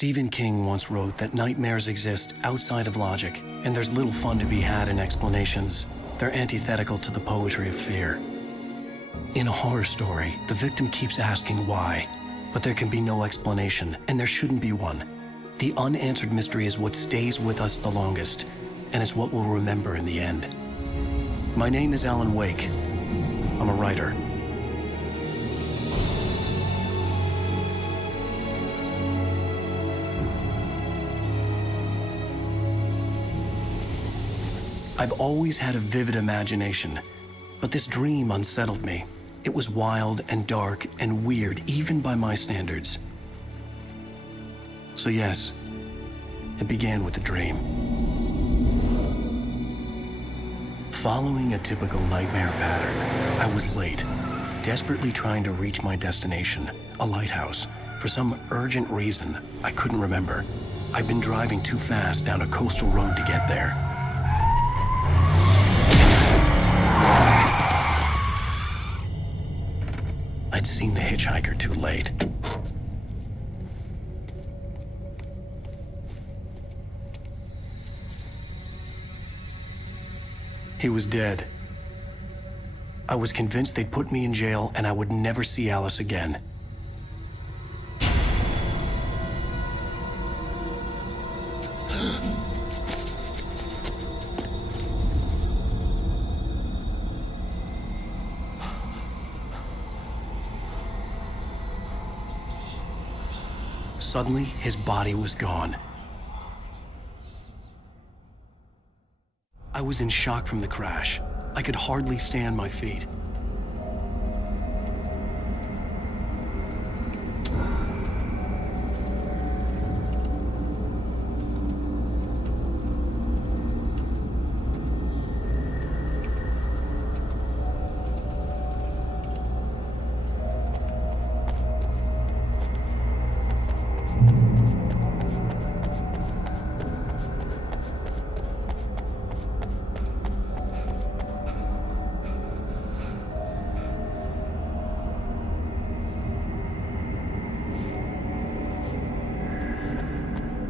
Stephen King once wrote that nightmares exist outside of logic, and there's little fun to be had in explanations. They're antithetical to the poetry of fear. In a horror story, the victim keeps asking why, but there can be no explanation, and there shouldn't be one. The unanswered mystery is what stays with us the longest, and it's what we'll remember in the end. My name is Alan Wake. I'm a writer. I've always had a vivid imagination, but this dream unsettled me. It was wild and dark and weird, even by my standards. So yes, it began with a dream. Following a typical nightmare pattern, I was late, desperately trying to reach my destination, a lighthouse. For some urgent reason, I couldn't remember. I'd been driving too fast down a coastal road to get there. I'd seen the hitchhiker too late. He was dead. I was convinced they'd put me in jail and I would never see Alice again. Suddenly, his body was gone. I was in shock from the crash. I could hardly stay on my feet.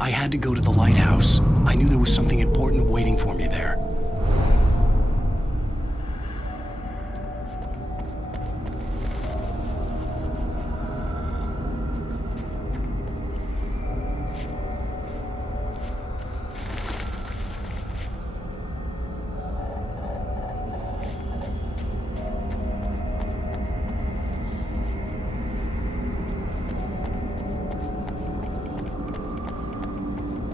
I had to go to the lighthouse. I knew there was something important waiting for me there.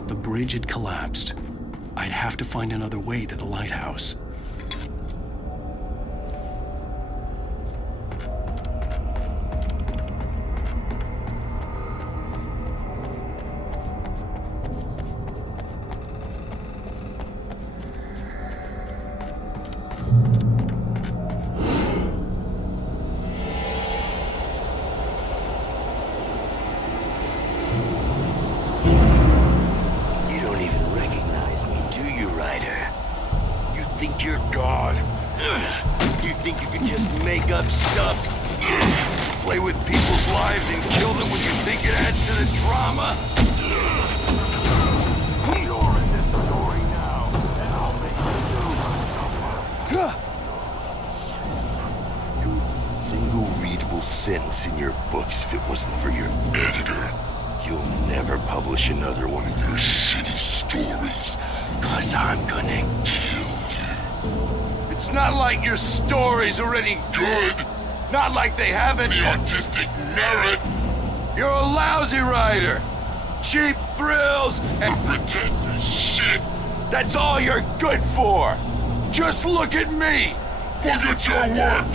The bridge had collapsed. I'd have to find another way to the lighthouse. Think you're God? You think you can just make up stuff? Play with people's lives and kill them when you think it adds to the drama? You're in this story now, and I'll make you suffer. Single readable sentence in your books if it wasn't for your editor. You'll never publish another one of your shitty stories, 'cause I'm gonna kill you. It's not like your stories are any good. Not like they have any artistic merit. You're a lousy writer. Cheap thrills and pretentious shit. That's all you're good for. Just look at me. Look at your work.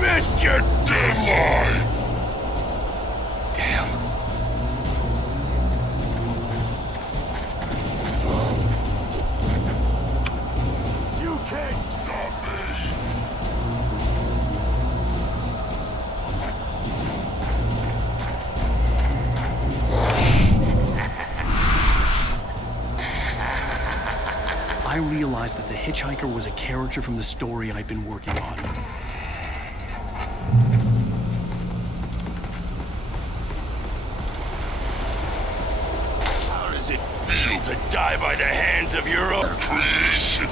Missed your deadline! Damn. I realized that the hitchhiker was a character from the story I'd been working on. How does it feel to die by the hands of your own creation?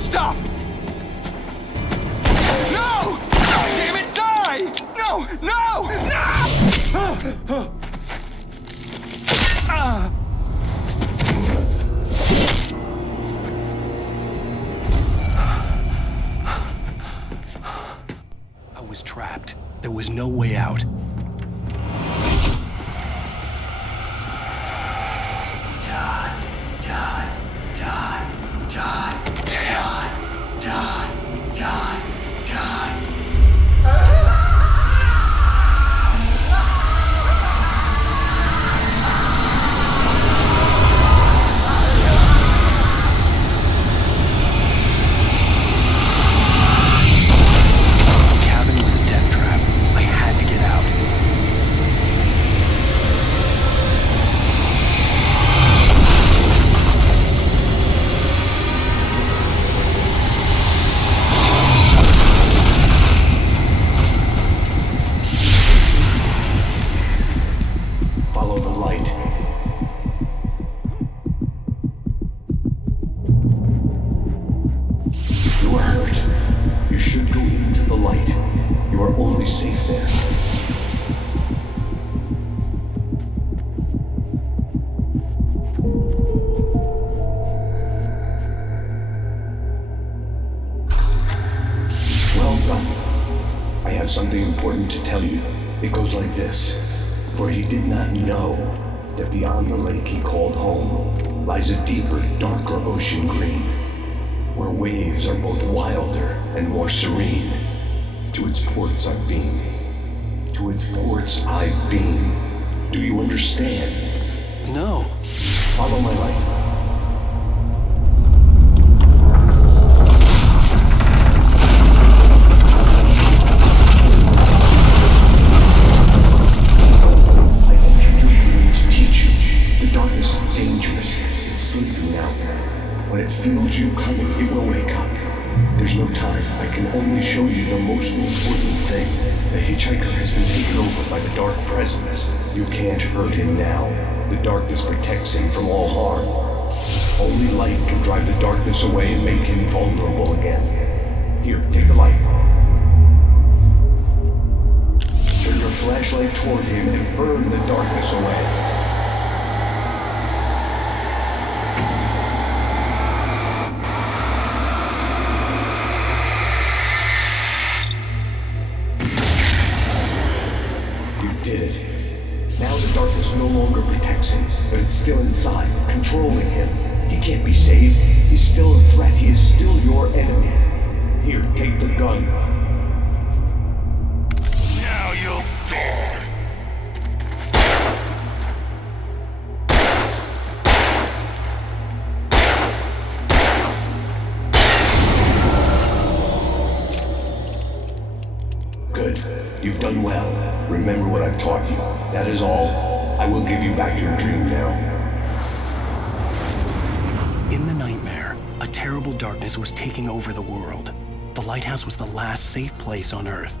Stop! No! Damn it, die! No! No! No! I was trapped. There was no way out. Something important to tell you. It goes like this. For he did not know that beyond the lake he called home lies a deeper, darker ocean green, where waves are both wilder and more serene. To its ports I've been. To its ports I've been. Do you understand? No. Follow my light. When it feels you coming, it will wake up. There's no time. I can only show you the most important thing. The hitchhiker has been taken over by the dark presence. You can't hurt him now. The darkness protects him from all harm. Only light can drive the darkness away and make him vulnerable again. Here, take the light. Turn your flashlight toward him and burn the darkness away. Did it. Now the darkness no longer protects him, but it's still inside, controlling him. He can't be saved. He's still a threat. He is still your enemy. Here, take the gun. Now you'll die. Good. You've done well. Remember what I've taught you. That is all. I will give you back your dream now. In the nightmare, a terrible darkness was taking over the world. The lighthouse was the last safe place on Earth.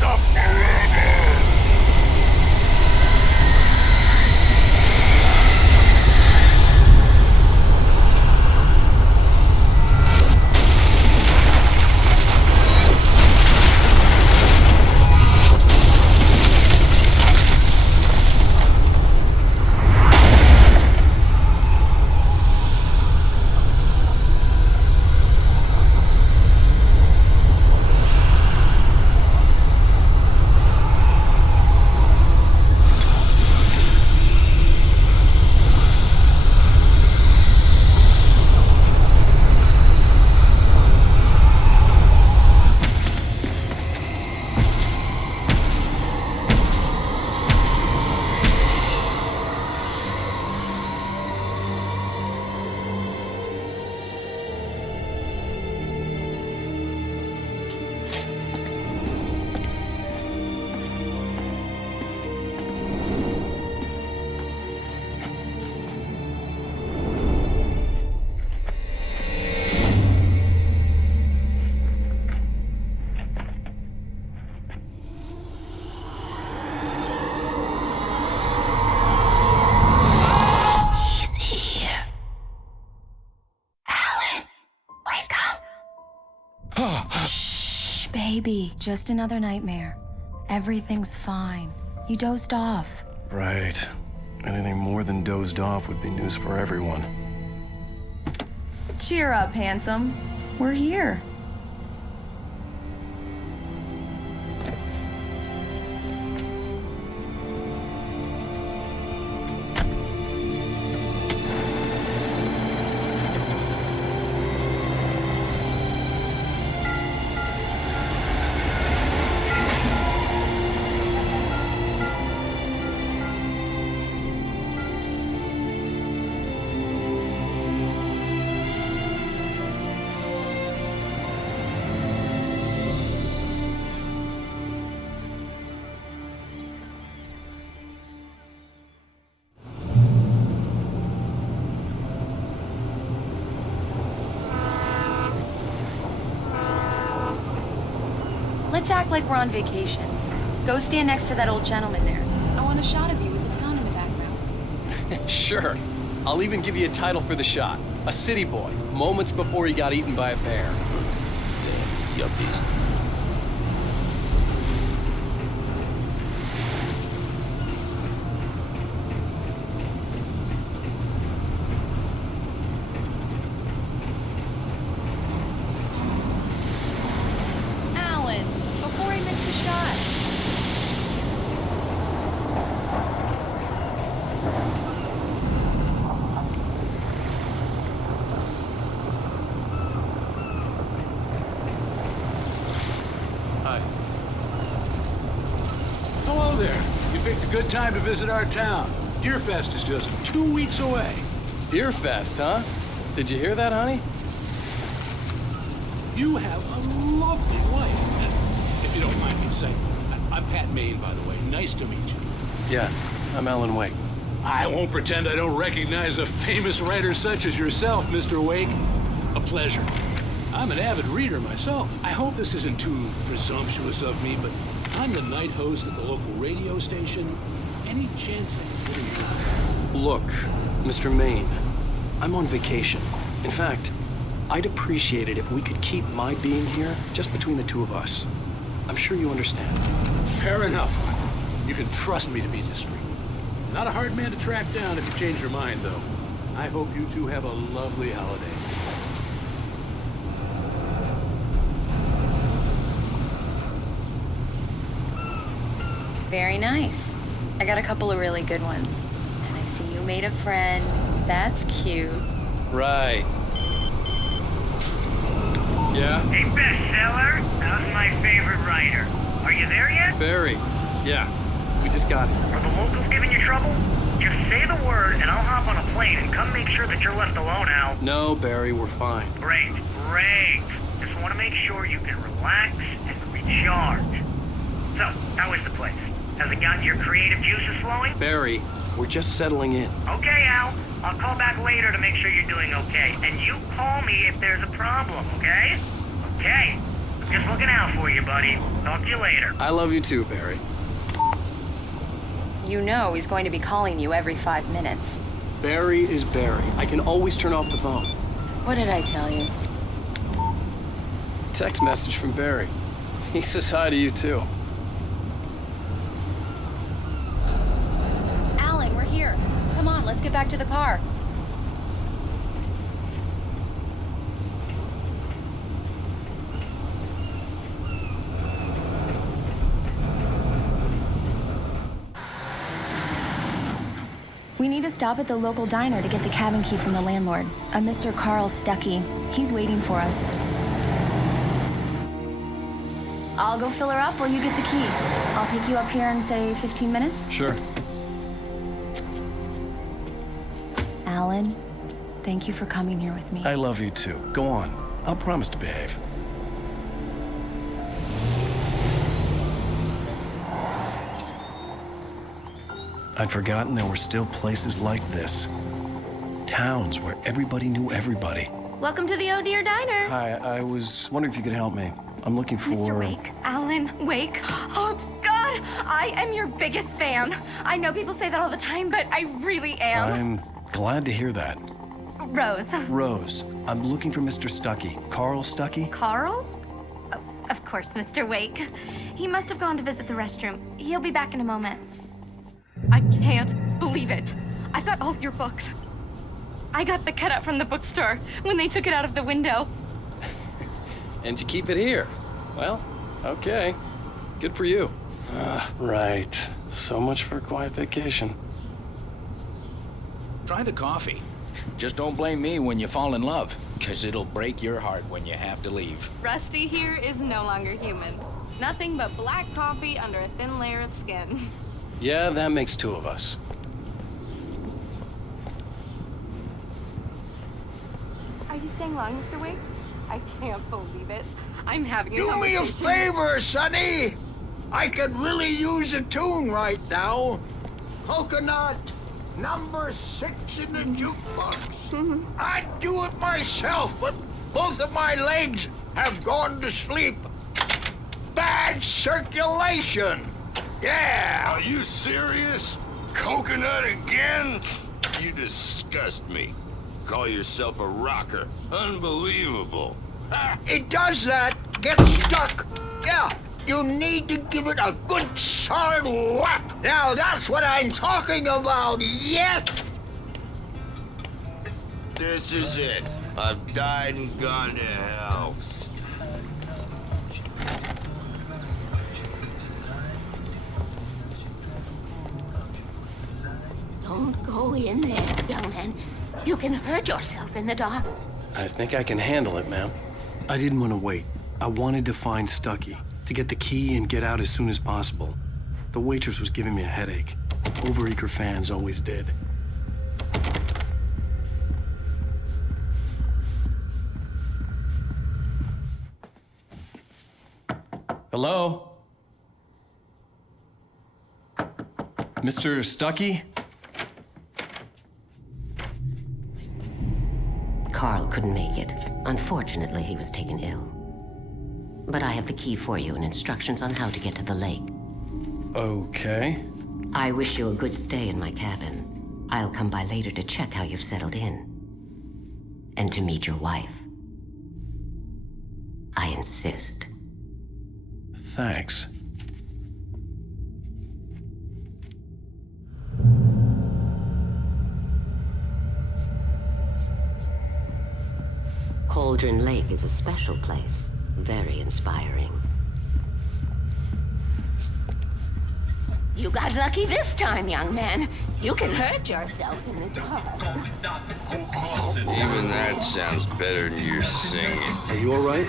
us up forever! Baby, just another nightmare. Everything's fine. You dozed off. Right. Anything more than dozed off would be news for everyone. Cheer up, handsome. We're here. Let's act like we're on vacation. Go stand next to that old gentleman there. I want a shot of you with the town in the background. Sure. I'll even give you a title for the shot. A city boy, moments before he got eaten by a bear. Damn, yuppies. Hello there. You picked a good time to visit our town. Deerfest is just 2 weeks away. Deerfest, huh? Did you hear that, honey? You have a lovely wife. And if you don't mind me saying, I'm Pat Maine, by the way. Nice to meet you. Yeah, I'm Alan Wake. I won't pretend I don't recognize a famous writer such as yourself, Mr. Wake. A pleasure. I'm an avid reader myself. I hope this isn't too presumptuous of me, but I'm the night host at the local radio station. Any chance I can get in here? Look, Mr. Maine, I'm on vacation. In fact, I'd appreciate it if we could keep my being here just between the two of us. I'm sure you understand. Fair enough. You can trust me to be discreet. Not a hard man to track down if you change your mind, though. I hope you two have a lovely holiday. Very nice. I got a couple of really good ones. And I see you made a friend. That's cute. Right. Yeah? Hey, bestseller, how's my favorite writer? Are you there yet? Barry. Yeah, we just got it. Are the locals giving you trouble? Just say the word and I'll hop on a plane and come make sure that you're left alone, Al. No, Barry, we're fine. Great. Just want to make sure you can relax and recharge. So, how is the place? Has it got your creative juices flowing? Barry, we're just settling in. Okay, Al. I'll call back later to make sure you're doing okay. And you call me if there's a problem, okay? Okay. Just looking out for you, buddy. Talk to you later. I love you too, Barry. You know he's going to be calling you every 5 minutes. Barry is Barry. I can always turn off the phone. What did I tell you? Text message from Barry. He says hi to you too. Alan, we're here. Come on, let's get back to the car. We need to stop at the local diner to get the cabin key from the landlord, a Mr. Carl Stuckey. He's waiting for us. I'll go fill her up while you get the key. I'll pick you up here in, say, 15 minutes? Sure. Alan, thank you for coming here with me. I love you too. Go on. I'll promise to behave. I'd forgotten there were still places like this. Towns where everybody knew everybody. Welcome to the Oh Dear Diner. Hi, I was wondering if you could help me. I'm looking for... Mr. Wake. Alan Wake. Oh, God! I am your biggest fan. I know people say that all the time, but I really am. I'm glad to hear that. Rose. Rose, I'm looking for Mr. Stuckey. Carl Stuckey? Carl? Oh, of course, Mr. Wake. He must have gone to visit the restroom. He'll be back in a moment. I can't believe it. I've got all your books. I got the cutout from the bookstore when they took it out of the window. And you keep it here. Well, okay. Good for you. Right. So much for a quiet vacation. Try the coffee. Just don't blame me when you fall in love, 'cause it'll break your heart when you have to leave. Rusty here is no longer human. Nothing but black coffee under a thin layer of skin. Yeah, that makes two of us. Are you staying long, Mr. Wake? I can't believe it. I'm having a Do me a conversation. favor, Sonny. I could really use a tune right now. Coconut, number 6 in the jukebox. I'd do it myself, but both of my legs have gone to sleep. Bad circulation. Yeah. Are you serious? Coconut again? You disgust me. Call yourself a rocker. Unbelievable. It does that. Get stuck. Yeah. You need to give it a good solid whack. Now that's what I'm talking about. Yes. This is it. I've died and gone to hell. Don't go in there, young man. You can hurt yourself in the dark. I think I can handle it, ma'am. I didn't want to wait. I wanted to find Stuckey, to get the key and get out as soon as possible. The waitress was giving me a headache. Overeager fans always did. Hello? Mr. Stuckey? Carl couldn't make it. Unfortunately, he was taken ill. But I have the key for you and instructions on how to get to the lake. Okay. I wish you a good stay in my cabin. I'll come by later to check how you've settled in. And to meet your wife. I insist. Thanks. Cauldron Lake is a special place. Very inspiring. You got lucky this time, young man. You can hurt yourself in the dark. Even that sounds better than your singing. Are you all right?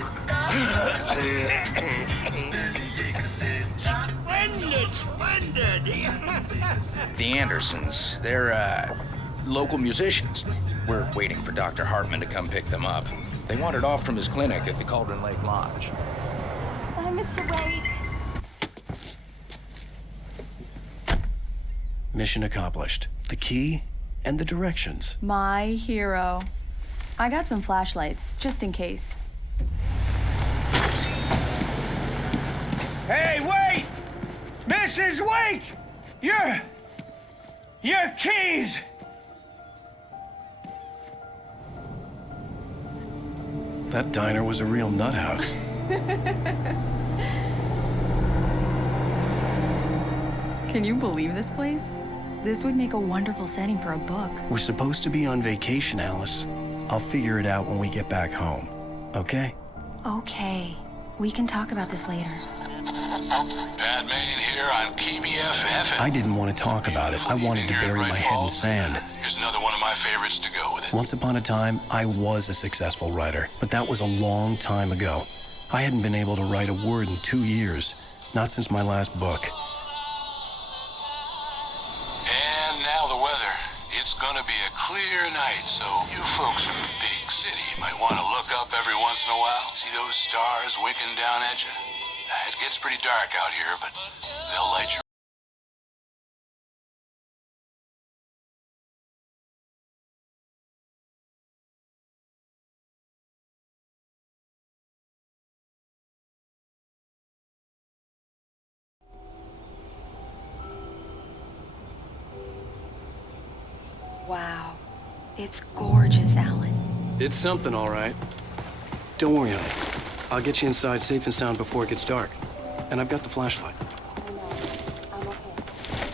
Splendid, splendid. The Andersons, they're, local musicians. We're waiting for Dr. Hartman to come pick them up. They wandered off from his clinic at the Cauldron Lake Lodge. Bye, Mr. Wake. Mission accomplished. The key and the directions. My hero. I got some flashlights, just in case. Hey, wait! Mrs. Wake! Your keys! That diner was a real nut house. Can you believe this place? This would make a wonderful setting for a book. We're supposed to be on vacation, Alice. I'll figure it out when we get back home. Okay? Okay. We can talk about this later. Bad man here on KBFF. I didn't want to talk about it. I wanted to bury my head in sand. Here's another one of my favorites to go with it. Once upon a time, I was a successful writer, but that was a long time ago. I hadn't been able to write a word in 2 years, not since my last book. And now the weather. It's gonna be a clear night, so you folks in the big city might want to look up every once in a while. See those stars winking down at you? It gets pretty dark out here, but they'll light your... Wow. It's gorgeous, Alan. It's something, all right. Don't worry, honey. I'll get you inside safe and sound before it gets dark. And I've got the flashlight. I'm okay.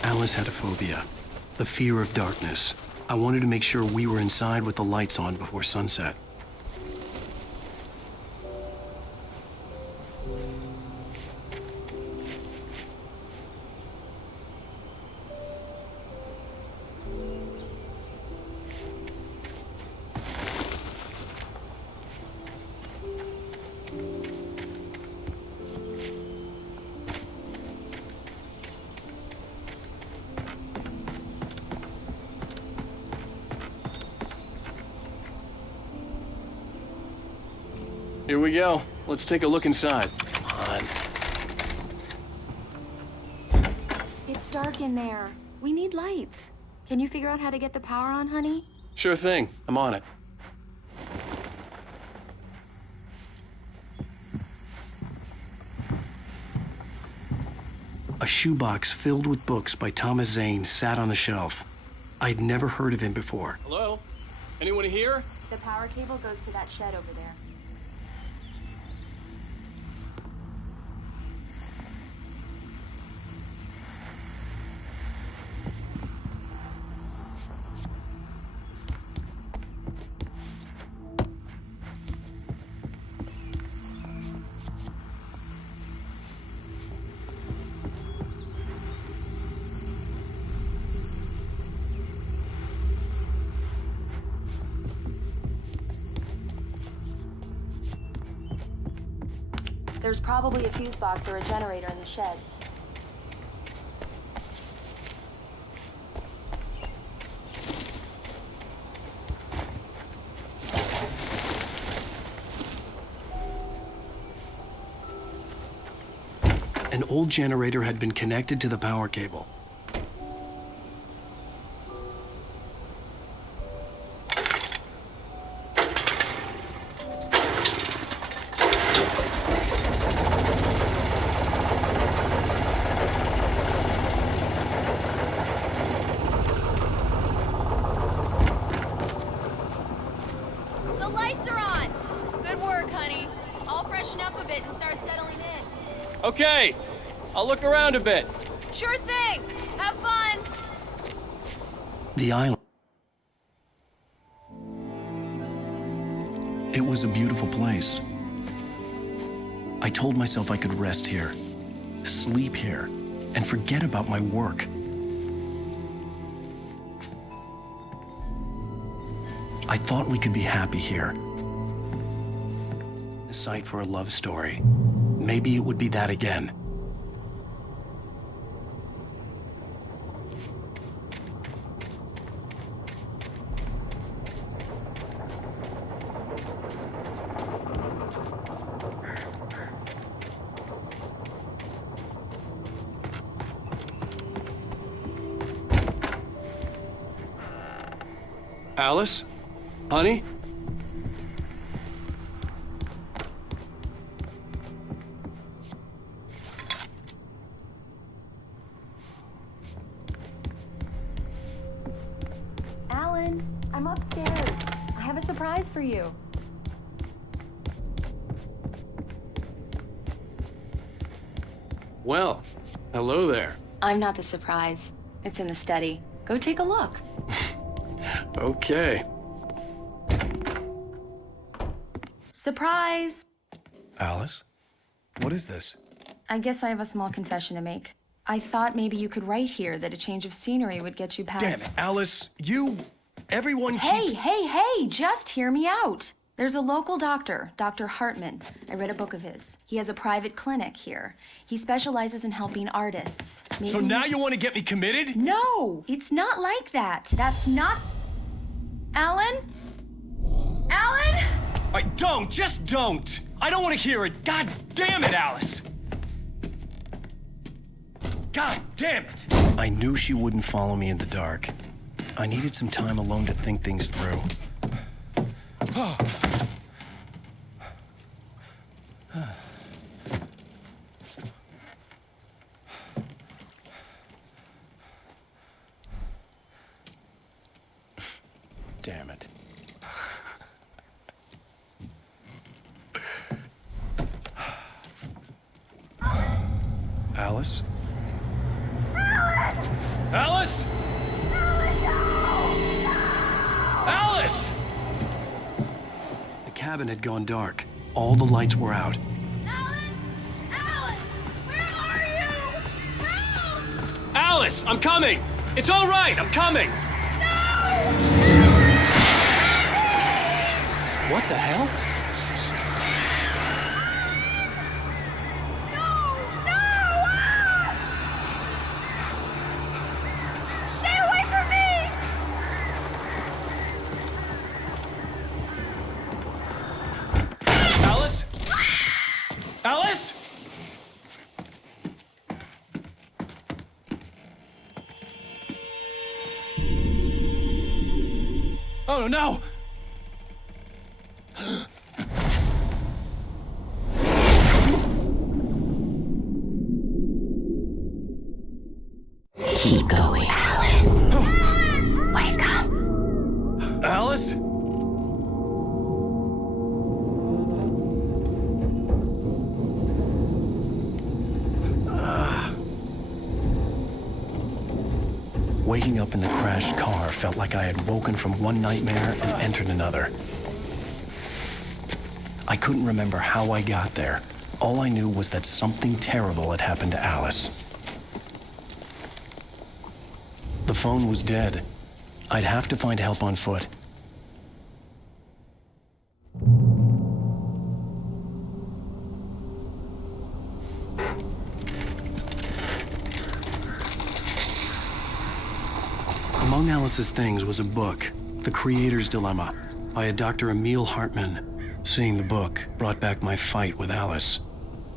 Alice had a phobia. The fear of darkness. I wanted to make sure we were inside with the lights on before sunset. Here we go. Let's take a look inside. Come on. It's dark in there. We need lights. Can you figure out how to get the power on, honey? Sure thing. I'm on it. A shoebox filled with books by Thomas Zane sat on the shelf. I'd never heard of him before. Hello? Anyone here? The power cable goes to that shed over there. There's probably a fuse box or a generator in the shed. An old generator had been connected to the power cable. The lights are on! Good work, honey. I'll freshen up a bit and start settling in. Okay. I'll look around a bit. Sure thing! Have fun! The island. It was a beautiful place. I told myself I could rest here, sleep here, and forget about my work. I thought we could be happy here. A site for a love story. Maybe it would be that again. Alice? Honey? Alan, I'm upstairs. I have a surprise for you. Well, hello there. I'm not the surprise. It's in the study. Go take a look. Okay. Surprise! Alice? What is this? I guess I have a small confession to make. I thought maybe you could write here that a change of scenery would get you past... Damn it, Alice, everyone Hey, keeps... hey, just hear me out. There's a local doctor, Dr. Hartman. I read a book of his. He has a private clinic here. He specializes in helping artists. So now you want to get me committed? No, it's not like that. That's not... Alan? Alan? Just don't! I don't want to hear it. God damn it, Alice! God damn it! I knew she wouldn't follow me in the dark. I needed some time alone to think things through. Damn it. Alice? Alice? Alice! The cabin had gone dark. All the lights were out. Alice, I'm coming! It's all right, I'm coming! What the hell? Alice? Alice? Oh no! Keep going, Alan. Wake up. Alice? Waking up in the crashed car felt like I had woken from one nightmare and entered another. I couldn't remember how I got there. All I knew was that something terrible had happened to Alice. The phone was dead. I'd have to find help on foot. Among Alice's things was a book, The Creator's Dilemma, by a Dr. Emil Hartman. Seeing the book brought back my fight with Alice.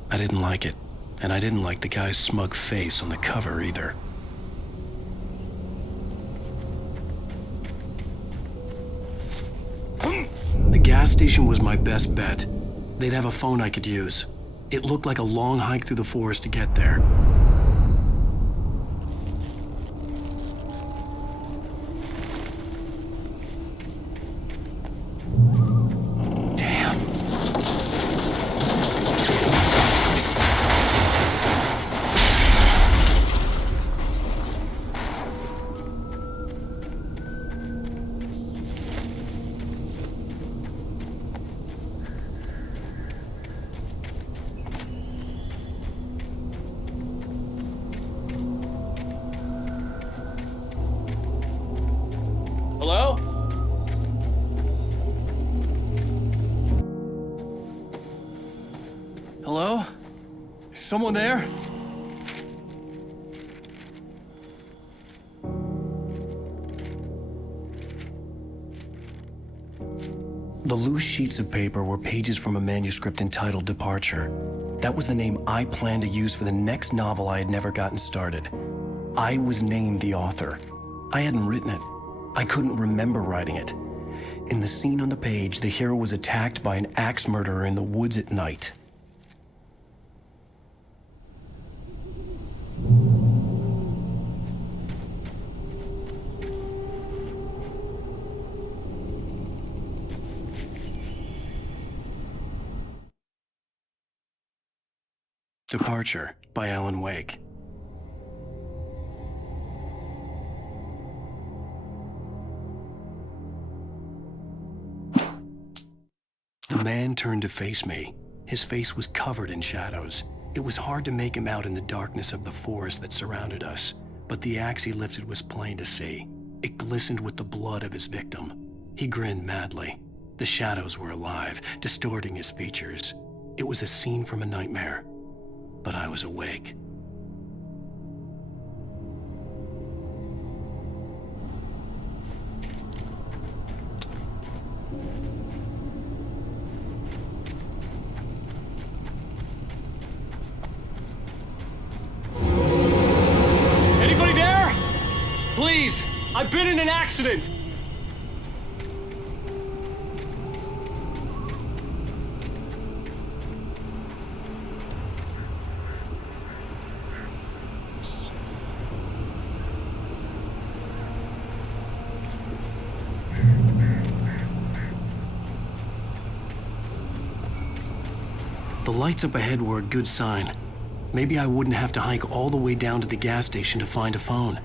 I didn't like it, and I didn't like the guy's smug face on the cover either. The gas station was my best bet. They'd have a phone I could use. It looked like a long hike through the forest to get there. Hello? Hello? Is someone there? The loose sheets of paper were pages from a manuscript entitled Departure. That was the name I planned to use for the next novel I had never gotten started. I was named the author. I hadn't written it. I couldn't remember writing it. In the scene on the page, the hero was attacked by an axe murderer in the woods at night. Departure by Alan Wake. The man turned to face me. His face was covered in shadows. It was hard to make him out in the darkness of the forest that surrounded us, but the axe he lifted was plain to see. It glistened with the blood of his victim. He grinned madly. The shadows were alive, distorting his features. It was a scene from a nightmare, but I was awake. Anybody there? Please, I've been in an accident. The lights up ahead were a good sign. Maybe I wouldn't have to hike all the way down to the gas station to find a phone.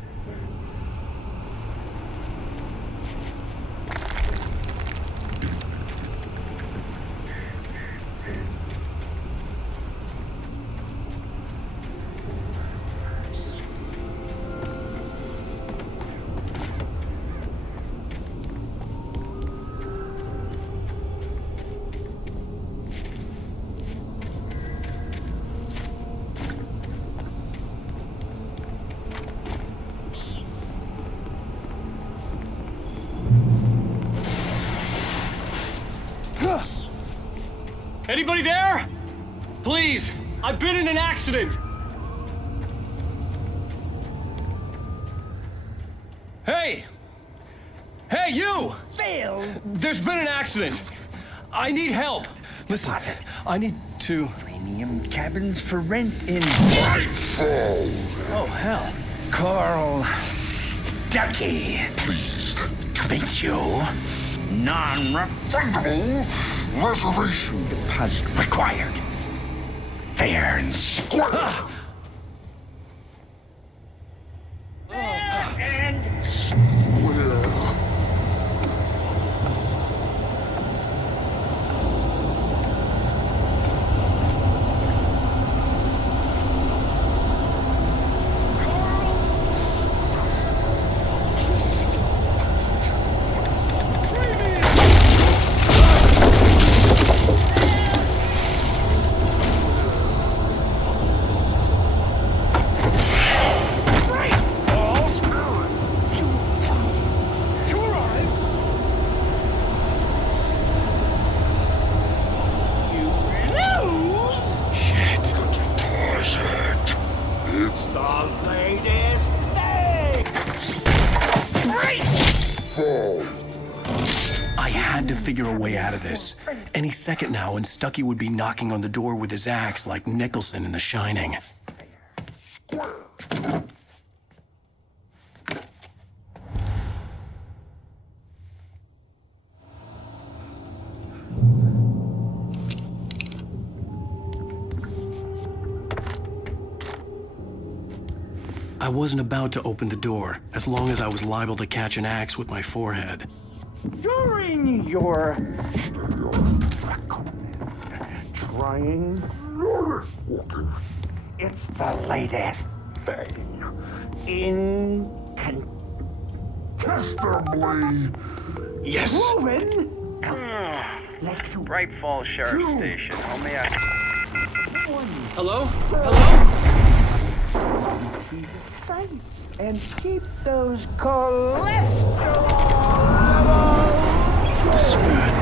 Anybody there? Please, I've been in an accident. Hey! Hey, you! Phil! There's been an accident. I need help. Listen, I need to... Premium cabins for rent in Nightfall. Oh, hell. Carl Stuckey. Pleased to meet you. Non-refundable reservation deposit required. Fair and square. Fair and square. I had to figure a way out of this. Any second now, and Stuckey would be knocking on the door with his axe like Nicholson in The Shining. I wasn't about to open the door, as long as I was liable to catch an axe with my forehead. During your trying, it's the latest thing. Incontestably Yes! proven. Let you Bright Falls Sheriff Station. How may I... Hello? Hello? see the sights and keep those cholesterol levels. The spirit.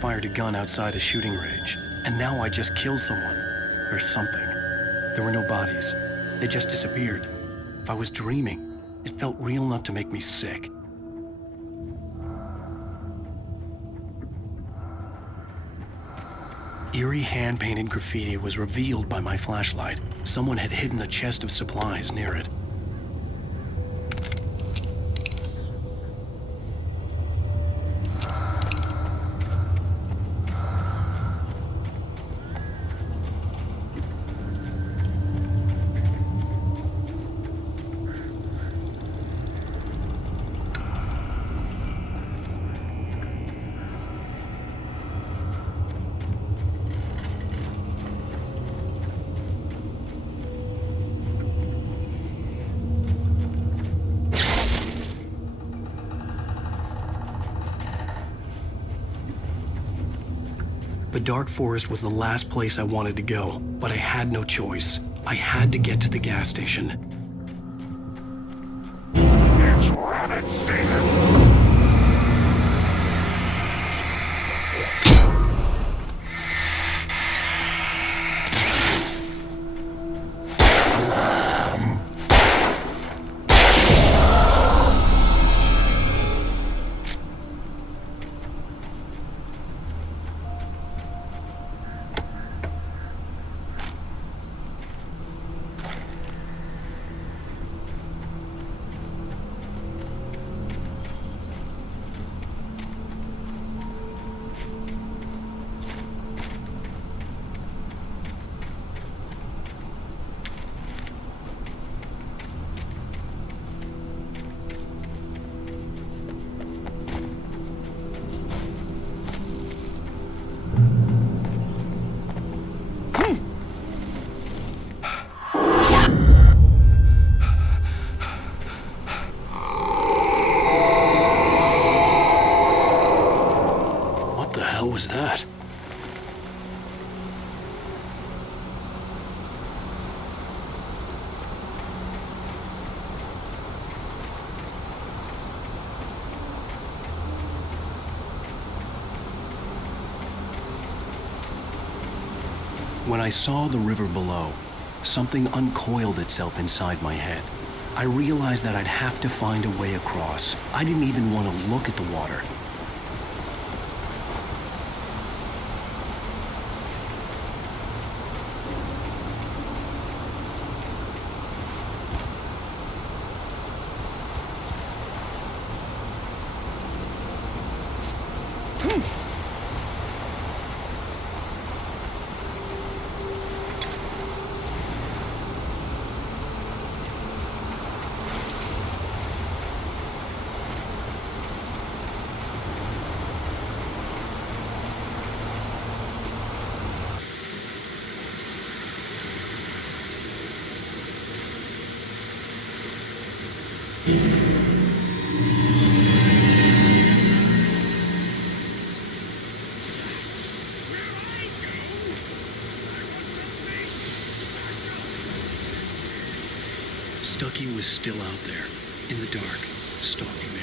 fired a gun outside a shooting range, and now I just killed someone. Or something. There were no bodies. They just disappeared. If I was dreaming, it felt real enough to make me sick. Eerie hand-painted graffiti was revealed by my flashlight. Someone had hidden a chest of supplies near it. The dark forest was the last place I wanted to go, but I had no choice. I had to get to the gas station. It's rabbit season! What was that? When I saw the river below, something uncoiled itself inside my head. I realized that I'd have to find a way across. I didn't even want to look at the water. Stucky was still out there, in the dark, stalking me.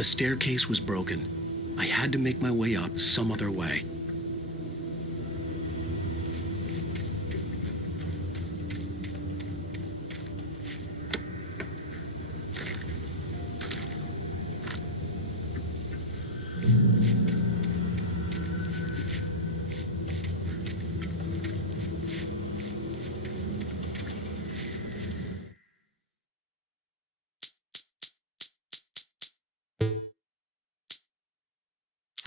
The staircase was broken. I had to make my way up some other way.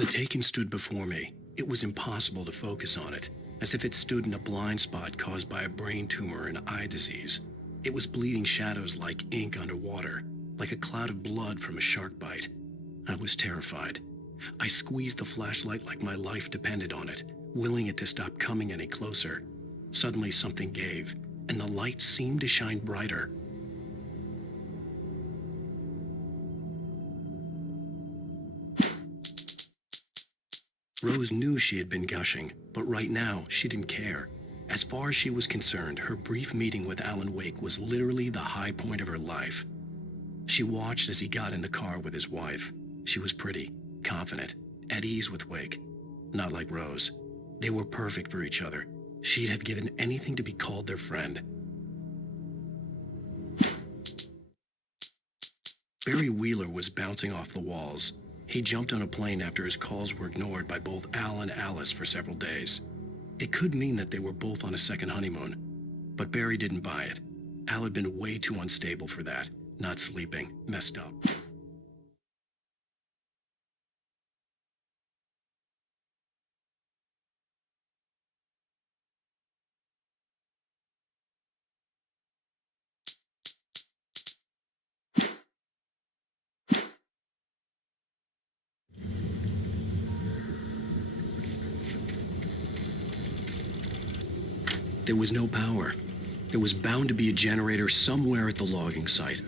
The Taken stood before me. It was impossible to focus on it, as if it stood in a blind spot caused by a brain tumor and eye disease. It was bleeding shadows like ink underwater, like a cloud of blood from a shark bite. I was terrified. I squeezed the flashlight like my life depended on it, willing it to stop coming any closer. Suddenly something gave, and the light seemed to shine brighter. Rose knew she had been gushing, but right now she didn't care. As far as she was concerned, her brief meeting with Alan Wake was literally the high point of her life. She watched as he got in the car with his wife. She was pretty, confident, at ease with Wake. Not like Rose. They were perfect for each other. She'd have given anything to be called their friend. Barry Wheeler was bouncing off the walls. He jumped on a plane after his calls were ignored by both Al and Alice for several days. It could mean that they were both on a second honeymoon, but Barry didn't buy it. Al had been way too unstable for that, not sleeping, messed up. There was no power. There was bound to be a generator somewhere at the logging site.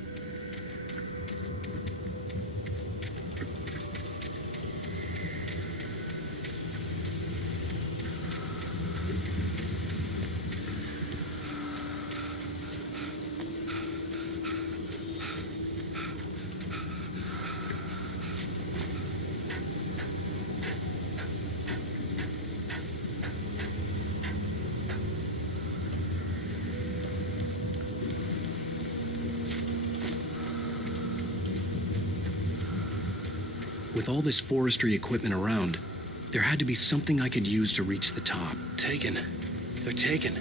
With all this forestry equipment around, there had to be something I could use to reach the top. Taken. They're taken.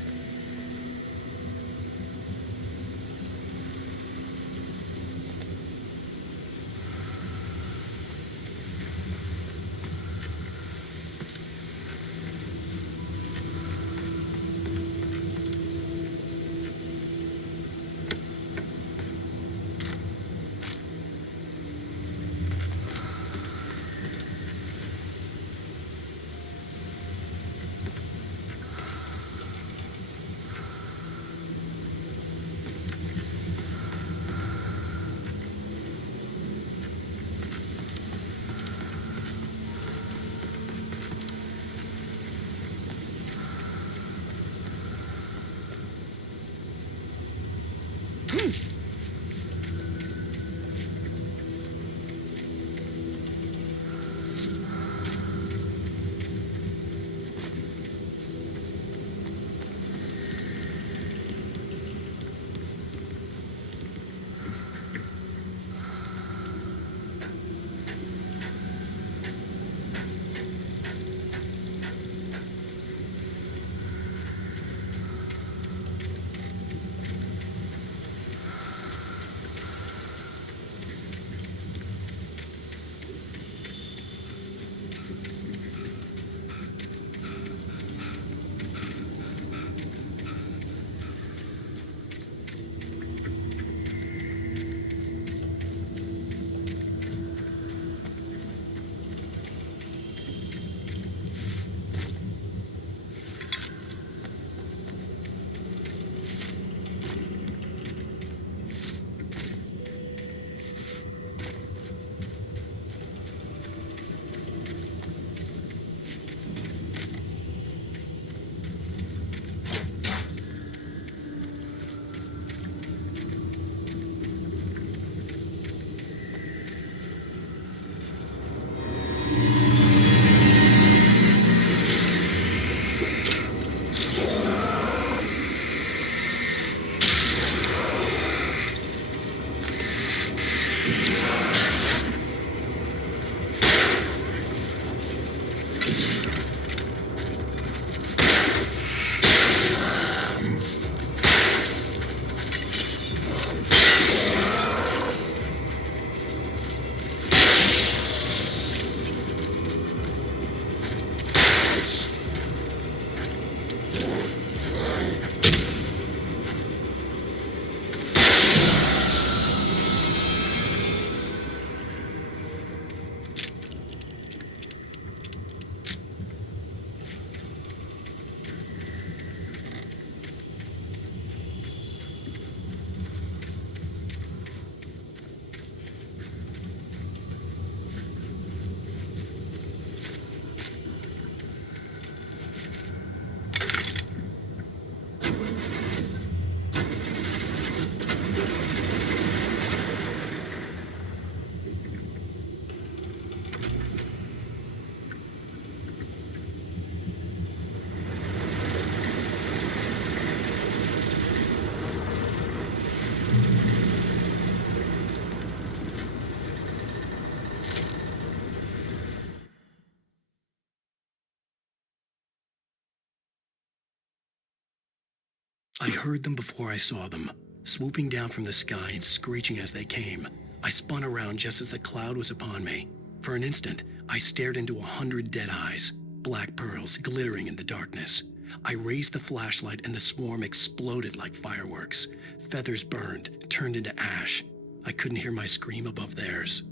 I heard them before I saw them, swooping down from the sky and screeching as they came. I spun around just as the cloud was upon me. For an instant, I stared into 100 dead eyes, black pearls glittering in the darkness. I raised the flashlight and the swarm exploded like fireworks. Feathers burned, turned into ash. I couldn't hear my scream above theirs.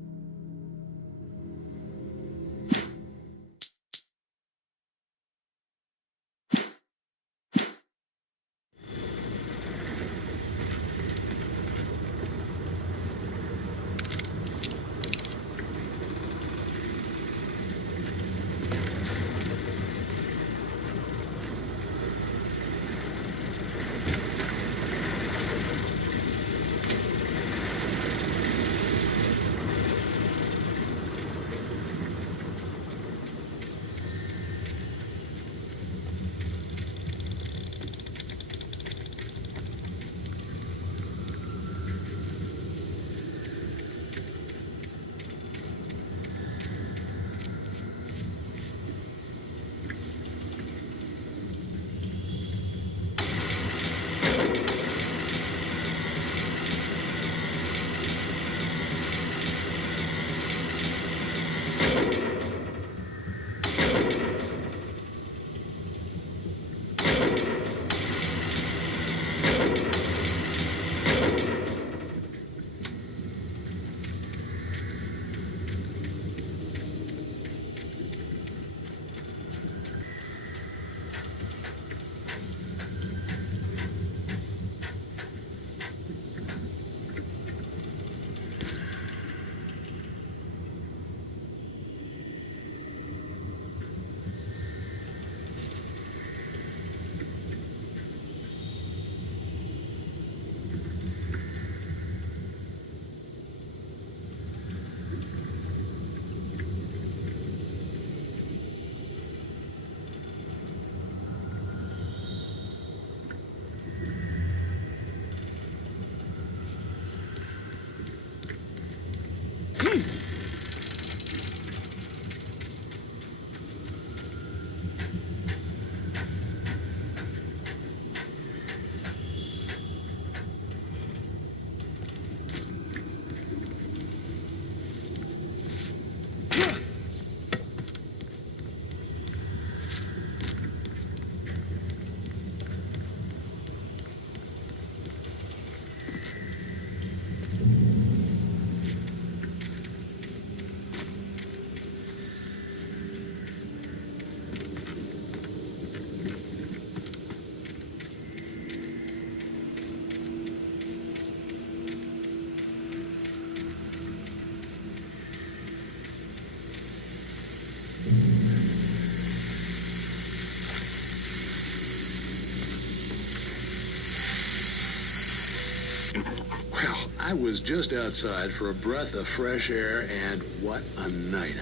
Well, I was just outside for a breath of fresh air, and what a night.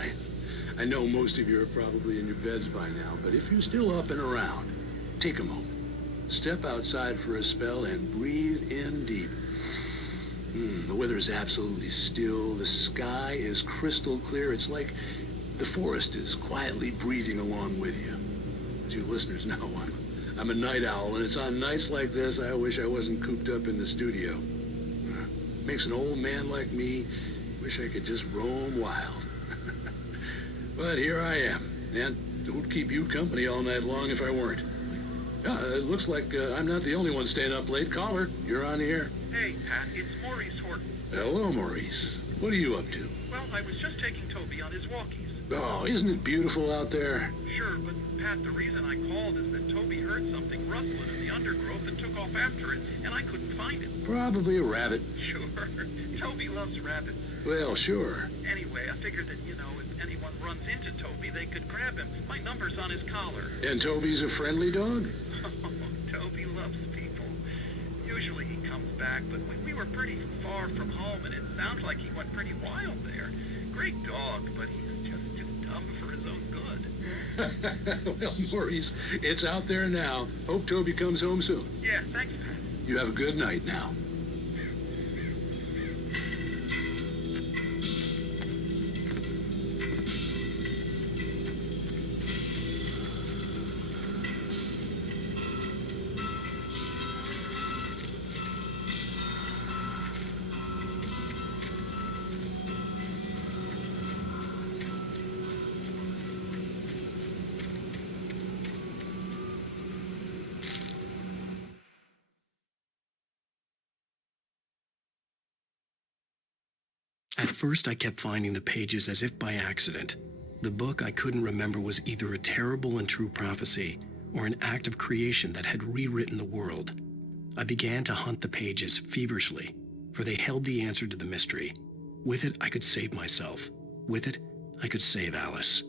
I know most of you are probably in your beds by now, but if you're still up and around, take a moment. Step outside for a spell and breathe in deep. The weather is absolutely still. The sky is crystal clear. It's like the forest is quietly breathing along with you. As you listeners know, I'm a night owl, and it's on nights like this I wish I wasn't cooped up in the studio. Makes an old man like me wish I could just roam wild. But here I am, and it would keep you company all night long if I weren't. Yeah, it looks like I'm not the only one staying up late. Caller, you're on the air. Hey, Pat, it's Maurice Horton. Hello, Maurice. What are you up to? Well, I was just taking Toby on his walkies. Oh, isn't it beautiful out there? Sure, but Pat, the reason I called is that Toby heard something rustling in the undergrowth and took off after it, and I couldn't find it. Probably a rabbit. Sure. Toby loves rabbits. Well, sure. Anyway, I figured that, if anyone runs into Toby, they could grab him. My number's on his collar. And Toby's a friendly dog? Toby loves people. Usually he comes back, but we were pretty far from home, and it sounds like he went pretty wild there. Great dog, but he's just too dumb for his own good. Well, Maurice, it's out there now. Hope Toby comes home soon. Yeah, thanks, Pat. You have a good night now. At first, I kept finding the pages as if by accident. The book I couldn't remember was either a terrible and true prophecy or an act of creation that had rewritten the world. I began to hunt the pages feverishly, for they held the answer to the mystery. With it, I could save myself. With it, I could save Alice.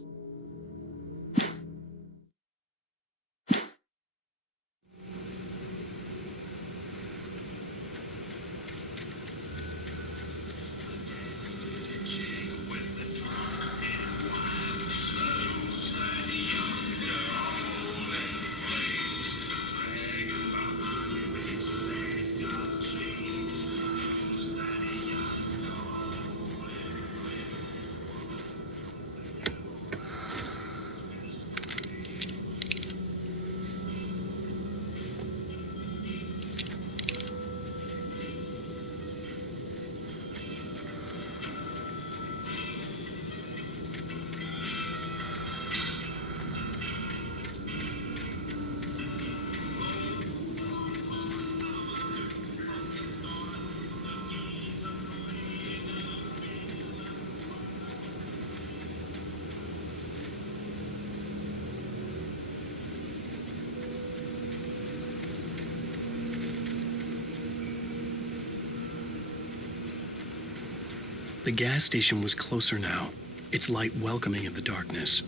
The gas station was closer now, its light welcoming in the darkness.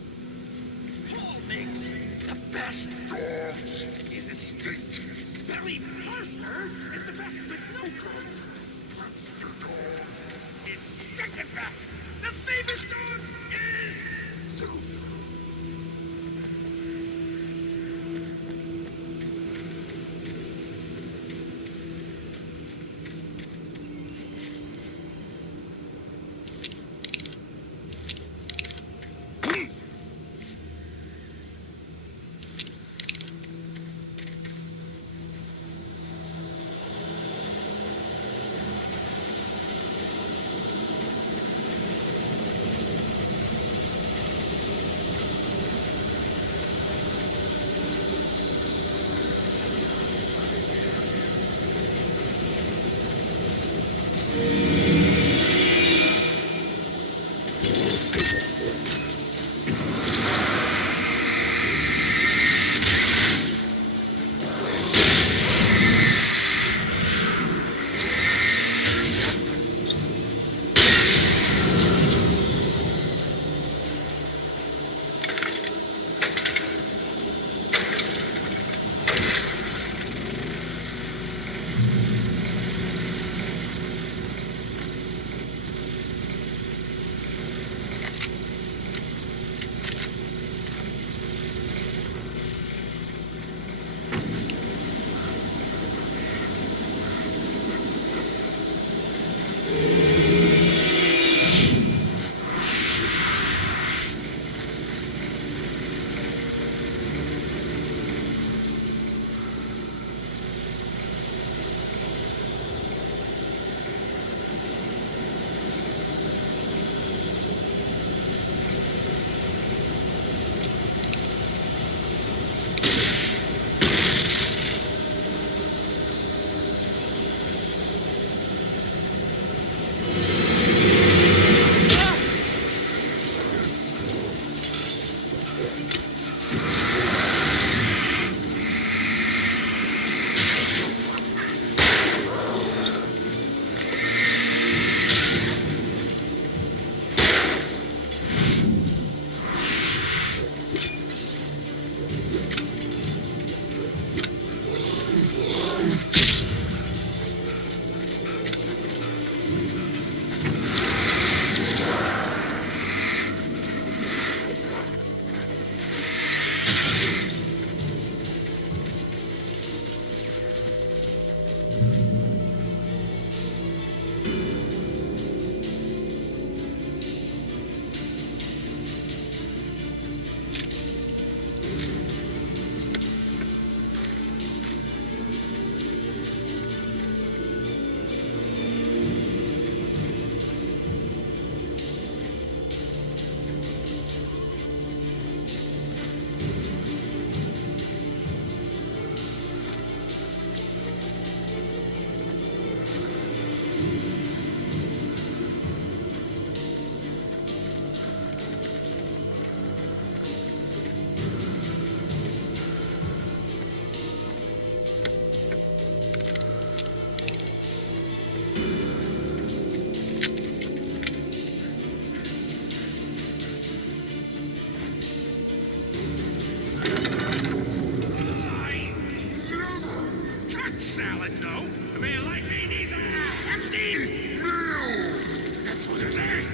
Who makes the best dogs in the state? Barry Mercer is the best with no coat. Monster dog is second best. The famous dog is... fruit salad, no. A man like me needs a hefty meal. That's what it is.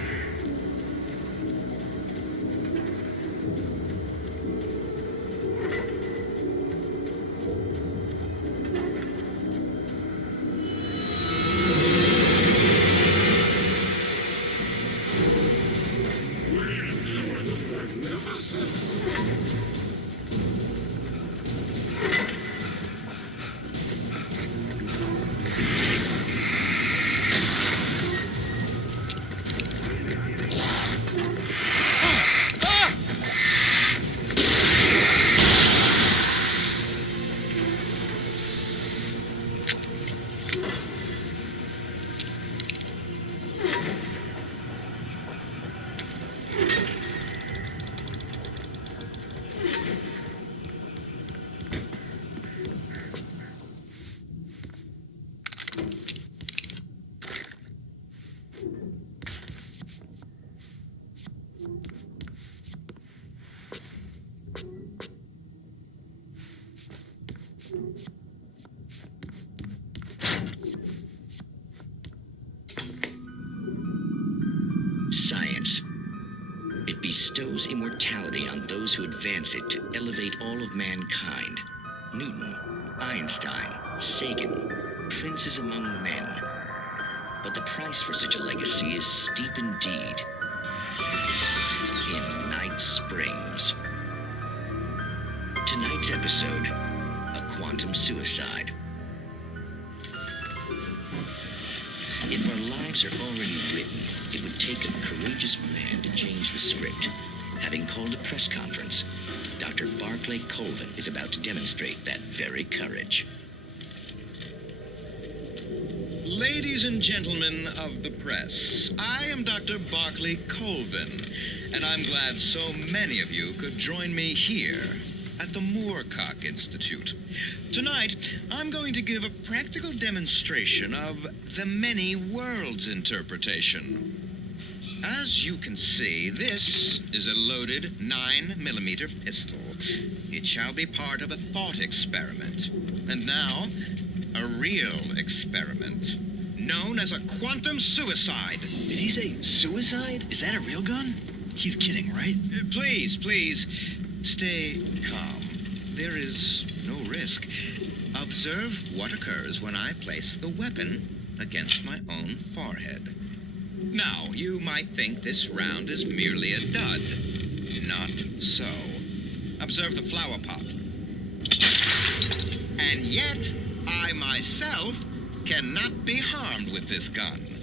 Science. It bestows immortality on those who advance it to elevate all of mankind. Newton, Einstein, Sagan, princes among men. But the price for such a legacy is steep indeed. In Night Springs. Tonight's episode, a quantum suicide. If our lives are already written, it would take a courageous man to change the script. Having called a press conference, Dr. Barclay Colvin is about to demonstrate that very courage. Ladies and gentlemen of the press, I am Dr. Barclay Colvin, and I'm glad so many of you could join me here at the Moorcock Institute. Tonight, I'm going to give a practical demonstration of the many worlds interpretation. As you can see, this is a loaded 9mm pistol. It shall be part of a thought experiment. And now, a real experiment, known as a quantum suicide. Did he say suicide? Is that a real gun? He's kidding, right? Please, stay calm. There is no risk. Observe what occurs when I place the weapon against my own forehead. Now, you might think this round is merely a dud. Not so. Observe the flower pot. And yet, I myself cannot be harmed with this gun.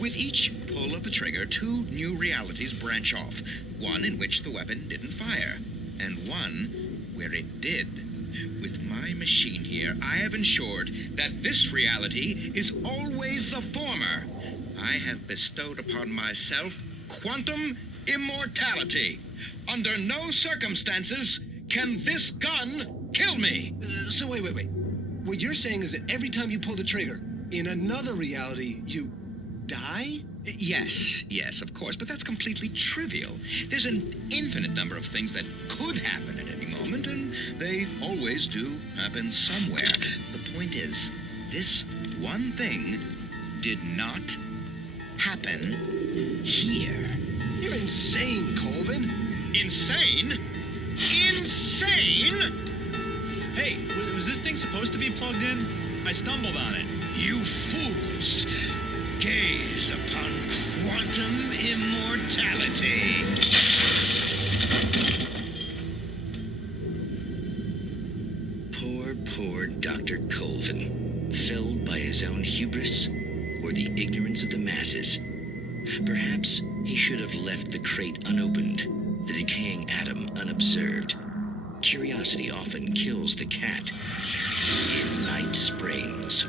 With each pull of the trigger, two new realities branch off. One in which the weapon didn't fire, and one where it did. With my machine here, I have ensured that this reality is always the former. I have bestowed upon myself quantum immortality. Under no circumstances can this gun kill me. So wait. What you're saying is that every time you pull the trigger, in another reality, you die? Yes, of course, but that's completely trivial. There's an infinite number of things that could happen at any moment, and they always do happen somewhere. The point is, this one thing did not happen here. You're insane, Colvin. Insane? Insane? Hey, was this thing supposed to be plugged in? I stumbled on it. You fools! Gaze upon quantum immortality. Poor Dr. Colvin, felled by his own hubris or the ignorance of the masses. Perhaps he should have left the crate unopened, the decaying atom unobserved. Curiosity often kills the cat. In Night Springs.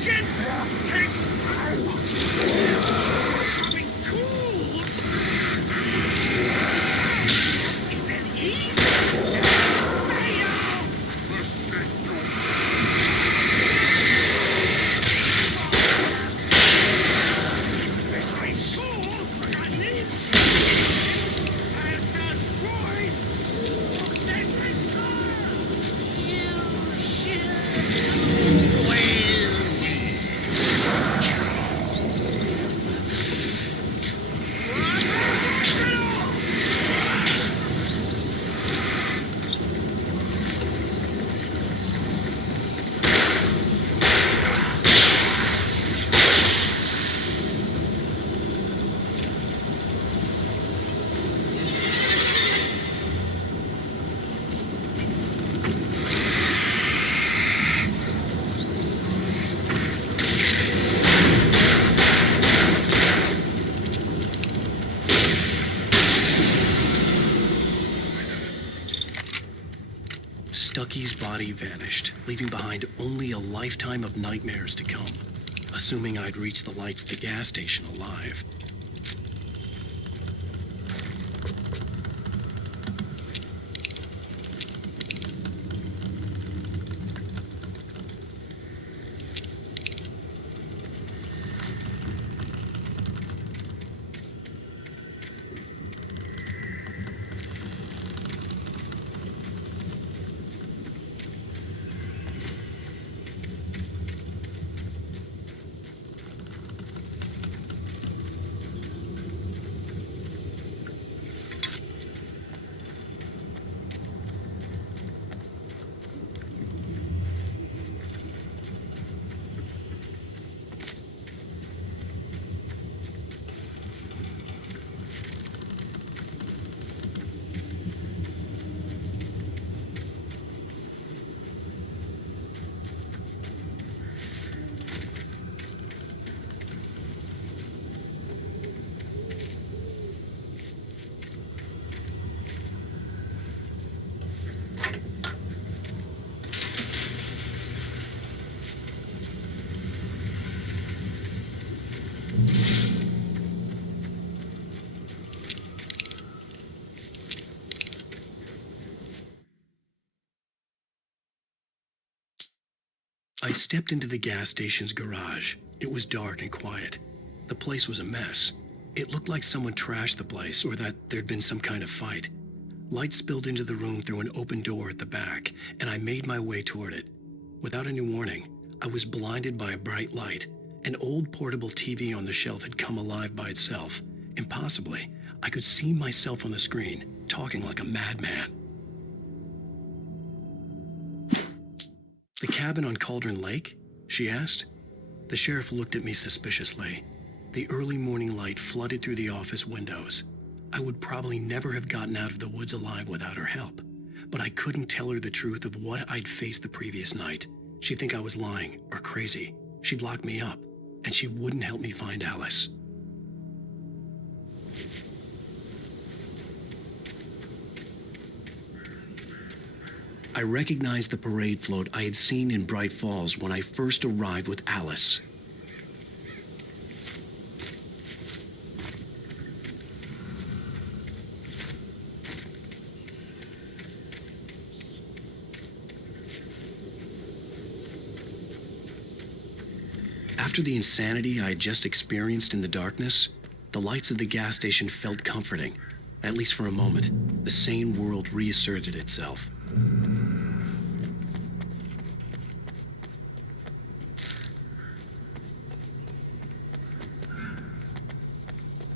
Agent takes having tools isn't easy. Stucky's body vanished, leaving behind only a lifetime of nightmares to come, assuming I'd reached the lights at the gas station alive. I stepped into the gas station's garage. It was dark and quiet. The place was a mess. It looked like someone trashed the place or that there'd been some kind of fight. Light spilled into the room through an open door at the back, and I made my way toward it. Without any warning, I was blinded by a bright light. An old portable TV on the shelf had come alive by itself. Impossibly, I could see myself on the screen, talking like a madman. "The cabin on Cauldron Lake?" she asked. The sheriff looked at me suspiciously. The early morning light flooded through the office windows. I would probably never have gotten out of the woods alive without her help, but I couldn't tell her the truth of what I'd faced the previous night. She'd think I was lying or crazy. She'd lock me up, and she wouldn't help me find Alice. I recognized the parade float I had seen in Bright Falls when I first arrived with Alice. After the insanity I had just experienced in the darkness, the lights of the gas station felt comforting. At least for a moment, the sane world reasserted itself.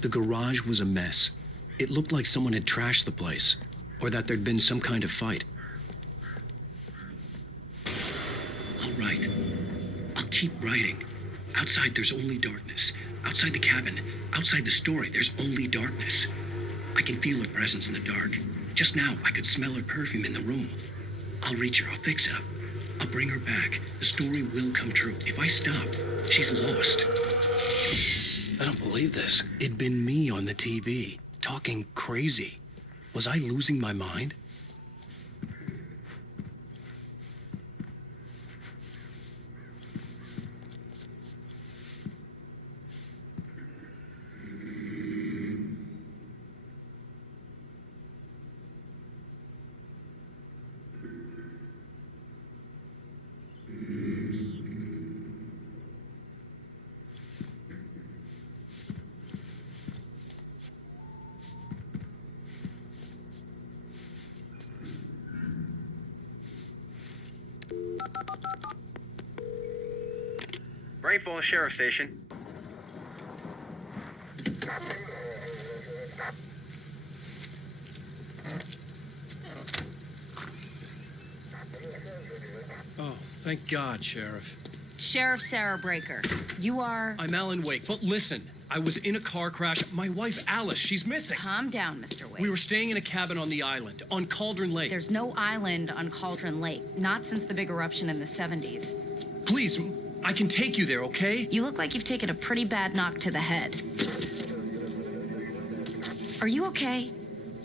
The garage was a mess. It looked like someone had trashed the place, or that there'd been some kind of fight. All right. I'll keep writing. Outside, there's only darkness. Outside the cabin, outside the story, there's only darkness. I can feel her presence in the dark. Just now, I could smell her perfume in the room. I'll reach her. I'll fix it up. I'll bring her back. The story will come true. If I stop, she's lost. I don't believe this. It'd been me on the TV, talking crazy. Was I losing my mind? Bright Falls Sheriff Station. Oh, thank God, Sheriff. Sheriff Sarah Breaker, you are... I'm Alan Wake, but listen, I was in a car crash. My wife, Alice, she's missing. Calm down, Mr. Wake. We were staying in a cabin on the island, on Cauldron Lake. There's no island on Cauldron Lake, not since the big eruption in the 70s. Please, I can take you there, okay? You look like you've taken a pretty bad knock to the head. Are you okay?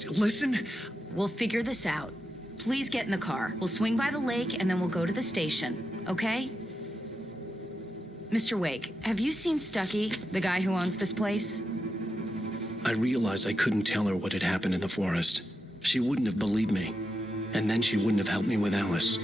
Listen. We'll figure this out. Please get in the car. We'll swing by the lake and then we'll go to the station, okay? Mr. Wake, have you seen Stucky, the guy who owns this place? I realized I couldn't tell her what had happened in the forest. She wouldn't have believed me. And then she wouldn't have helped me with Alice.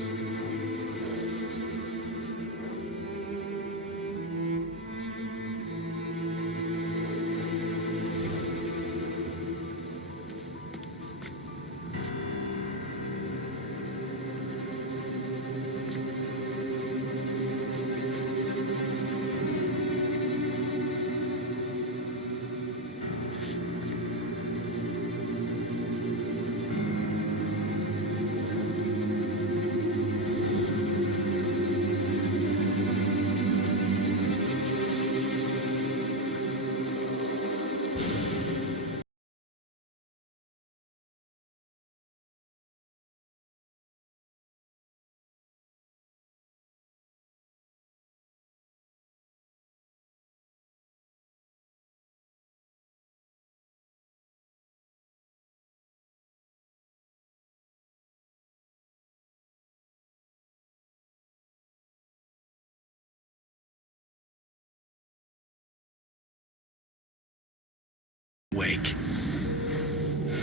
Wake.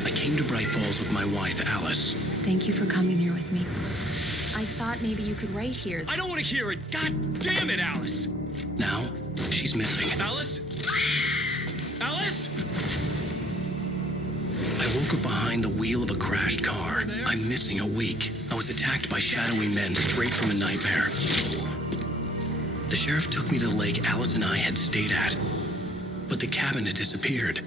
I came to Bright Falls with my wife, Alice. Thank you for coming here with me. I thought maybe you could write here. I don't want to hear it! God damn it, Alice! Now, she's missing. Alice? Alice? I woke up behind the wheel of a crashed car. I'm missing a week. I was attacked by shadowy men straight from a nightmare. The sheriff took me to the lake Alice and I had stayed at. But the cabin had disappeared.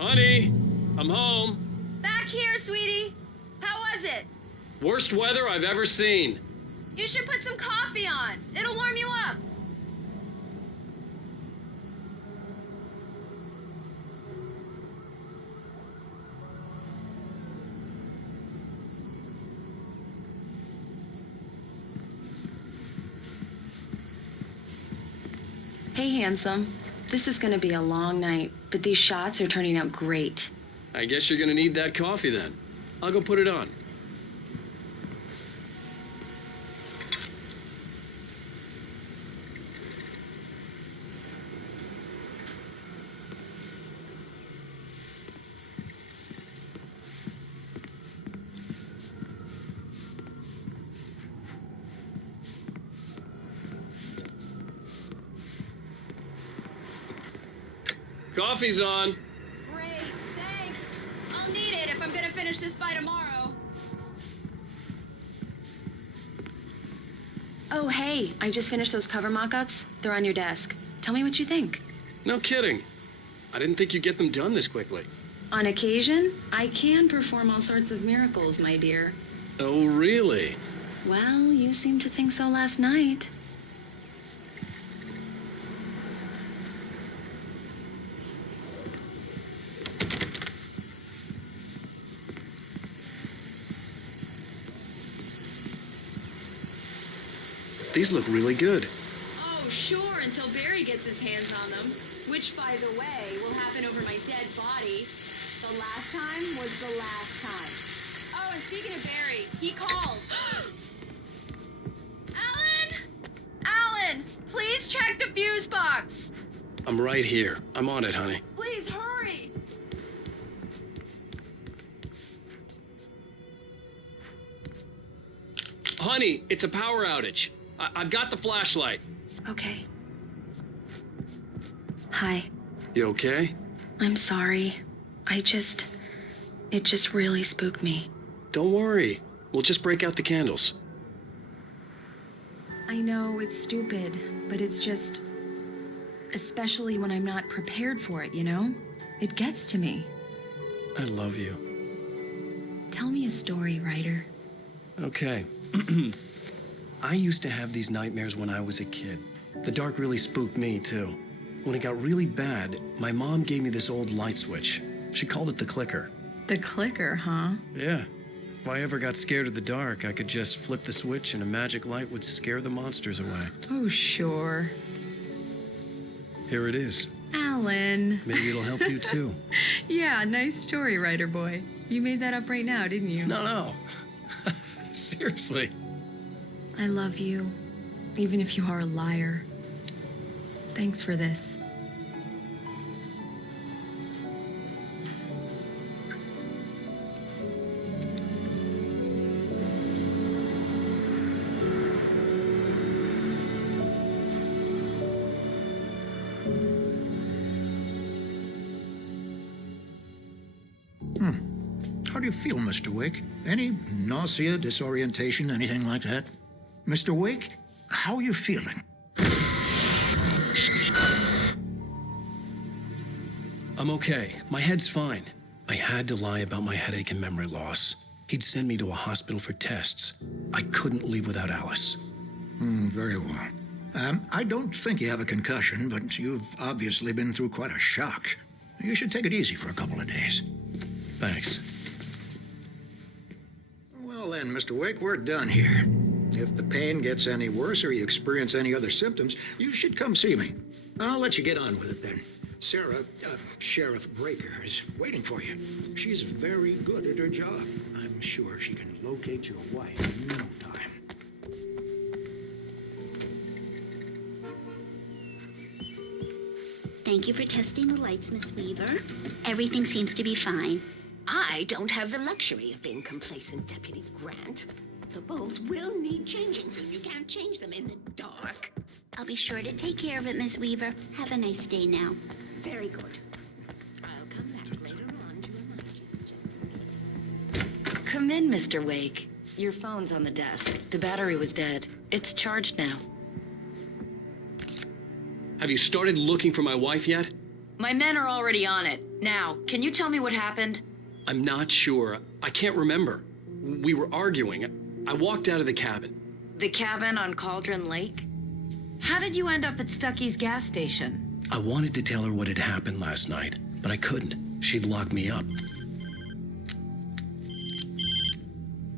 Honey, I'm home. Back here, sweetie. How was it? Worst weather I've ever seen. You should put some coffee on. It'll warm you up. Hey, handsome. This is gonna be a long night, but these shots are turning out great. I guess you're gonna need that coffee then. I'll go put it on. Coffee's on. Great, thanks. I'll need it if I'm gonna finish this by tomorrow. Oh, hey, I just finished those cover mock-ups. They're on your desk. Tell me what you think. No kidding. I didn't think you'd get them done this quickly. On occasion, I can perform all sorts of miracles, my dear. Oh, really? Well, you seemed to think so last night. These look really good. Oh, sure, until Barry gets his hands on them. Which, by the way, will happen over my dead body. The last time was the last time. Oh, and speaking of Barry, he called. Alan! Alan! Please check the fuse box! I'm right here. I'm on it, honey. Please hurry! Honey, it's a power outage. I've got the flashlight. Okay. Hi. You okay? I'm sorry. It just really spooked me. Don't worry. We'll just break out the candles. I know it's stupid, but it's just... Especially when I'm not prepared for it, you know? It gets to me. I love you. Tell me a story, writer. Okay. I used to have these nightmares when I was a kid. The dark really spooked me, too. When it got really bad, my mom gave me this old light switch. She called it the clicker. The clicker, huh? Yeah. If I ever got scared of the dark, I could just flip the switch and a magic light would scare the monsters away. Oh, sure. Here it is. Alan. Maybe it'll help you, too. Yeah, nice story, writer boy. You made that up right now, didn't you? No. Seriously. I love you, even if you are a liar. Thanks for this. How do you feel, Mr. Wake? Any nausea, disorientation, anything like that? Mr. Wake, how are you feeling? I'm okay. My head's fine. I had to lie about my headache and memory loss. He'd send me to a hospital for tests. I couldn't leave without Alice. Very well. I don't think you have a concussion, but you've obviously been through quite a shock. You should take it easy for a couple of days. Thanks. Well then, Mr. Wake, we're done here. If the pain gets any worse or you experience any other symptoms, you should come see me. I'll let you get on with it then. Sarah, Sheriff Breaker, is waiting for you. She's very good at her job. I'm sure she can locate your wife in no time. Thank you for testing the lights, Miss Weaver. Everything seems to be fine. I don't have the luxury of being complacent, Deputy Grant. The bulbs will need changing soon. You can't change them in the dark. I'll be sure to take care of it, Miss Weaver. Have a nice day now. Very good. I'll come back later on to remind you, just in case. Come in, Mr. Wake. Your phone's on the desk. The battery was dead. It's charged now. Have you started looking for my wife yet? My men are already on it. Now, can you tell me what happened? I'm not sure. I can't remember. We were arguing. I walked out of the cabin. The cabin on Cauldron Lake? How did you end up at Stucky's gas station? I wanted to tell her what had happened last night, but I couldn't. She'd locked me up.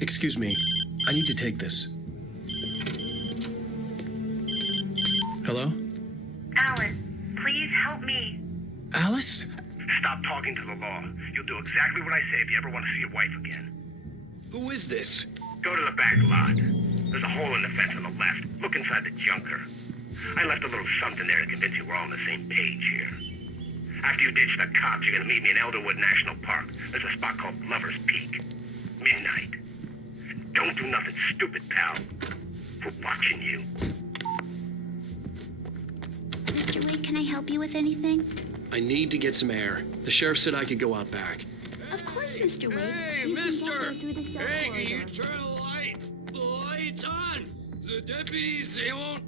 Excuse me. I need to take this. Hello? Alan, please help me. Alice? Stop talking to the law. You'll do exactly what I say if you ever want to see your wife again. Who is this? Go to the back lot. There's a hole in the fence on the left. Look inside the junker. I left a little something there to convince you we're all on the same page here. After you ditch the cops, you're gonna meet me in Elderwood National Park. There's a spot called Lover's Peak. Midnight. Don't do nothing stupid, pal. We're watching you. Mr. Wake, can I help you with anything? I need to get some air. The sheriff said I could go out back. Of course, Mr. Wake. Hey, You can mister! get there through the cell Hey, can you corridor. turn the light? The light's on! The deputies, they don't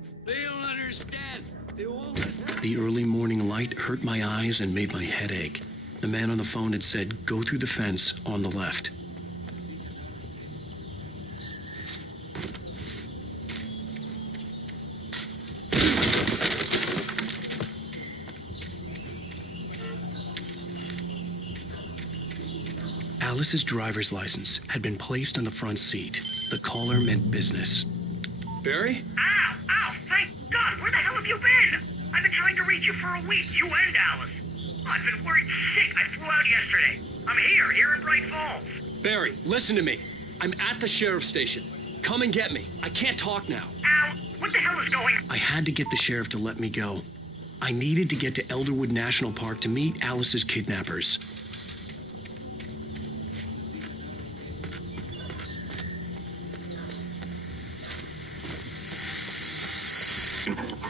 understand. They won't listen. The early morning light hurt my eyes and made my head ache. The man on the phone had said, go through the fence on the left. Alice's driver's license had been placed on the front seat. The caller meant business. Barry? Ow! Ow! Thank God! Where the hell have you been? I've been trying to reach you for a week. You and Alice. Oh, I've been worried sick. I flew out yesterday. I'm here in Bright Falls. Barry, listen to me. I'm at the sheriff's station. Come and get me. I can't talk now. Al, what the hell is going on? I had to get the sheriff to let me go. I needed to get to Elderwood National Park to meet Alice's kidnappers.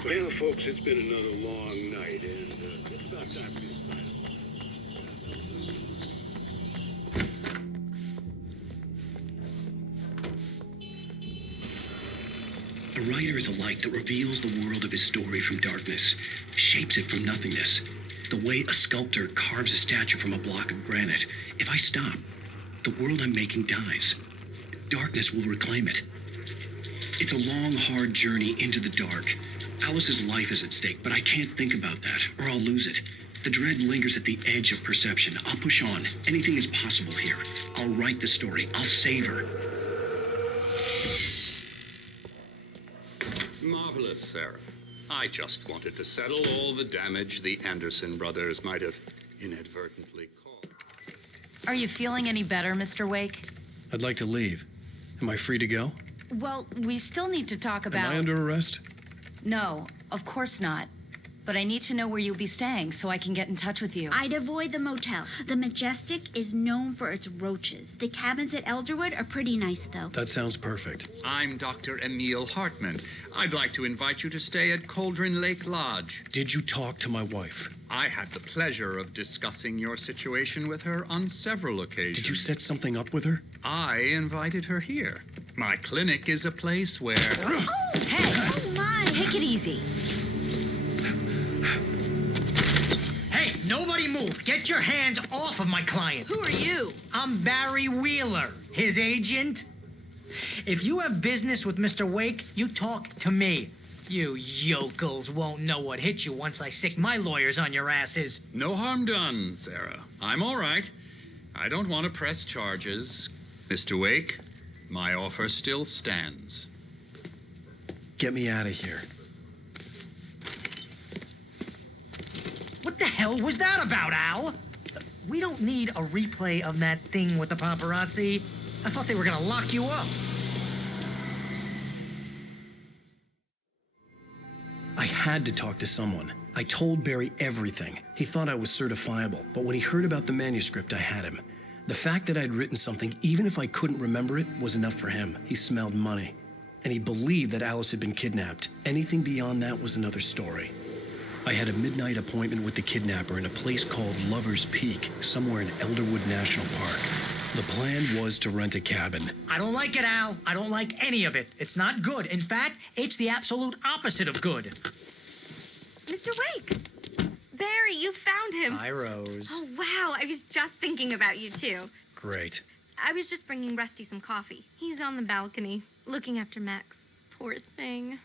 Well, folks, it's been another long night, and it's about time for you to sign A writer is a light that reveals the world of his story from darkness, shapes it from nothingness. The way a sculptor carves a statue from a block of granite. If I stop, the world I'm making dies. Darkness will reclaim it. It's a long, hard journey into the dark. Alice's life is at stake, but I can't think about that, or I'll lose it. The dread lingers at the edge of perception. I'll push on. Anything is possible here. I'll write the story. I'll save her. Marvelous, Sarah. I just wanted to settle all the damage the Anderson brothers might have inadvertently caused. Are you feeling any better, Mr. Wake? I'd like to leave. Am I free to go? Well, we still need to talk about... Am I under arrest? No, of course not. But I need to know where you'll be staying so I can get in touch with you. I'd avoid the motel. The Majestic is known for its roaches. The cabins at Elderwood are pretty nice, though. That sounds perfect. I'm Dr. Emil Hartman. I'd like to invite you to stay at Cauldron Lake Lodge. Did you talk to my wife? I had the pleasure of discussing your situation with her on several occasions. Did you set something up with her? I invited her here. My clinic is a place where... Oh, hey! Oh, my! Take it easy. Hey, nobody move. Get your hands off of my client. Who are you? I'm Barry Wheeler, his agent. If you have business with Mr. Wake, you talk to me. You yokels won't know what hit you once I sick my lawyers on your asses. No harm done, Sarah. I'm all right. I don't want to press charges. Mr. Wake, my offer still stands. Get me out of here. What the hell was that about, Al? We don't need a replay of that thing with the paparazzi. I thought they were gonna lock you up. I had to talk to someone. I told Barry everything. He thought I was certifiable, but when he heard about the manuscript, I had him. The fact that I'd written something, even if I couldn't remember it, was enough for him. He smelled money. And he believed that Alice had been kidnapped. Anything beyond that was another story. I had a midnight appointment with the kidnapper in a place called Lover's Peak, somewhere in Elderwood National Park. The plan was to rent a cabin. I don't like it, Al. I don't like any of it. It's not good. In fact, it's the absolute opposite of good. Mr. Wake! Barry, you found him. Hi, Rose. Oh, wow. I was just thinking about you, too. Great. I was just bringing Rusty some coffee. He's on the balcony, looking after Max. Poor thing.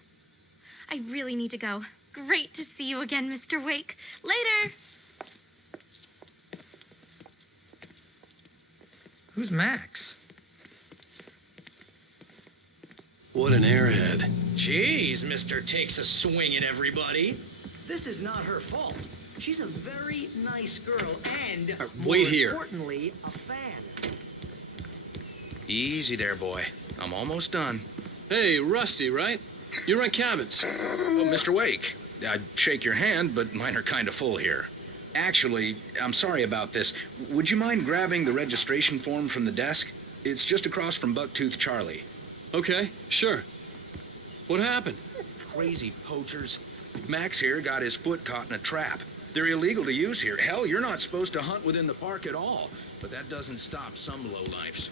I really need to go. Great to see you again, Mr. Wake. Later! Who's Max? What an airhead. Jeez, Mr. Takes a Swing at everybody. This is not her fault. She's a very nice girl and, wait here. importantly, a fan. Easy there, boy. I'm almost done. Hey, Rusty, right? You rent cabins. Oh, Mr. Wake. I'd shake your hand, but mine are kind of full here. Actually, I'm sorry about this. Would you mind grabbing the registration form from the desk? It's just across from Bucktooth Charlie. Okay, sure. What happened? Crazy poachers. Max here got his foot caught in a trap. They're illegal to use here. Hell, you're not supposed to hunt within the park at all. But that doesn't stop some lowlifes.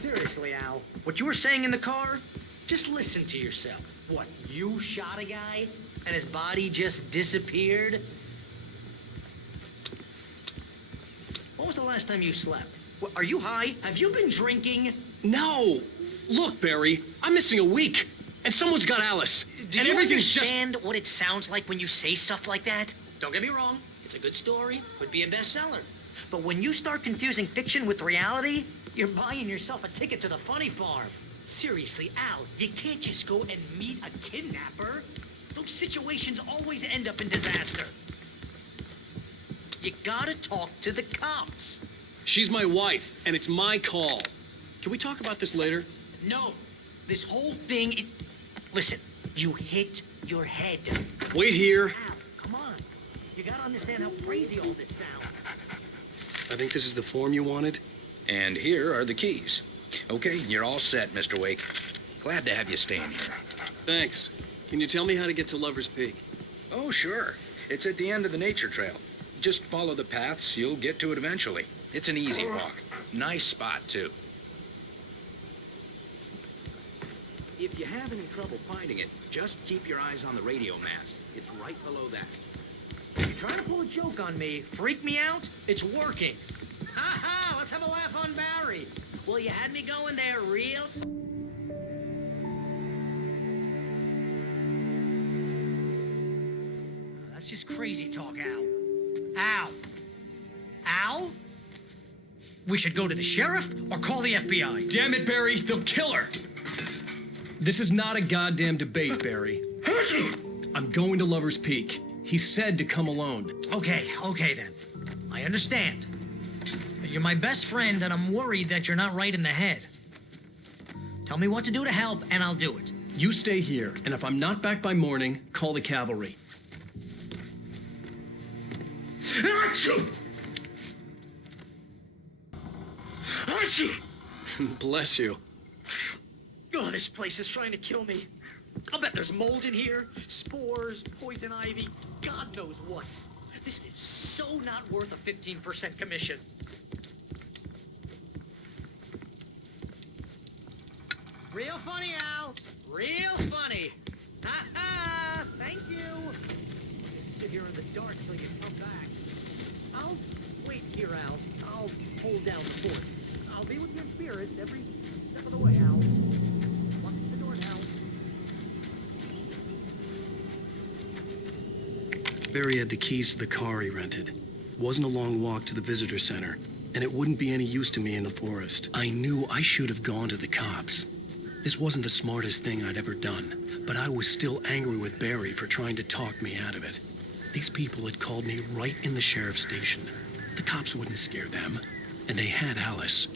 Seriously, Al. What you were saying in the car? Just listen to yourself. What, you shot a guy and his body just disappeared? When was the last time you slept? What, are you high? Have you been drinking? No! Look, Barry, I'm missing a week, and someone's got Alice. Do and you everything's understand what it sounds like when you say stuff like that? Don't get me wrong, it's a good story, could be a bestseller. But when you start confusing fiction with reality, you're buying yourself a ticket to the funny farm. Seriously, Al, you can't just go and meet a kidnapper. Those situations always end up in disaster. You gotta talk to the cops. She's my wife, and it's my call. Can we talk about this later? No, this whole thing, listen, you hit your head. Wait here. Al, come on. understand how crazy all this sounds. I think this is the form you wanted. And here are the keys. Okay, you're all set, Mr. Wake. Glad to have you staying here. Thanks. Can you tell me how to get to Lover's Peak? Oh, sure. It's at the end of the nature trail. Just follow the paths, you'll get to it eventually. It's an easy walk. Nice spot, too. If you have any trouble finding it, just keep your eyes on the radio mast. It's right below that. You trying to pull a joke on me? Freak me out? It's working. Ha ha! Let's have a laugh on Barry. Well, you had me going there real... That's just crazy talk, Al. Al? Al? We should go to the sheriff or call the FBI. Damn it, Barry, they'll kill her! This is not a goddamn debate, Barry. I'm going to Lover's Peak. He said to come alone. Okay then. I understand. You're my best friend, and I'm worried that you're not right in the head. Tell me what to do to help, and I'll do it. You stay here, and if I'm not back by morning, call the cavalry. Achoo! Achoo! Bless you. Oh, this place is trying to kill me. I'll bet there's mold in here, spores, poison ivy, God knows what. This is so not worth a 15% commission. Real funny, Al. Real funny. Ha ha! Thank you. Just sit here in the dark till you come back. I'll wait here, Al. I'll hold down the fort. I'll be with you in spirit every step of the way, Al. Lock the door now. Barry had the keys to the car he rented. Wasn't a long walk to the visitor center, and it wouldn't be any use to me in the forest. I knew I should have gone to the cops. This wasn't the smartest thing I'd ever done, but I was still angry with Barry for trying to talk me out of it. These people had called me right in the sheriff's station. The cops wouldn't scare them, and they had Alice.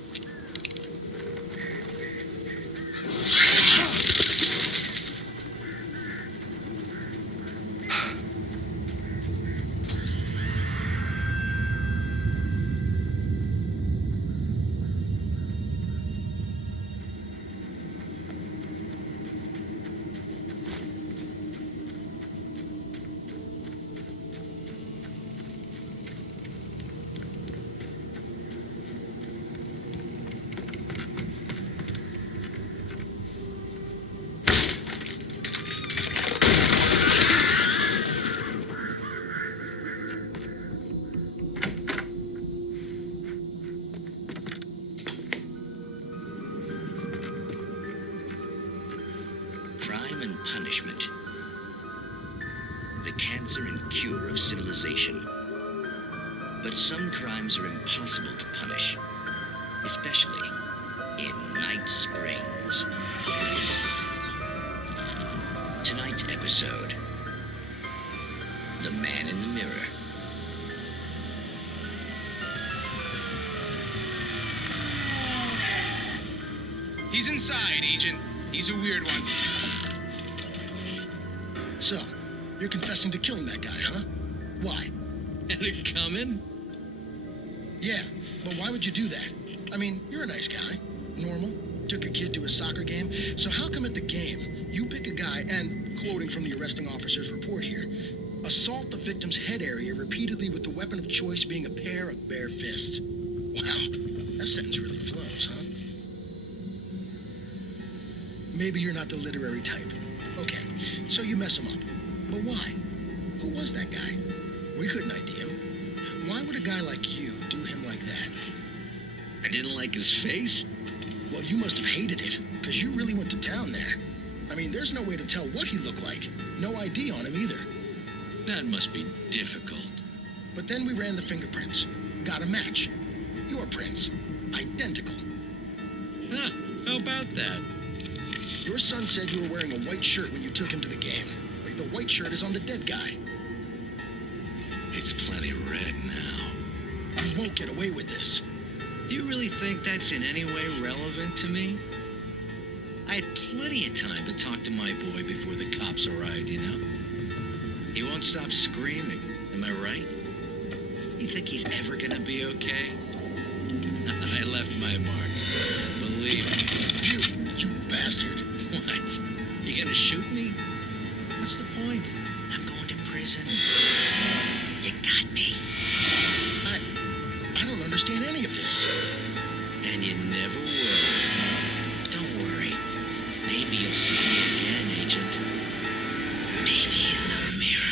Crime and punishment. The cancer and cure of civilization. But some crimes are impossible to punish, especially in Night Springs. Tonight's episode, The Man in the Mirror. He's inside, Agent. He's a weird one. So, you're confessing to killing that guy, huh? Why? Had it coming? Yeah, but why would you do that? I mean, you're a nice guy. Normal. Took a kid to a soccer game. So how come at the game, you pick a guy and, quoting from the arresting officer's report here, assault the victim's head area repeatedly with the weapon of choice being a pair of bare fists? Wow, that sentence really flows, huh? Maybe you're not the literary type. Okay, so you mess him up. But why? Who was that guy? We couldn't ID him. Why would a guy like you do him like that? I didn't like his face? Well, you must have hated it, because you really went to town there. I mean, there's no way to tell what he looked like. No ID on him either. That must be difficult. But then we ran the fingerprints. Got a match. Your prints. Identical. Huh, how about that? Your son said you were wearing a white shirt when you took him to the game. But the white shirt is on the dead guy. It's plenty red now. You won't get away with this. Do you really think that's in any way relevant to me? I had plenty of time to talk to my boy before the cops arrived, you know? He won't stop screaming, am I right? really think he's ever gonna be okay? I left my mark. Believe me. You bastard. What? You gonna shoot me? What's the point? I'm going to prison. You got me. I don't understand any of this. And you never will. Don't worry. Maybe you'll see me again, Agent. Maybe in the mirror.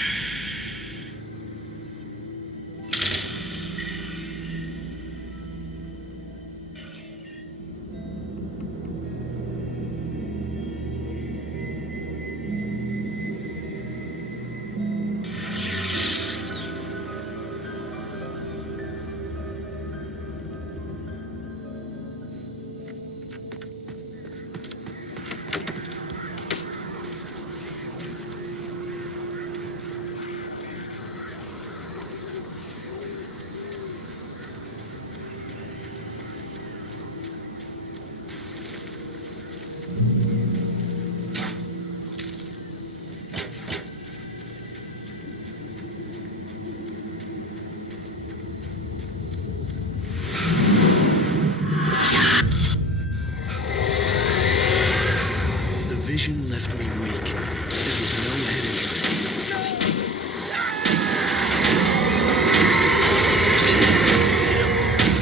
Vision left me weak. This was no head injury.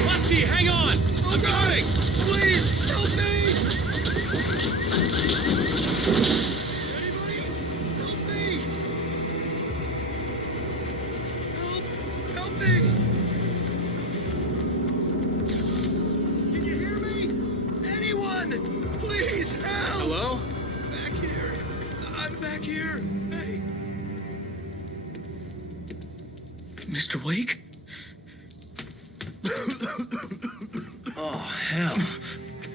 Rusty, hang on! I'm coming! Please, help me! Anybody? Help me! Help me! Can you hear me? Anyone? Please, help! Hello? Back here. I'm back here. Hey. Mr. Wake? Oh, hell.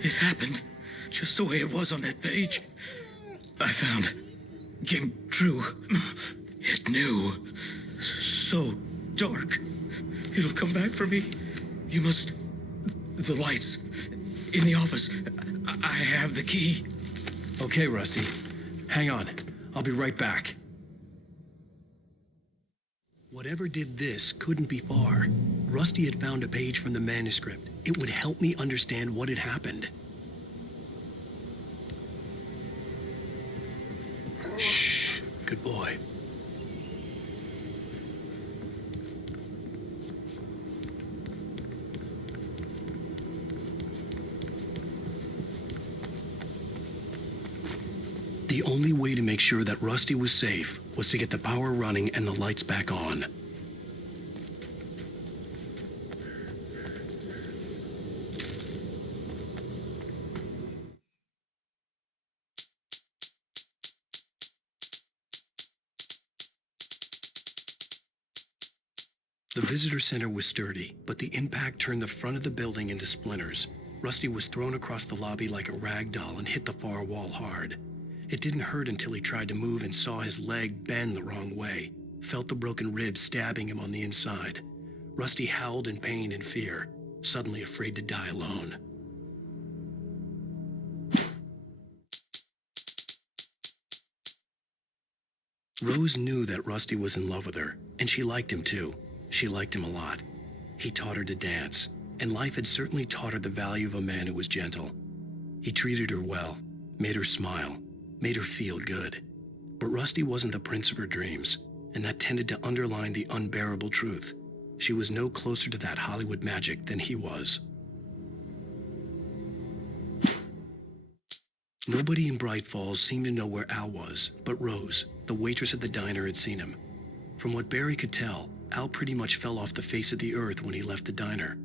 It happened just the way it was on that page. I found. Came true. It knew. So dark. It'll come back for me. You must. The lights. In the office. I have the key. Okay, Rusty. Hang on. I'll be right back. Whatever did this couldn't be far. Rusty had found a page from the manuscript. It would help me understand what had happened. Shh. Good boy. The only way to make sure that Rusty was safe was to get the power running and the lights back on. The visitor center was sturdy, but the impact turned the front of the building into splinters. Rusty was thrown across the lobby like a rag doll and hit the far wall hard. It didn't hurt until he tried to move and saw his leg bend the wrong way, felt the broken ribs stabbing him on the inside. Rusty howled in pain and fear, suddenly afraid to die alone. Rose knew that Rusty was in love with her, and she liked him too. She liked him a lot. He taught her to dance, and life had certainly taught her the value of a man who was gentle. He treated her well, made her smile, made her feel good. But Rusty wasn't the prince of her dreams, and that tended to underline the unbearable truth. She was no closer to that Hollywood magic than he was. Nobody in Bright Falls seemed to know where Al was, but Rose, the waitress at the diner, had seen him. From what Barry could tell, Al pretty much fell off the face of the earth when he left the diner.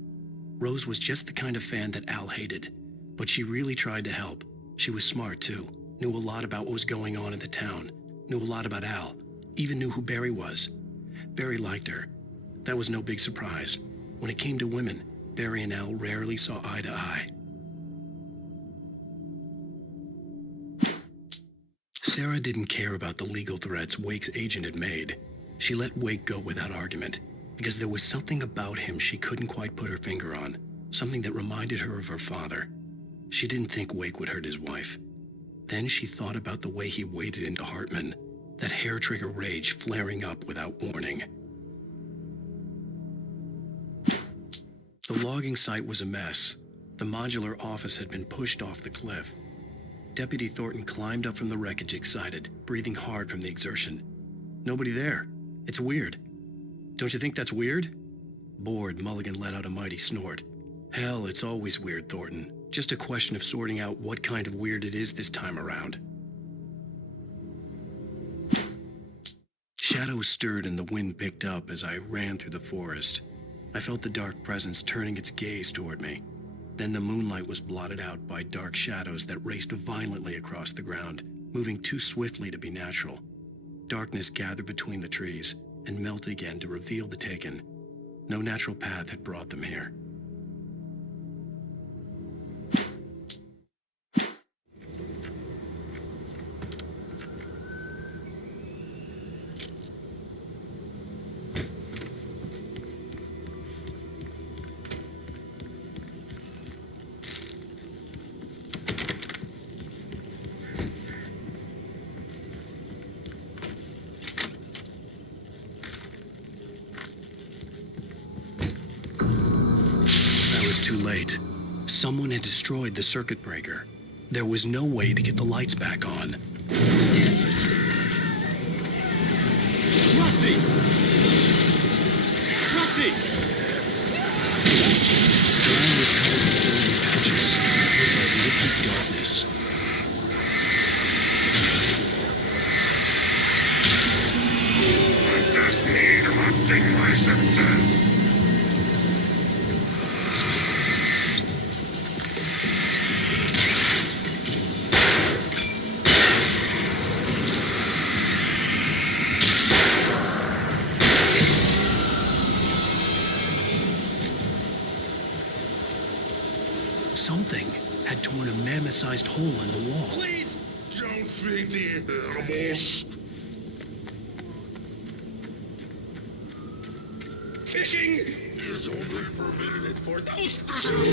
Rose was just the kind of fan that Al hated, but she really tried to help. She was smart too, knew a lot about what was going on in the town, knew a lot about Al, even knew who Barry was. Barry liked her. That was no big surprise. When it came to women, Barry and Al rarely saw eye to eye. Sarah didn't care about the legal threats Wake's agent had made. She let Wake go without argument, because there was something about him she couldn't quite put her finger on, something that reminded her of her father. She didn't think Wake would hurt his wife. Then she thought about the way he waded into Hartman, that hair-trigger rage flaring up without warning. The logging site was a mess. The modular office had been pushed off the cliff. Deputy Thornton climbed up from the wreckage excited, breathing hard from the exertion. Nobody there. It's weird. Don't you think that's weird? Bored, Mulligan let out a mighty snort. Hell, it's always weird, Thornton. Just a question of sorting out what kind of weird it is this time around. Shadows stirred and the wind picked up as I ran through the forest. I felt the dark presence turning its gaze toward me. Then the moonlight was blotted out by dark shadows that raced violently across the ground, moving too swiftly to be natural. Darkness gathered between the trees and melted again to reveal the Taken. No natural path had brought them here. Too late. Someone had destroyed the circuit breaker. There was no way to get the lights back on. Rusty! Rusty! The ground was covered with glowing patches, filled by liquid darkness. I just need hunting licenses. Something had torn a mammoth-sized hole in the wall. Please don't feed the animals. Fishing is only permitted for those fishers.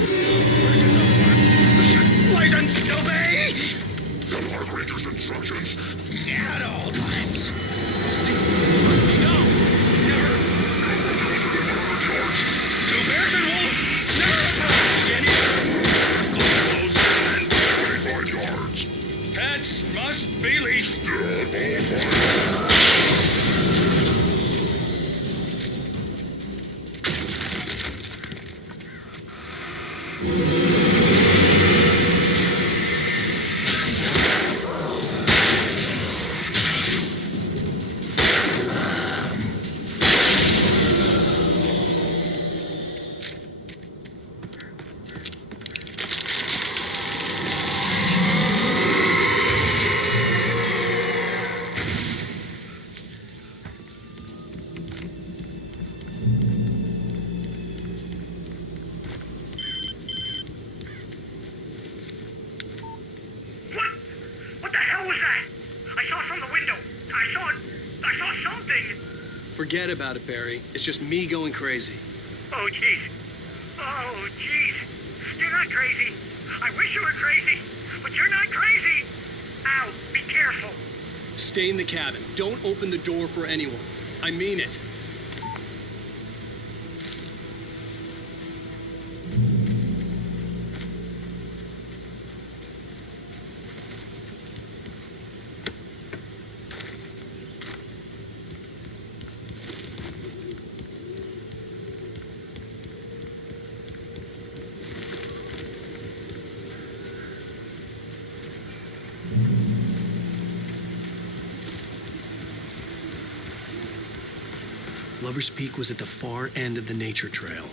License, obey! Follow our ranger's instructions at all times. Rusty, no! Never. Two bears and wolves never approach any. Yards. Pets must be leashed. Forget about it, Barry. It's just me going crazy. Oh, jeez. Oh, jeez. You're not crazy. I wish you were crazy, but you're not crazy. Ow, be careful. Stay in the cabin. Don't open the door for anyone. I mean it. Lover's Peak was at the far end of the nature trail.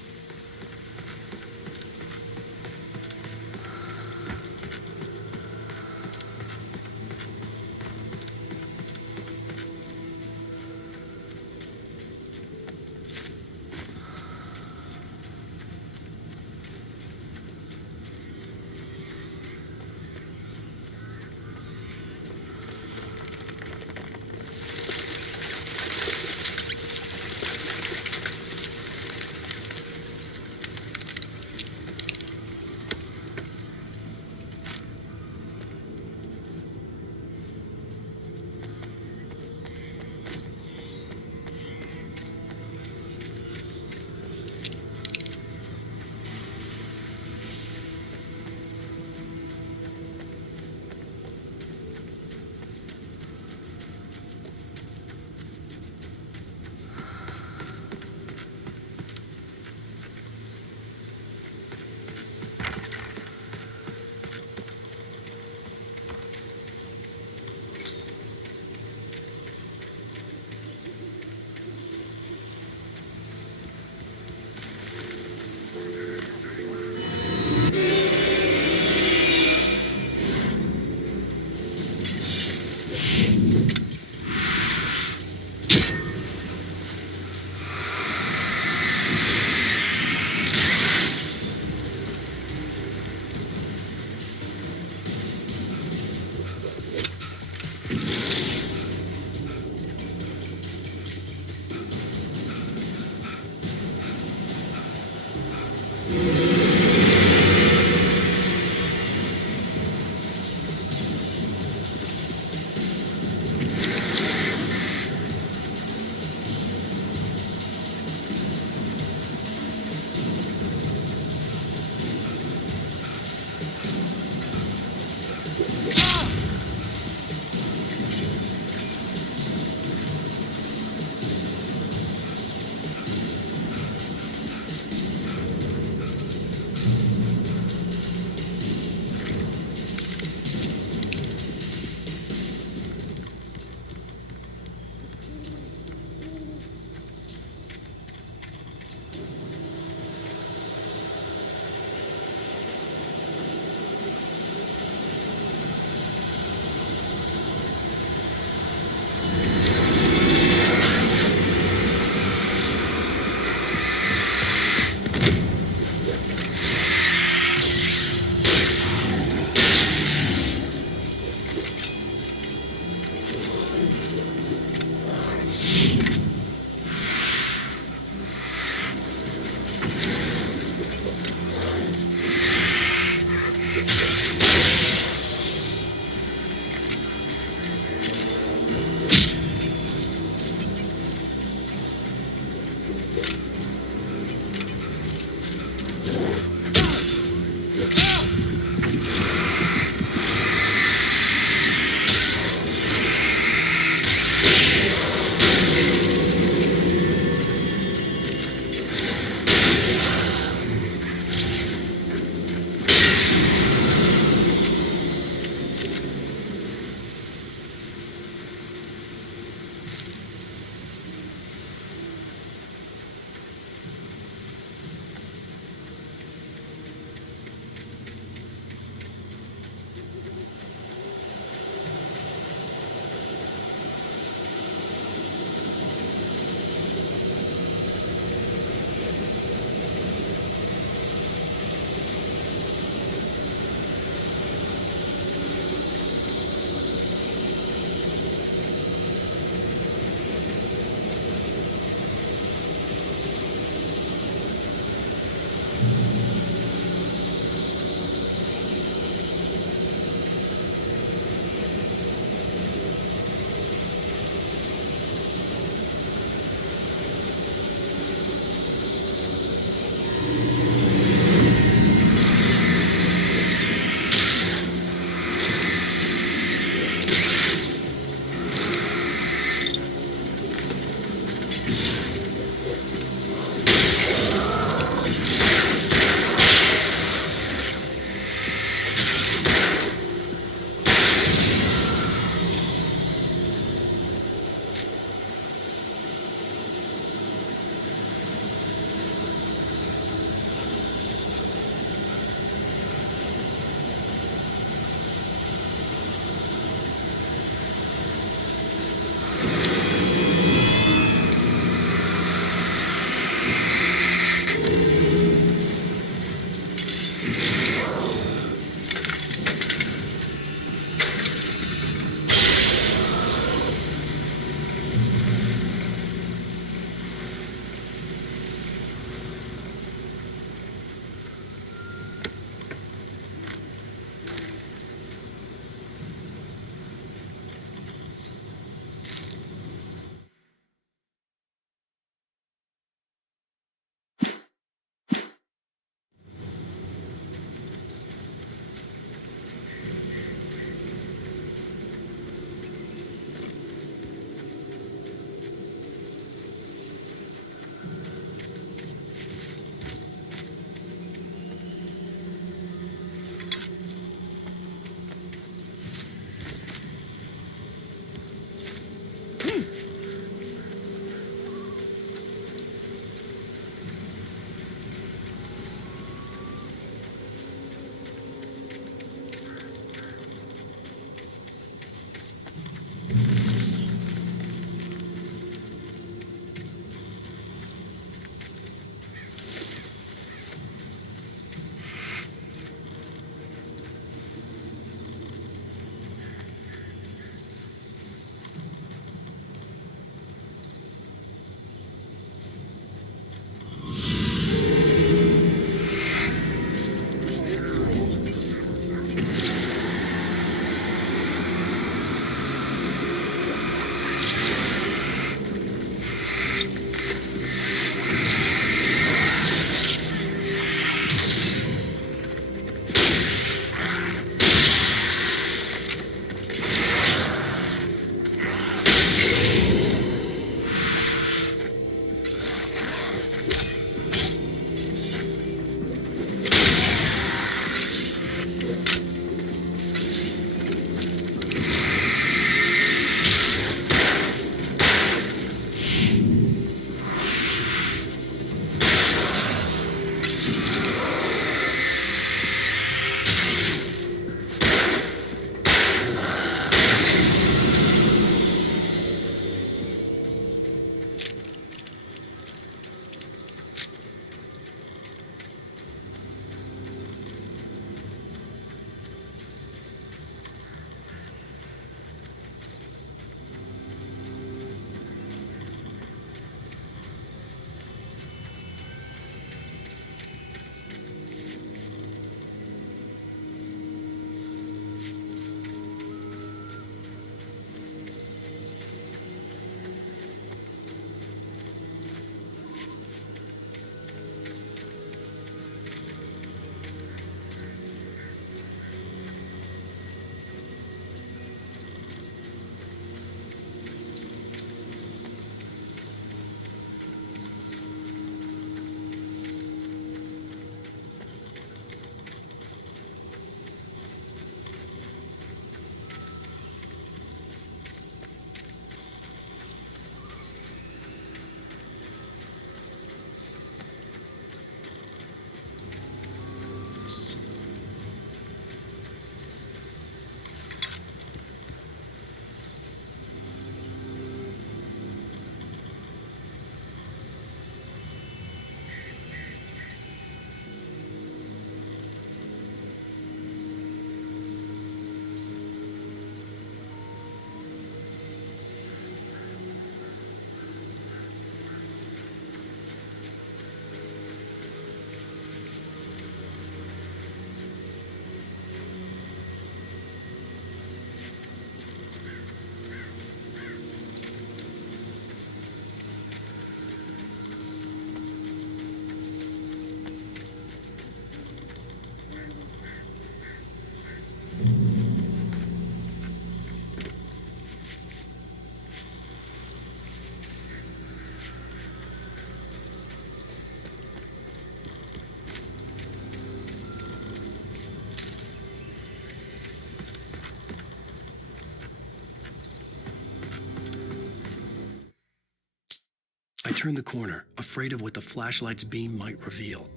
turned the corner, afraid of what the flashlight's beam might reveal.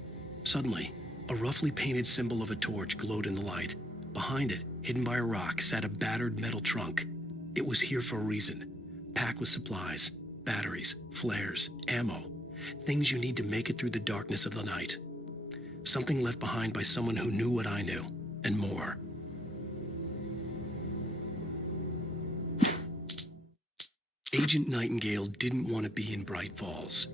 Suddenly, a roughly painted symbol of a torch glowed in the light. Behind it, hidden by a rock, sat a battered metal trunk. It was here for a reason, packed with supplies, batteries, flares, ammo, things you need to make it through the darkness of the night. Something left behind by someone who knew what I knew, and more. Agent Nightingale didn't want to be in Bright Falls.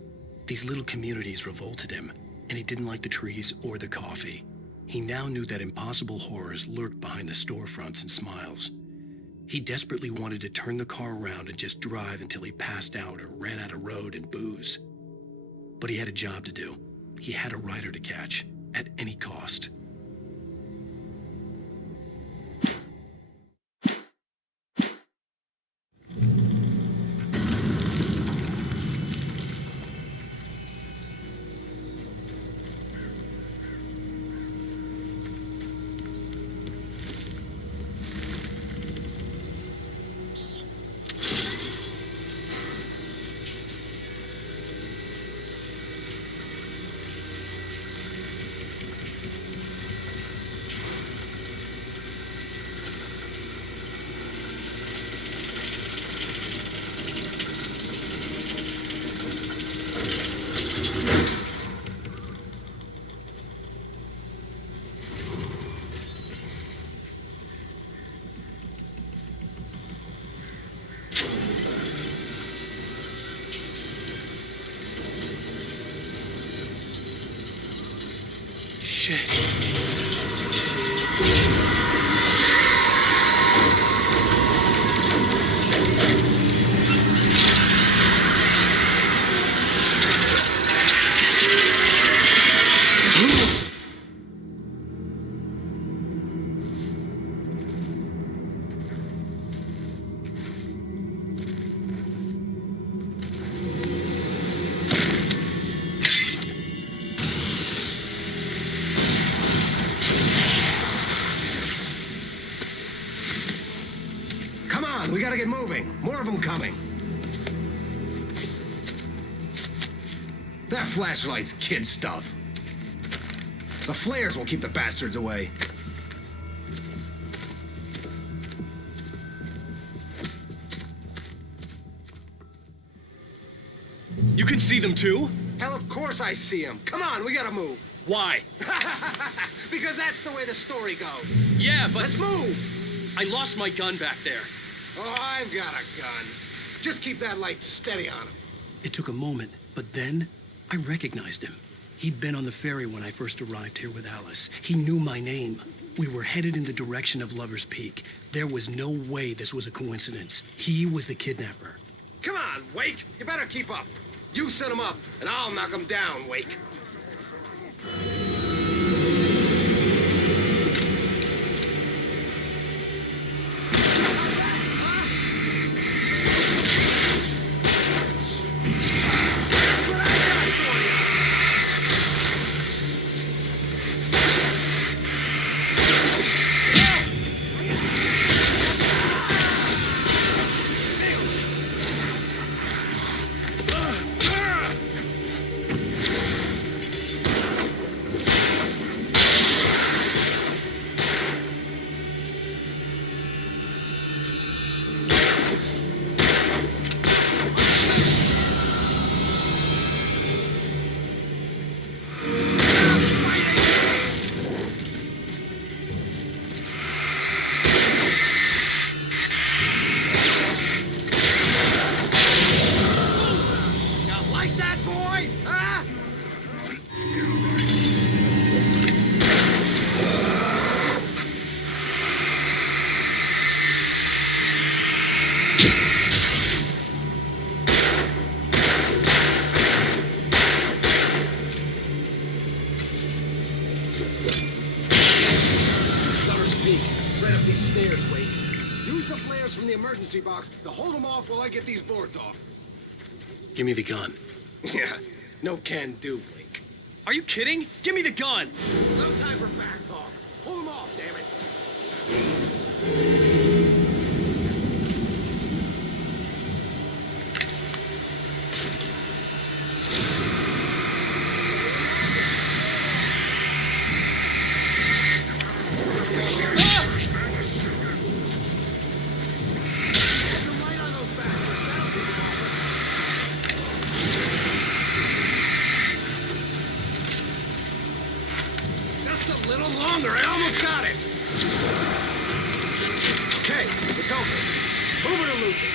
These little communities revolted him, and he didn't like the trees or the coffee. He now knew that impossible horrors lurked behind the storefronts and smiles. He desperately wanted to turn the car around and just drive until he passed out or ran out of road and booze. But he had a job to do. He had a rider to catch, at any cost. We gotta get moving. More of them coming. That flashlight's kid stuff. The flares will keep the bastards away. You can see them too? Hell, of course I see them. Come on, we gotta move. Why? Because that's the way the story goes. Yeah, but... Let's move! I lost my gun back there. Oh, I've got a gun. Just keep that light steady on him. It took a moment, but then I recognized him. He'd been on the ferry when I first arrived here with Alice. He knew my name. We were headed in the direction of Lover's Peak. There was no way this was a coincidence. He was the kidnapper. Come on, Wake. You better keep up. You set him up, and I'll knock him down, Wake. From the emergency box to hold them off while I get these boards off. Give me the gun. Yeah, no can do, Wake. Are you kidding? Give me the gun! No time for back talk. Hold them off, damn it. Just a little longer. I almost got it. Okay, it's open. Move it or lose it.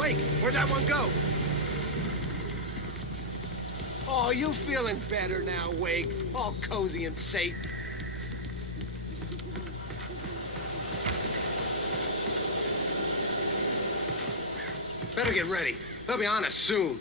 Wake, where'd that one go? Oh, you feeling better now, Wake? All cozy and safe. Better get ready. They'll be on us soon.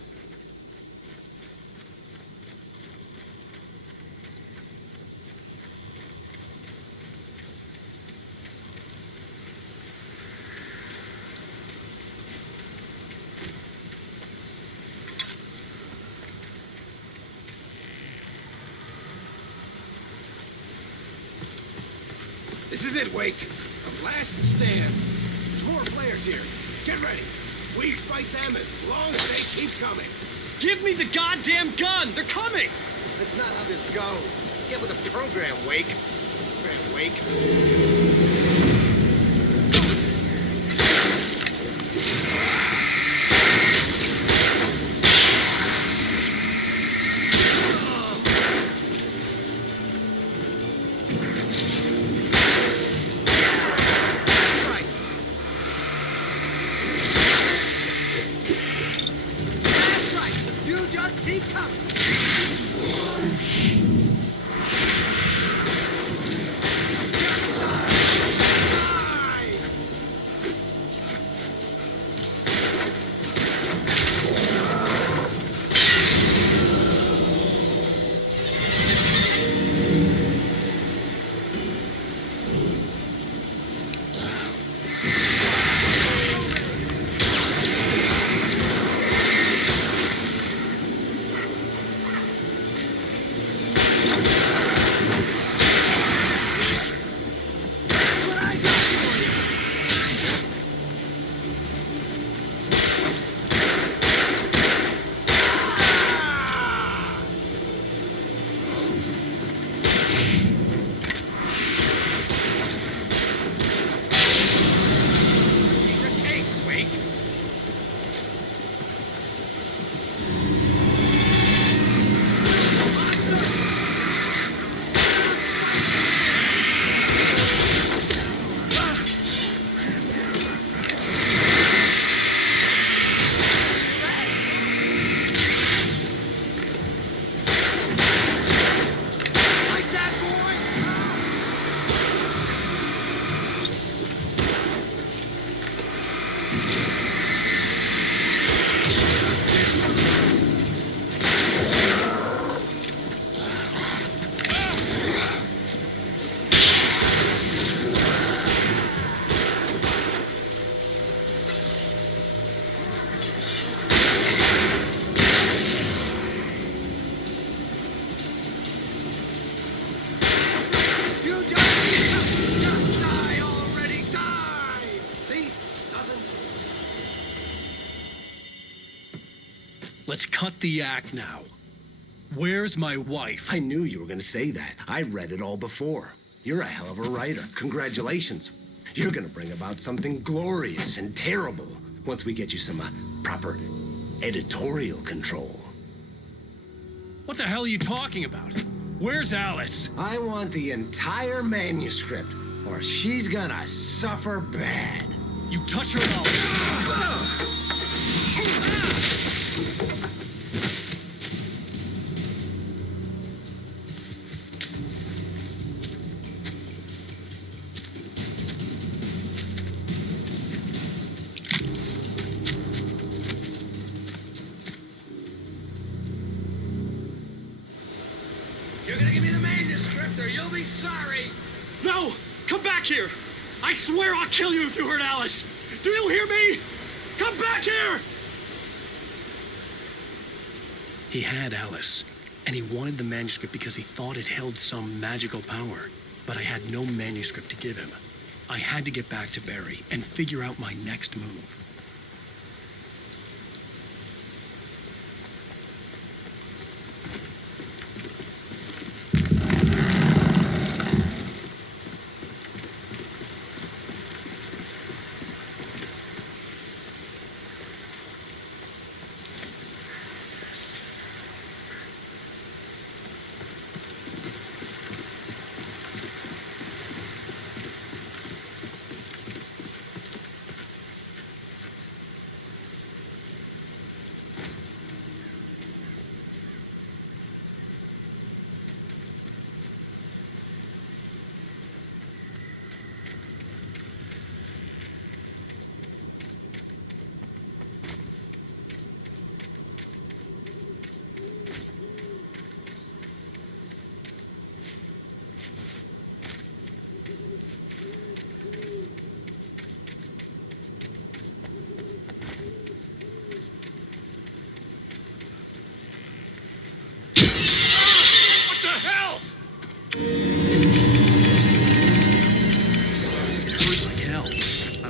This is it, Wake. A last stand. There's more players here. Get ready. We fight them as long as they keep coming. Give me the goddamn gun! They're coming! That's not how this goes. Get with the program, Wake. Program, Wake. Keep coming. Let's cut the act now. Where's my wife? I knew you were going to say that. I read it all before. You're a hell of a writer. Congratulations. You're going to bring about something glorious and terrible once we get you some proper editorial control. What the hell are you talking about? Where's Alice? I want the entire manuscript, or she's gonna suffer bad. You touch her now. You're gonna give me the manuscript or you'll be sorry. No! Come back here! I swear I'll kill you if you hurt Alice! Do you hear me? Come back here! He had Alice, and he wanted the manuscript because he thought it held some magical power. But I had no manuscript to give him. I had to get back to Barry and figure out my next move.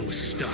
I was stuck.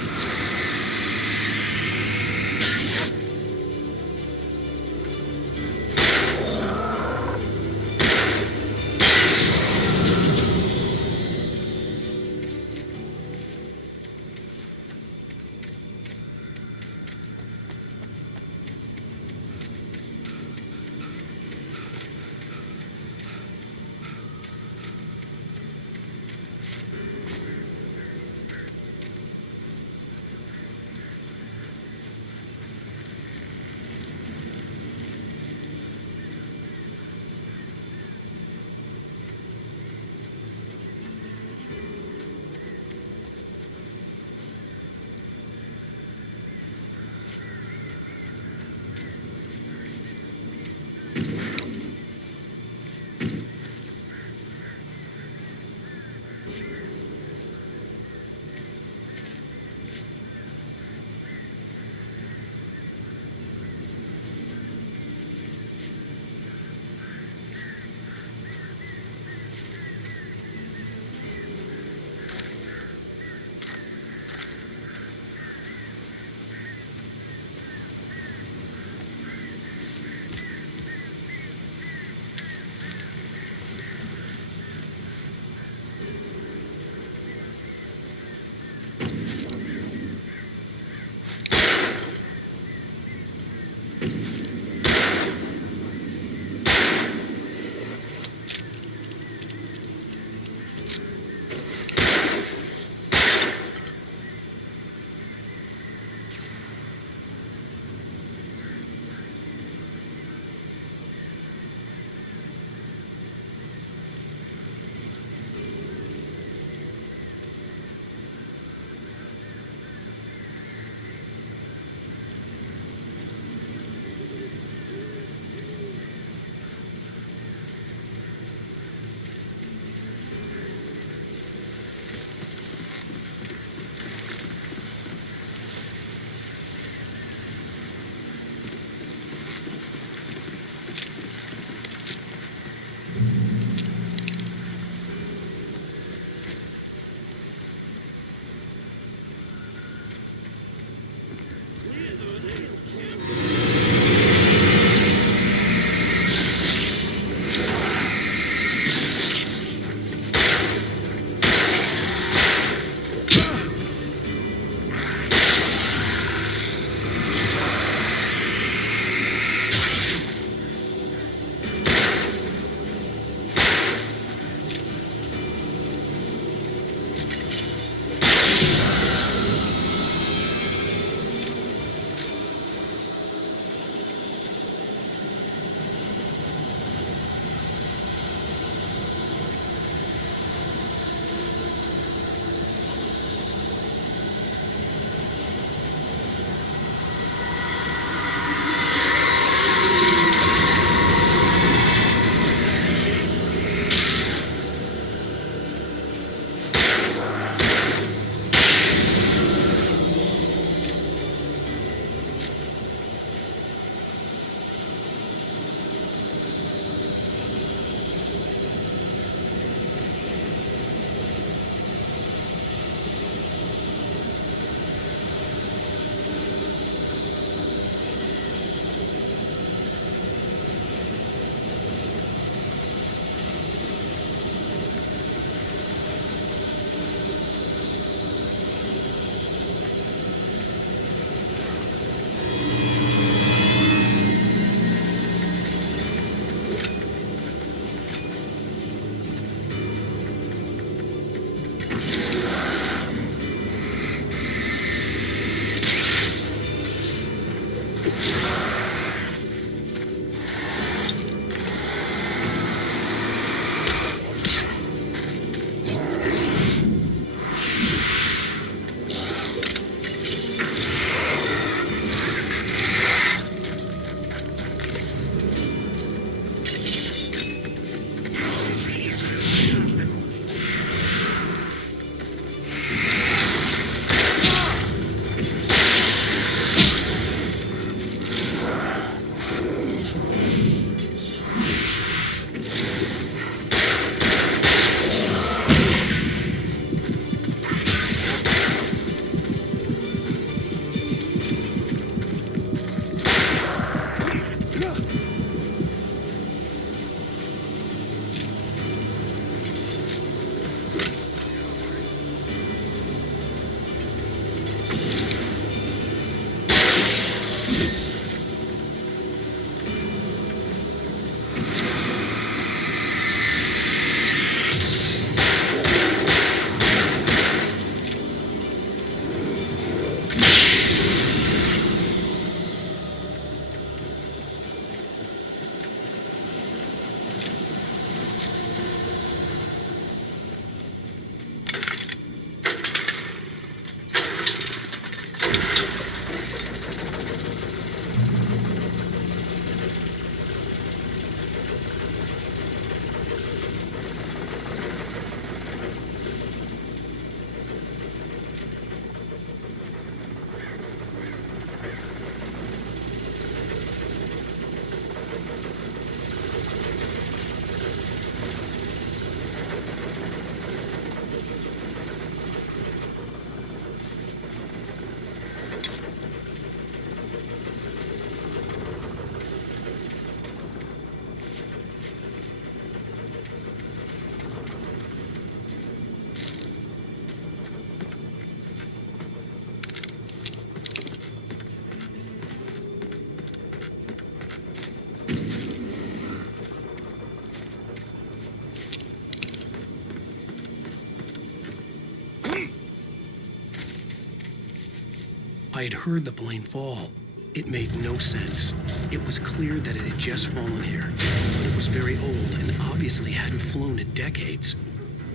I had heard the plane fall. It made no sense. It was clear that it had just fallen here, but it was very old and obviously hadn't flown in decades.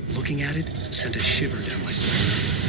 Looking at it sent a shiver down my spine.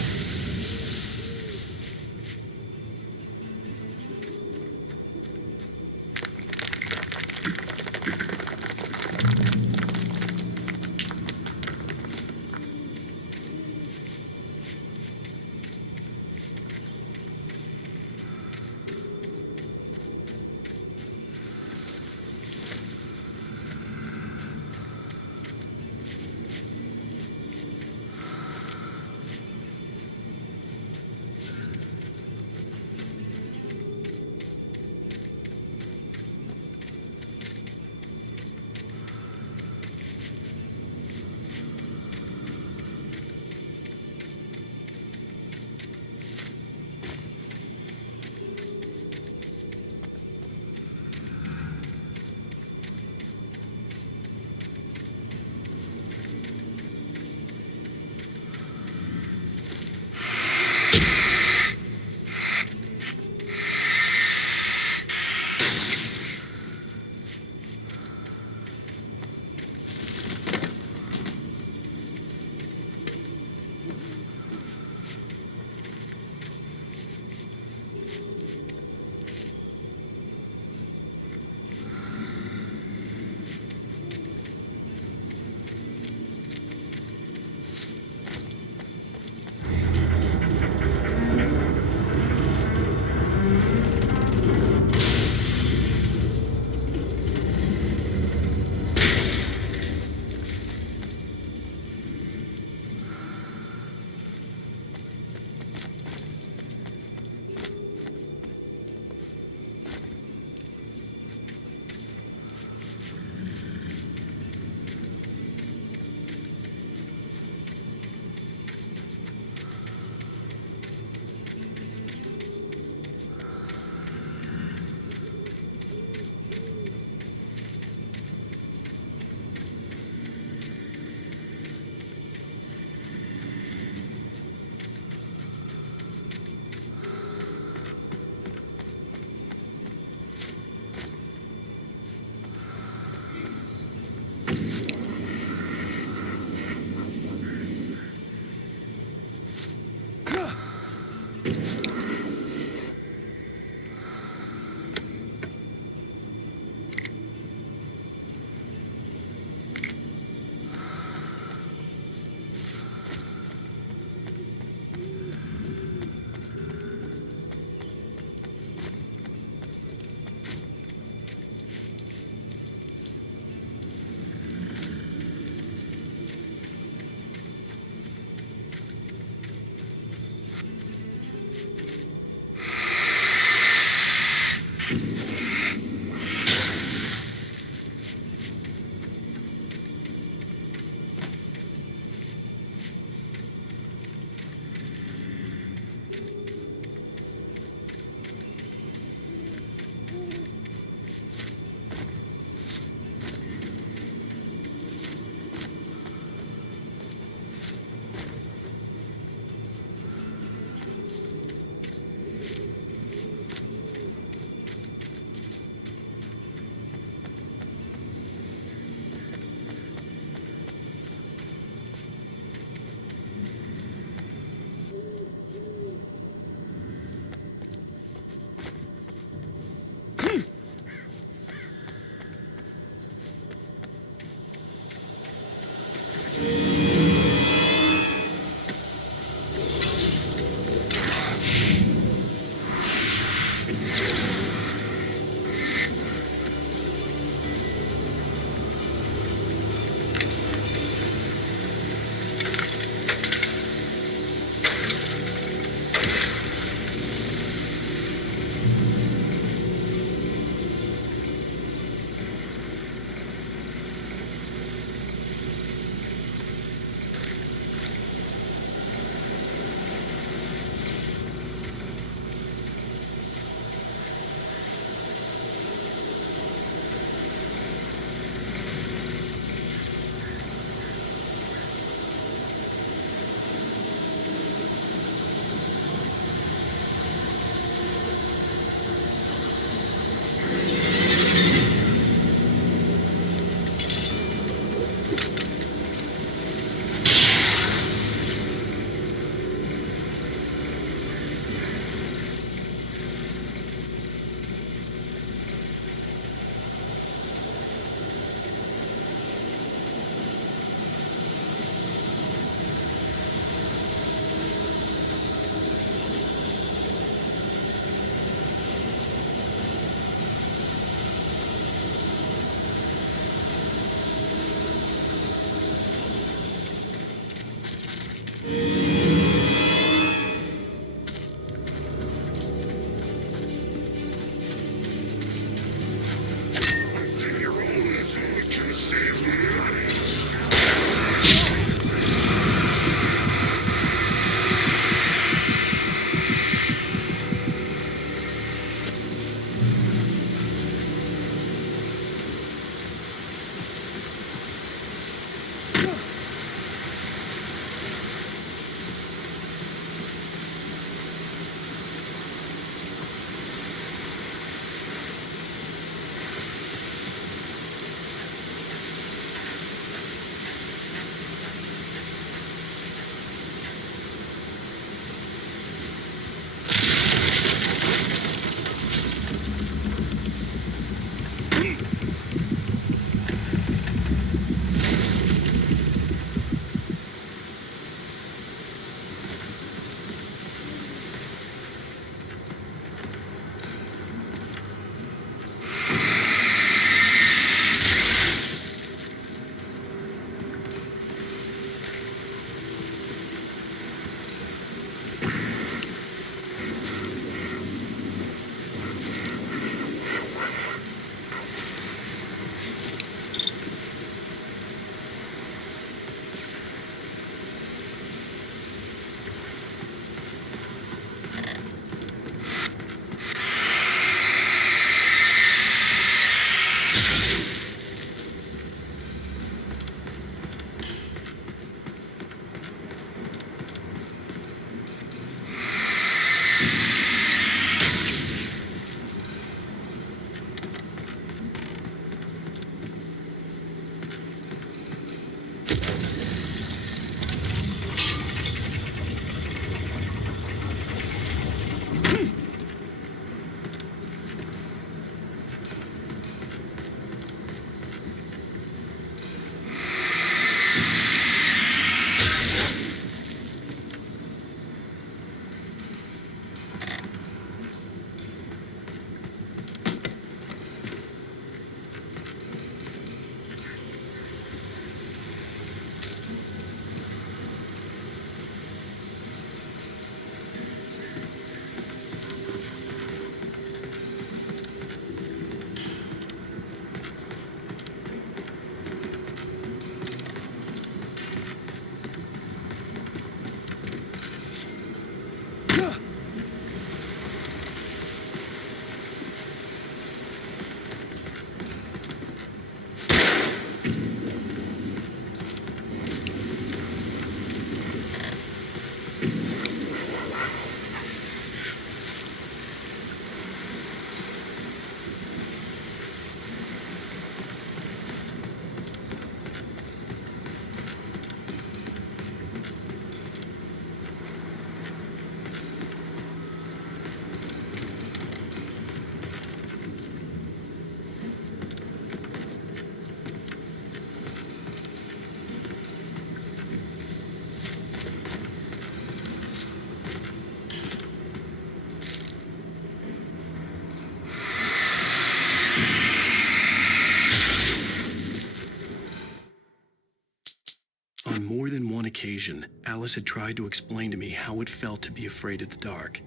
Alice had tried to explain to me how it felt to be afraid of the dark.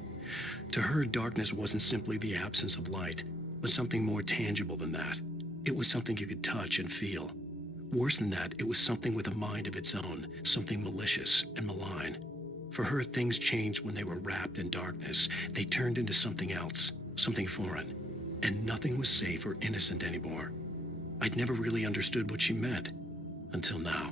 To her, darkness wasn't simply the absence of light, but something more tangible than that. It was something you could touch and feel. Worse than that, it was something with a mind of its own, something malicious and malign. For her, things changed when they were wrapped in darkness. They turned into something else, something foreign, and nothing was safe or innocent anymore. I'd never really understood what she meant, until now.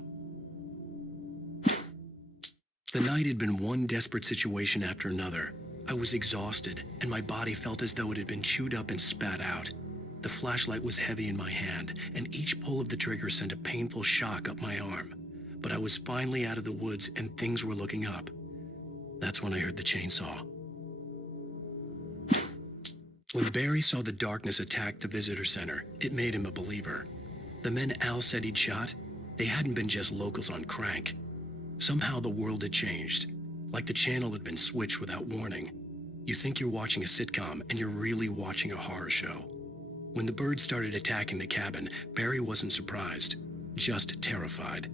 The night had been one desperate situation after another. I was exhausted, and my body felt as though it had been chewed up and spat out. The flashlight was heavy in my hand, and each pull of the trigger sent a painful shock up my arm. But I was finally out of the woods, and things were looking up. That's when I heard the chainsaw. When Barry saw the darkness attack the visitor center, it made him a believer. The men Al said he'd shot, they hadn't been just locals on crank. Somehow the world had changed, like the channel had been switched without warning. You think you're watching a sitcom, and you're really watching a horror show. When the birds started attacking the cabin, Barry wasn't surprised, just terrified.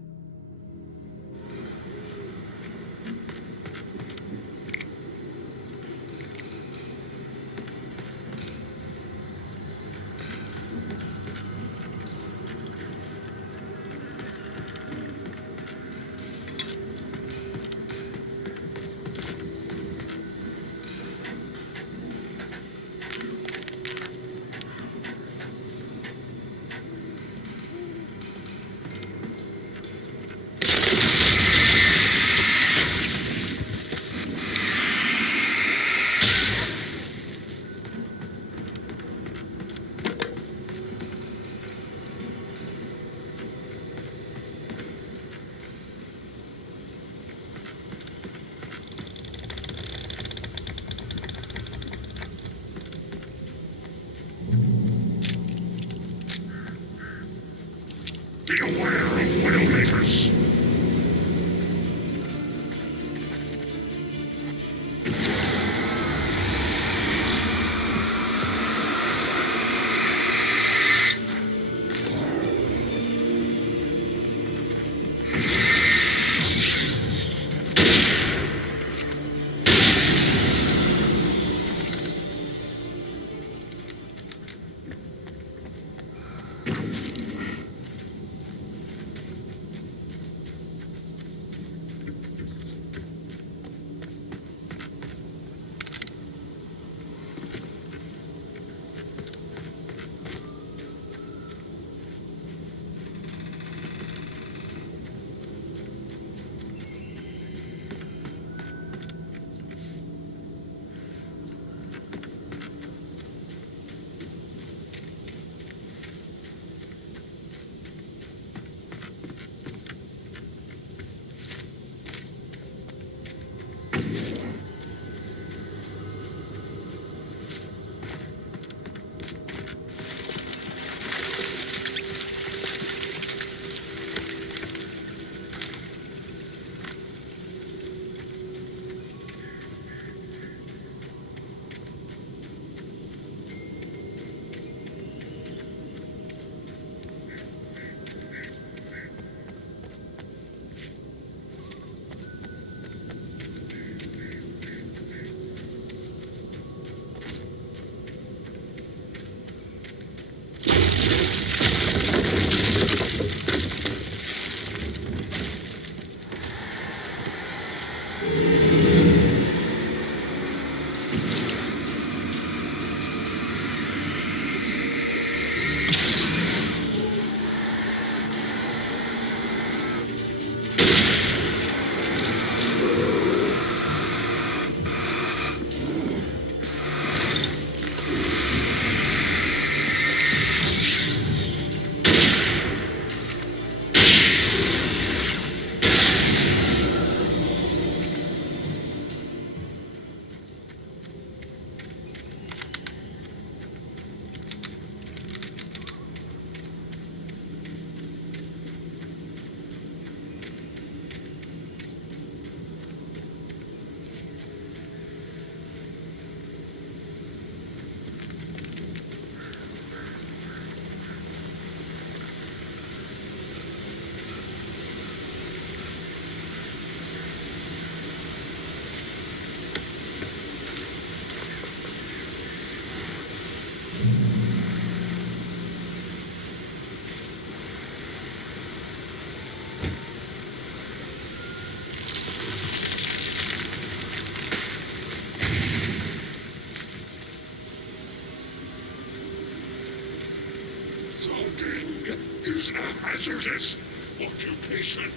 Crafting is a hazardous occupation.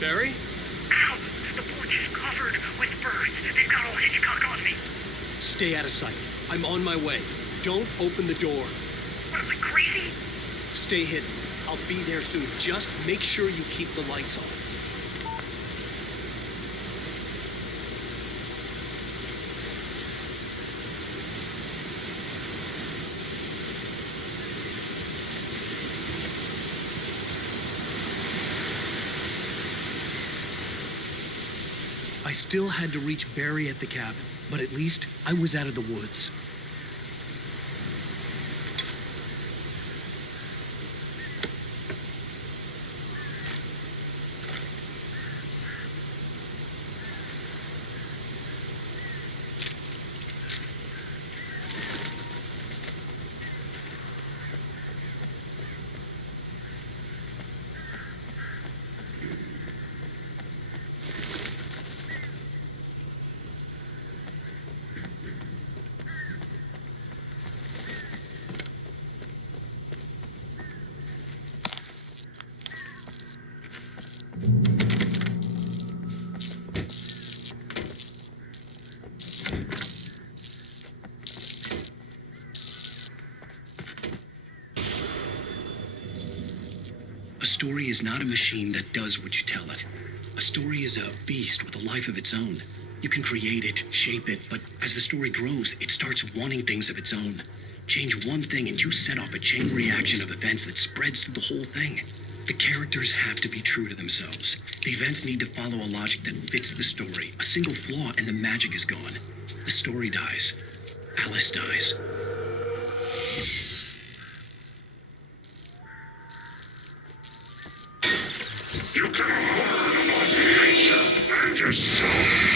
Barry? Ow! The porch is covered with birds. They've got all Hitchcock on me. Stay out of sight. I'm on my way. Don't open the door. What, am I crazy? Stay hidden. I'll be there soon. Just make sure you keep the lights on. I still had to reach Barry at the cabin, but at least I was out of the woods. A story is not a machine that does what you tell it. A story is a beast with a life of its own. You can create it, shape it, but as the story grows, it starts wanting things of its own. Change one thing and you set off a chain reaction of events that spreads through the whole thing. The characters have to be true to themselves. The events need to follow a logic that fits the story. A single flaw and the magic is gone. The story dies. Alice dies. You can harm our nature and yourself.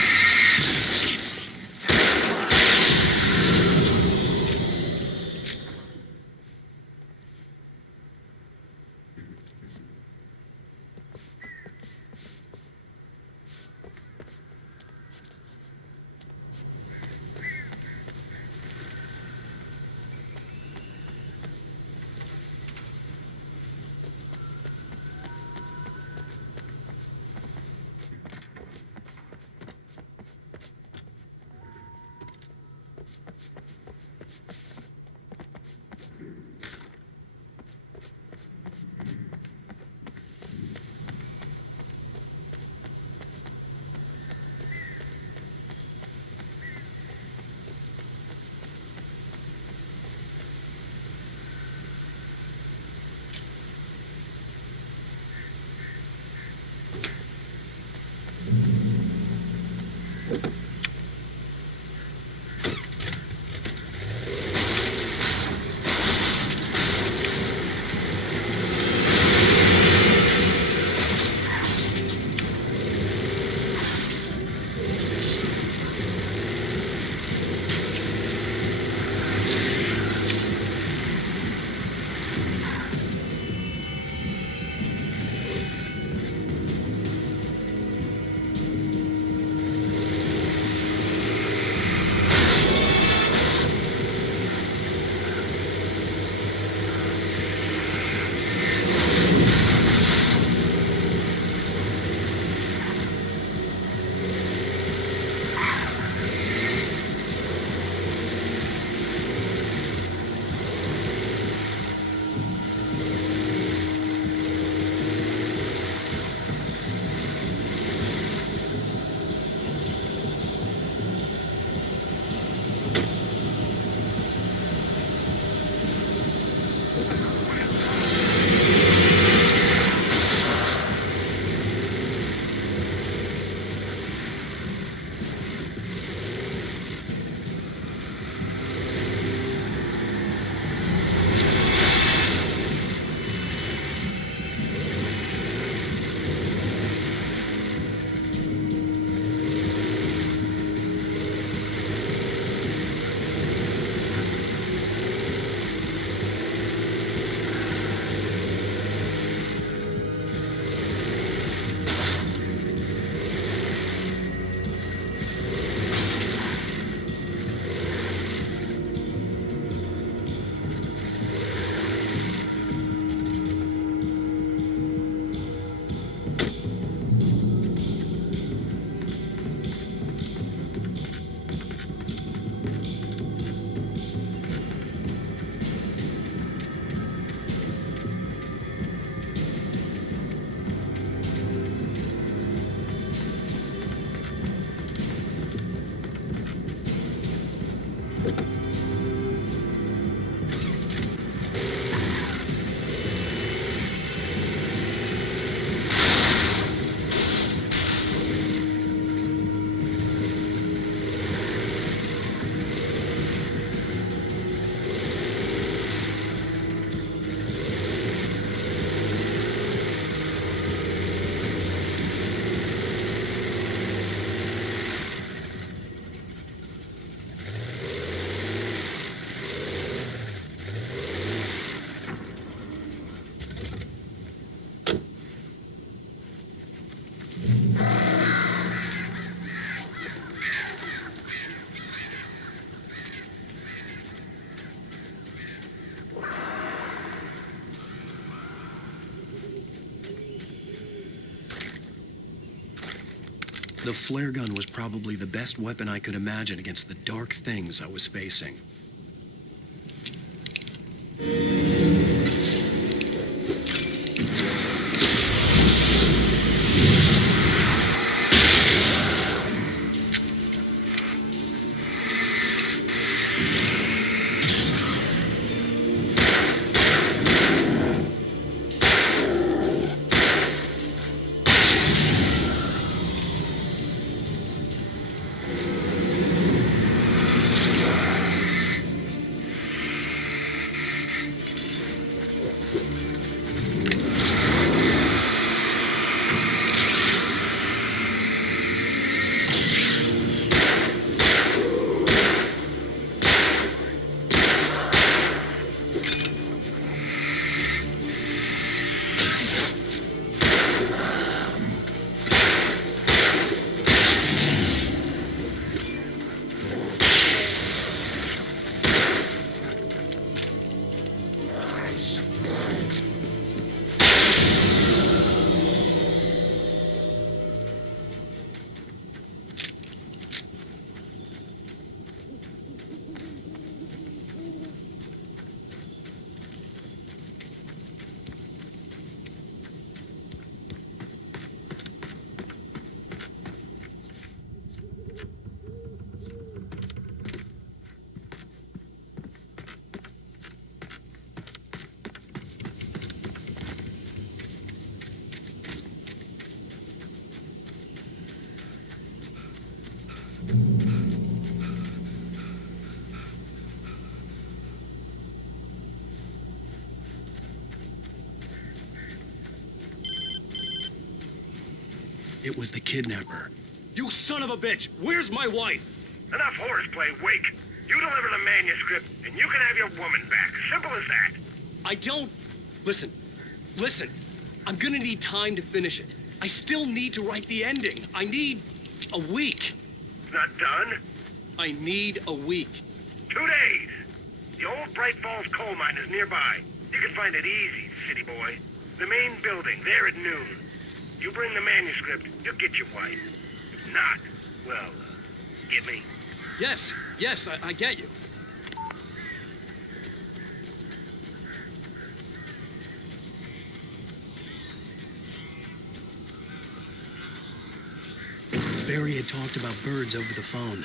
The flare gun was probably the best weapon I could imagine against the dark things I was facing. It was the kidnapper. You son of a bitch! Where's my wife? Enough horseplay, Wake. You deliver the manuscript, and you can have your woman back. Simple as that. I don't... Listen. I'm gonna need time to finish it. I still need to write the ending. I need a week. It's not done? I need a week. 2 days. The old Bright Falls coal mine is nearby. You can find it easy, city boy. The main building, there at noon. You bring the manuscript, you'll get your wife. If not, well, get me? Yes, I get you. Barry had talked about birds over the phone.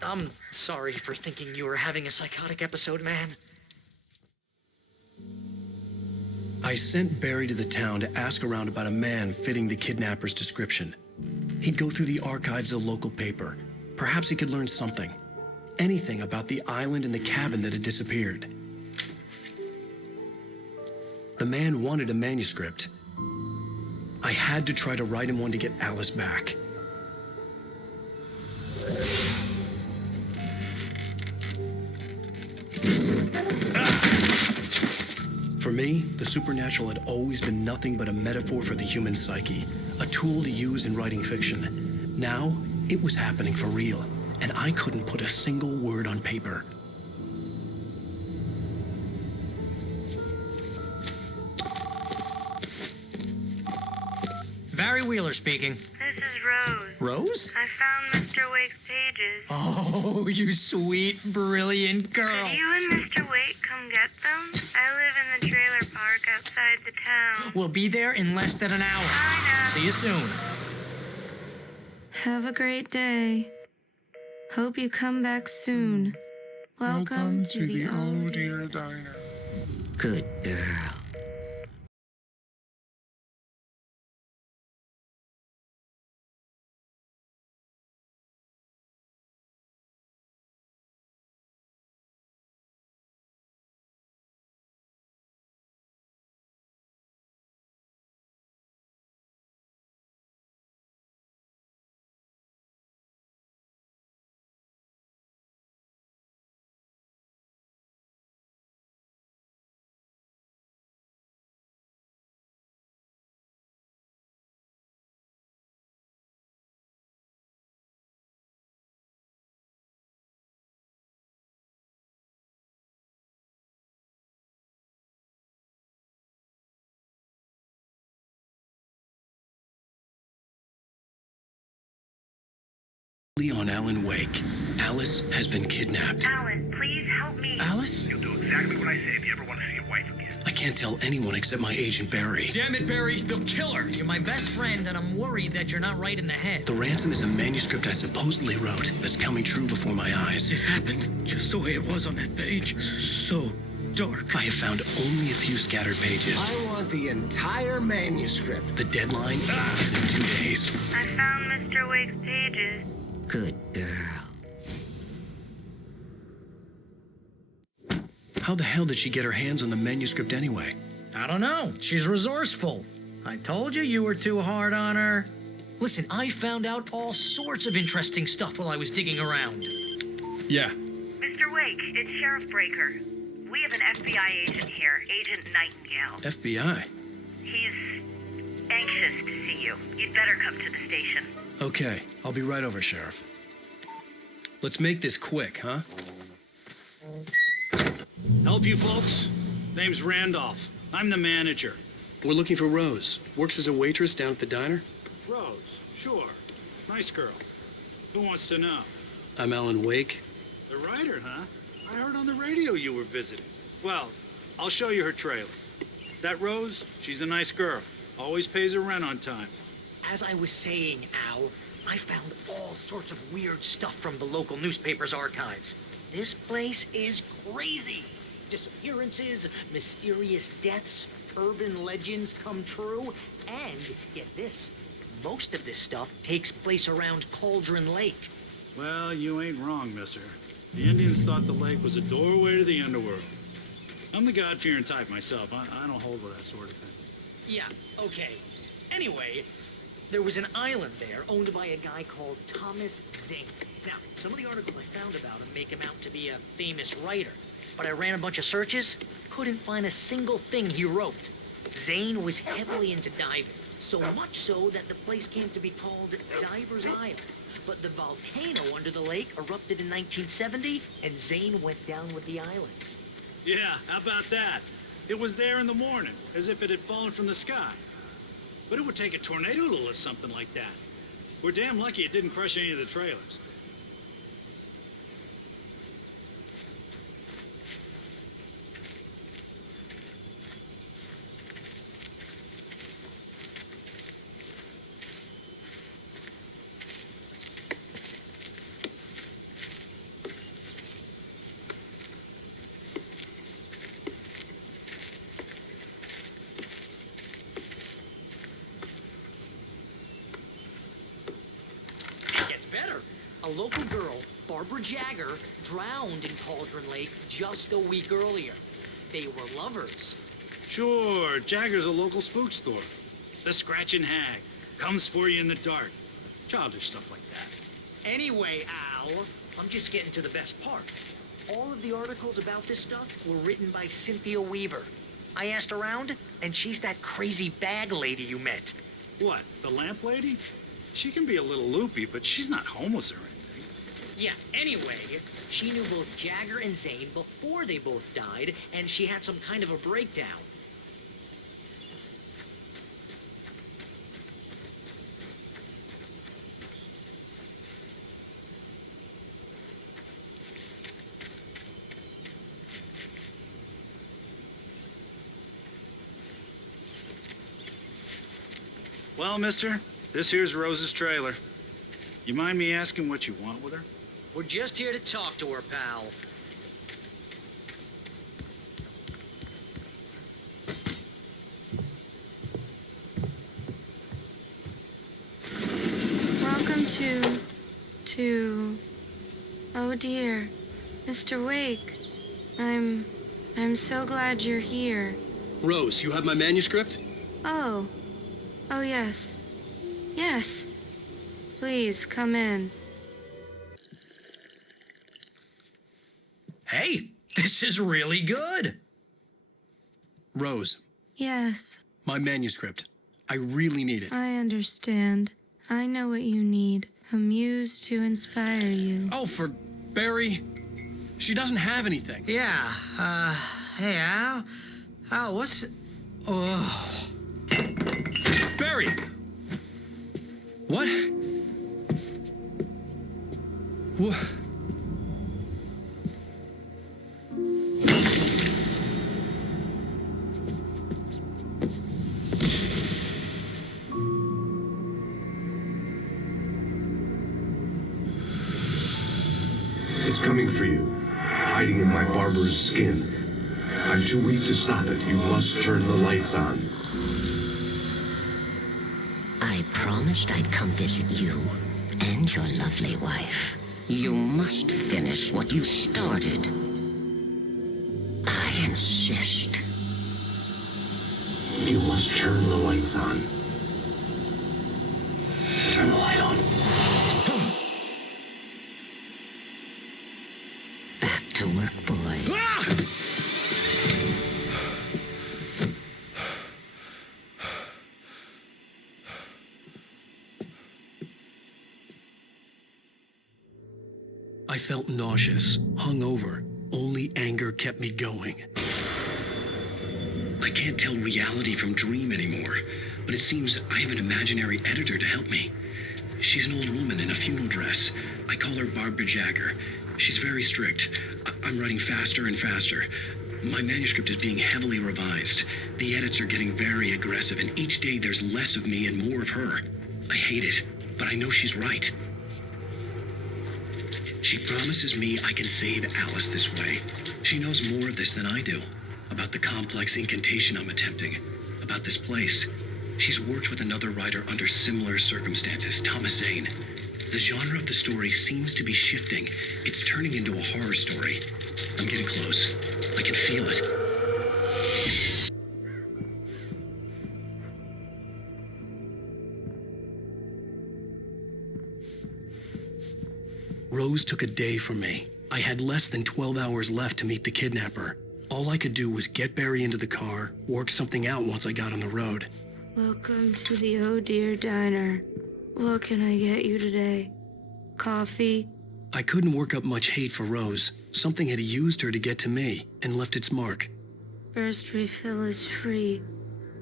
I'm sorry for thinking you were having a psychotic episode, man. I sent Barry to the town to ask around about a man fitting the kidnapper's description. He'd go through the archives of the local paper. Perhaps he could learn something. Anything about the island and the cabin that had disappeared. The man wanted a manuscript. I had to try to write him one to get Alice back. For me, the supernatural had always been nothing but a metaphor for the human psyche, a tool to use in writing fiction. Now, it was happening for real, and I couldn't put a single word on paper. Barry Wheeler speaking. This is Rose. Rose? I found Mr. Wake's pages. Oh, you sweet, brilliant girl. Could you and Mr. Wake come get them? I live in the trailer park outside the town. We'll be there in less than an hour. I know. See you soon. Have a great day. Hope you come back soon. Welcome to the Oh Dear Diner. Good girl. On Alan Wake. Alice has been kidnapped. Alan, please help me. Alice? You'll do exactly what I say if you ever want to see your wife again. I can't tell anyone except my agent Barry. Damn it, Barry, they'll kill her. You're my best friend, and I'm worried that you're not right in the head. The ransom is a manuscript I supposedly wrote that's coming true before my eyes. It happened just the way it was on that page. So dark. I have found only a few scattered pages. I want the entire manuscript. The deadline is in 2 days. I found Mr. Wake's pages. Good girl. How the hell did she get her hands on the manuscript anyway? I don't know. She's resourceful. I told you you were too hard on her. Listen, I found out all sorts of interesting stuff while I was digging around. Yeah. Mr. Wake, it's Sheriff Breaker. We have an FBI agent here, Agent Nightingale. FBI? He's anxious to see you. You'd better come to the station. Okay, I'll be right over, Sheriff. Let's make this quick, huh? Help you folks? Name's Randolph. I'm the manager. We're looking for Rose. Works as a waitress down at the diner. Rose, sure. Nice girl. Who wants to know? I'm Alan Wake. The writer, huh? I heard on the radio you were visiting. Well, I'll show you her trailer. That Rose, she's a nice girl. Always pays her rent on time. As I was saying, Al, I found all sorts of weird stuff from the local newspaper's archives. This place is crazy. Disappearances, mysterious deaths, urban legends come true, and get this, most of this stuff takes place around Cauldron Lake. Well, you ain't wrong, mister. The Indians thought the lake was a doorway to the underworld. I'm the God-fearing type myself. I don't hold with that sort of thing. Yeah, okay. Anyway, there was an island there owned by a guy called Thomas Zane. Now, some of the articles I found about him make him out to be a famous writer, but I ran a bunch of searches, couldn't find a single thing he wrote. Zane was heavily into diving, so much so that the place came to be called Diver's Isle. But the volcano under the lake erupted in 1970, and Zane went down with the island. Yeah, how about that? It was there in the morning, as if it had fallen from the sky. But it would take a tornado to lift something like that. We're damn lucky it didn't crush any of the trailers. A local girl, Barbara Jagger, drowned in Cauldron Lake just a week earlier. They were lovers. Sure, Jagger's a local spook store. The Scratching Hag comes for you in the dark. Childish stuff like that. Anyway, Al, I'm just getting to the best part. All of the articles about this stuff were written by Cynthia Weaver. I asked around, and she's that crazy bag lady you met. What, the lamp lady? She can be a little loopy, but she's not homeless or anything. Yeah, anyway, she knew both Jagger and Zane before they both died, and she had some kind of a breakdown. Well, mister, this here's Rose's trailer. You mind me asking what you want with her? We're just here to talk to her, pal. Welcome to... Oh dear, Mr. Wake. I'm so glad you're here. Rose, you have my manuscript? Oh. Oh, yes. Yes. Please, come in. Hey, this is really good. Rose, Yes, My manuscript. I really need it. I understand. I know what you need. A muse to inspire you. Oh, for Barry. She doesn't have anything. Yeah, hey, Al? Al, what's... Oh... Barry! What? What? It's coming for you, hiding in my barber's skin. I'm too weak to stop it. You must turn the lights on. I promised I'd come visit you and your lovely wife. You must finish what you started. I insist. You must turn the lights on. Turn the light on. Back to work, boy. I felt nauseous, hungover. Only anger kept me going. I can't tell reality from dream anymore, but it seems I have an imaginary editor to help me. She's an old woman in a funeral dress. I call her Barbara Jagger. She's very strict. I'm writing faster and faster. My manuscript is being heavily revised. The edits are getting very aggressive, and each day there's less of me and more of her. I hate it, but I know she's right. She promises me I can save Alice this way. She knows more of this than I do. About the complex incantation I'm attempting. About this place. She's worked with another writer under similar circumstances, Thomas Zane. The genre of the story seems to be shifting. It's turning into a horror story. I'm getting close. I can feel it. Rose took a day from me. I had less than 12 hours left to meet the kidnapper. All I could do was get Barry into the car, work something out once I got on the road. Welcome to the Oh Dear Diner. What can I get you today? Coffee? I couldn't work up much hate for Rose. Something had used her to get to me and left its mark. First refill is free.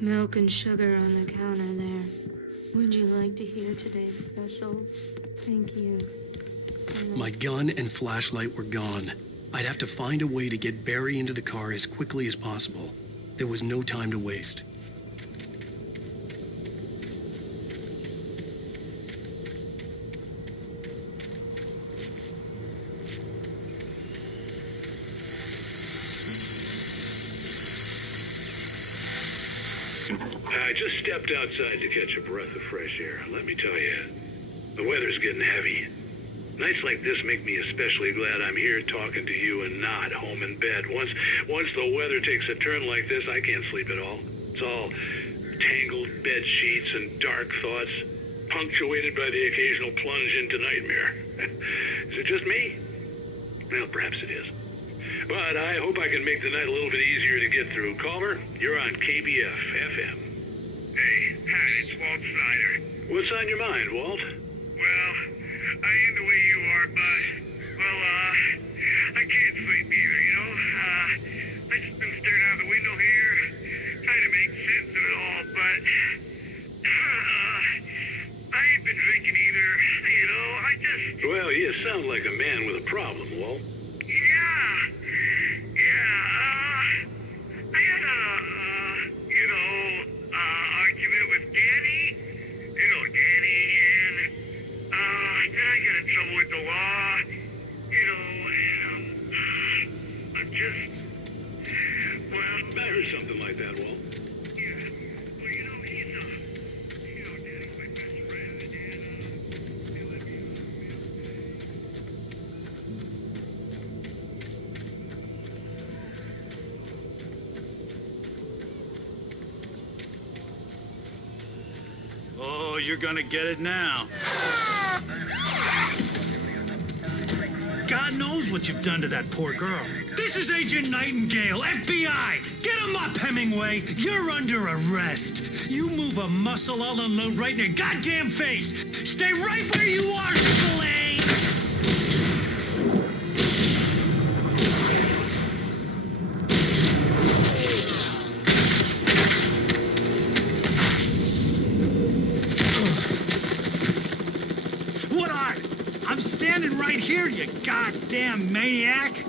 Milk and sugar on the counter there. Would you like to hear today's specials? Thank you. My gun and flashlight were gone. I'd have to find a way to get Barry into the car as quickly as possible. There was no time to waste. I just stepped outside to catch a breath of fresh air. Let me tell you, the weather's getting heavy. Nights like this make me especially glad I'm here talking to you and not home in bed. Once the weather takes a turn like this, I can't sleep at all. It's all tangled bed sheets and dark thoughts, punctuated by the occasional plunge into nightmare. Is it just me? Well, perhaps it is. But I hope I can make the night a little bit easier to get through. Calmer, you're on KBF FM. Hey, Pat, it's Walt Snyder. What's on your mind, Walt? Well, I am the way you are, but, well, I can't sleep either, you know? I just been staring out the window here, trying to make sense of it all, but, I ain't been drinking either, you know? I just... Well, you sound like a man with a problem, Walt. I had argument with Danny. You know, Danny, and, then I got in trouble with the law. You know, and, I'm just, well... I heard something like that, Walt. Yeah, well, you know, Danny's my best friend, and, they let me... Oh, you're gonna get it now. God knows what you've done to that poor girl. This is Agent Nightingale, FBI! Get him up, Hemingway! You're under arrest! You move a muscle, I'll unload right in your goddamn face! Stay right where you are, Slade! I'm standing right here, you goddamn maniac!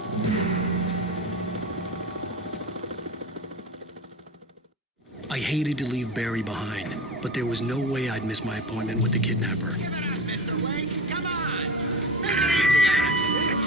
I hated to leave Barry behind, but there was no way I'd miss my appointment with the kidnapper. Give it up, Mr. Wake. Come on. Make it easy on him.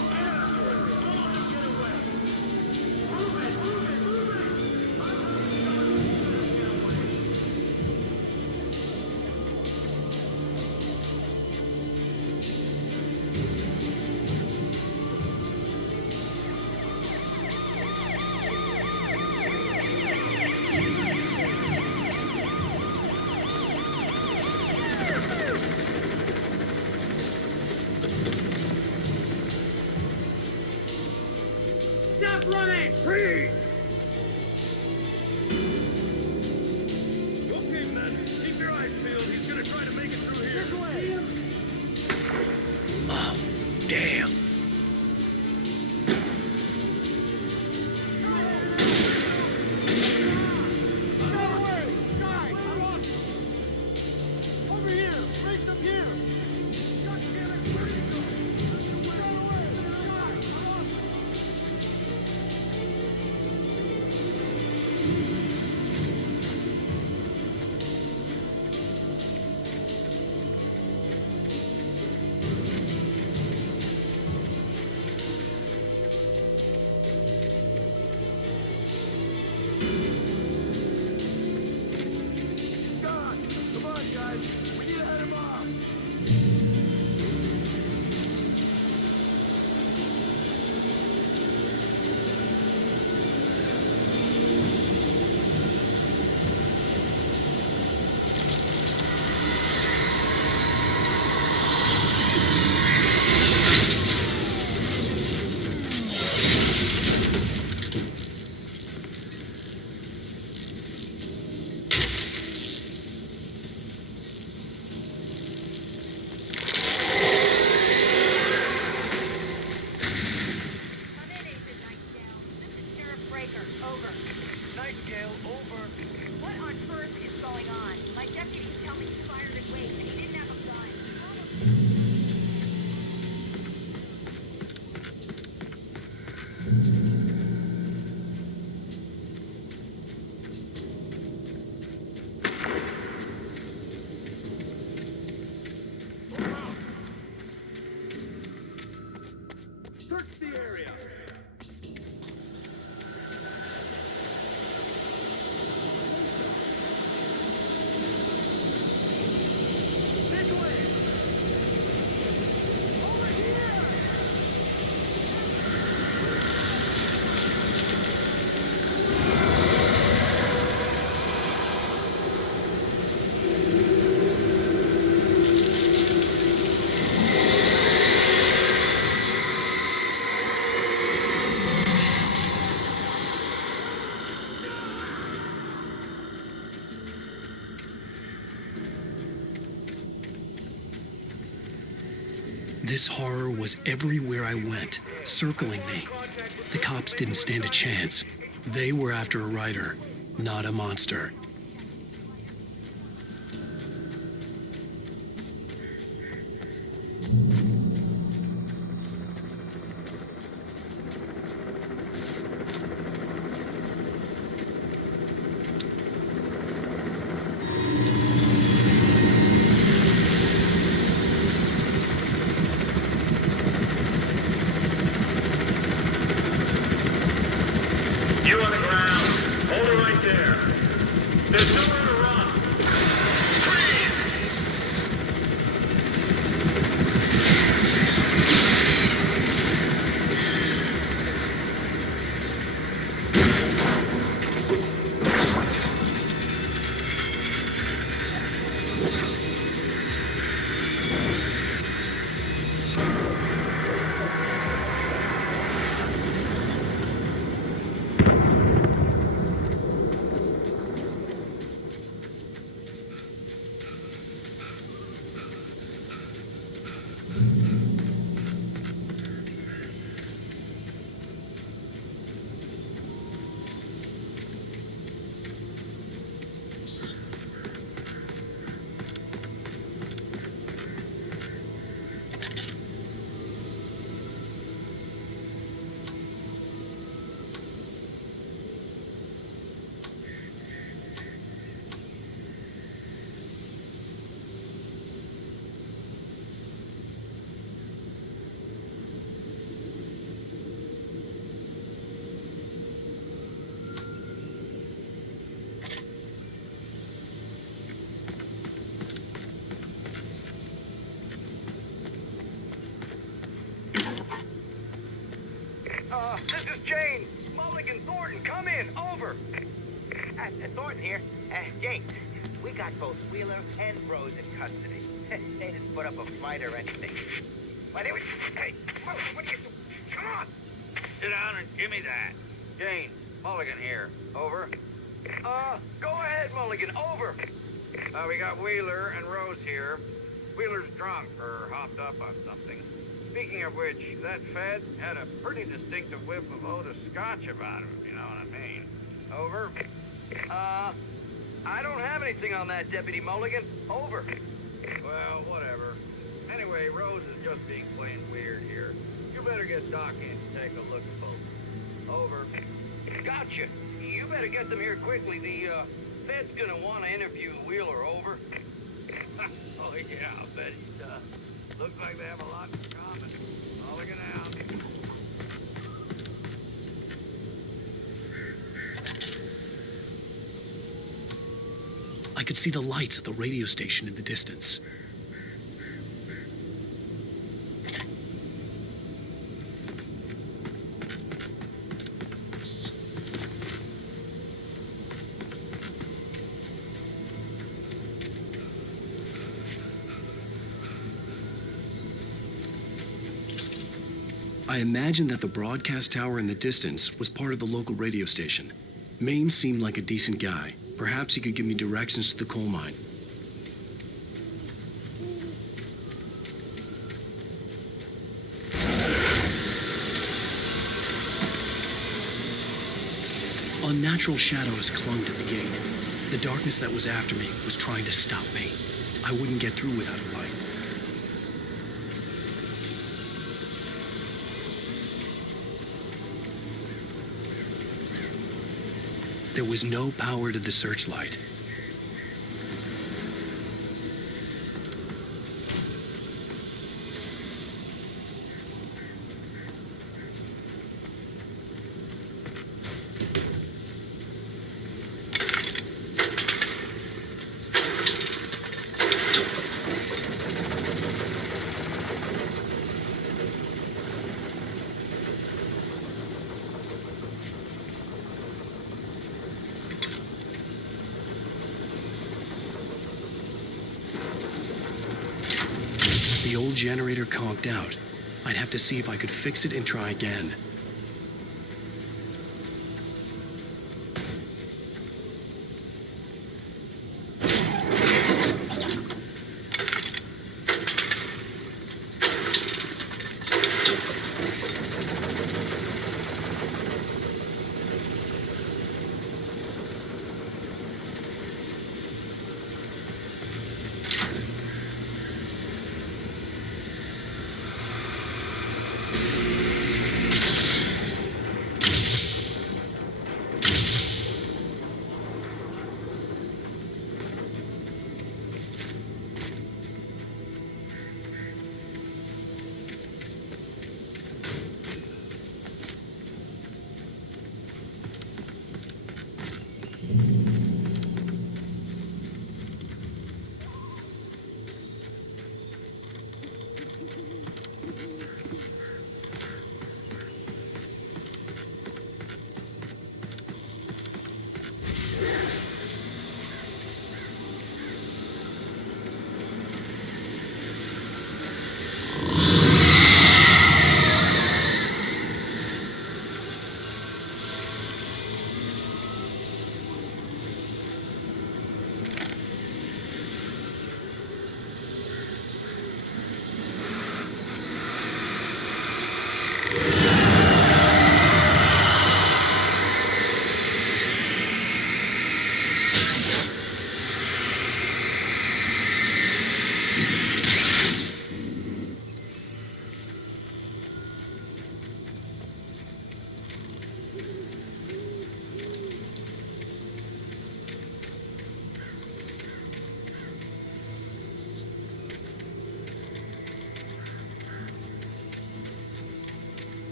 Stop running! Freeze! Okay, men. Keep your eyes peeled. He's gonna try to make it through here. This way! Oh, damn. Over here! Race up here! God damn it! Where did he go? Come on, guys. We need to head him off. Nightingale, over. What on earth is going on? My deputies tell me he fired at Wade and he didn't have a gun. Search the area. This way. Over here. This horror was everywhere I went, circling me. The cops didn't stand a chance. They were after a writer, not a monster. You on the ground. Hold it right there. There's nowhere to run. Freeze! This is Jane. Mulligan, Thornton, come in. Over. Thornton here. Jake, we got both Wheeler and Rose in custody. They didn't put up a fight or anything. But they were... Hey, what are you doing? Come on. Sit down and give me that. Jane, Mulligan here. Over. Go ahead, Mulligan. Over. We got Wheeler and Rose here. Wheeler's drunk or hopped up on something. Speaking of which, that Fed had a pretty distinctive whiff of Otis Scotch about him, if you know what I mean. Over. I don't have anything on that, Deputy Mulligan. Over. Well, whatever. Anyway, Rose is just being plain weird here. You better get Doc in to take a look at both. Over. Gotcha. You better get them here quickly. The, Fed's gonna want to interview Wheeler. Over. Oh, yeah, I'll bet he does. Looks like they have a lot in common. Mulligan out. I could see the lights of the radio station in the distance. I imagined that the broadcast tower in the distance was part of the local radio station. Maine seemed like a decent guy. Perhaps he could give me directions to the coal mine. Unnatural shadows clung to the gate. The darkness that was after me was trying to stop me. I wouldn't get through without a light. There was no power to the searchlight. The old generator conked out. I'd have to see if I could fix it and try again.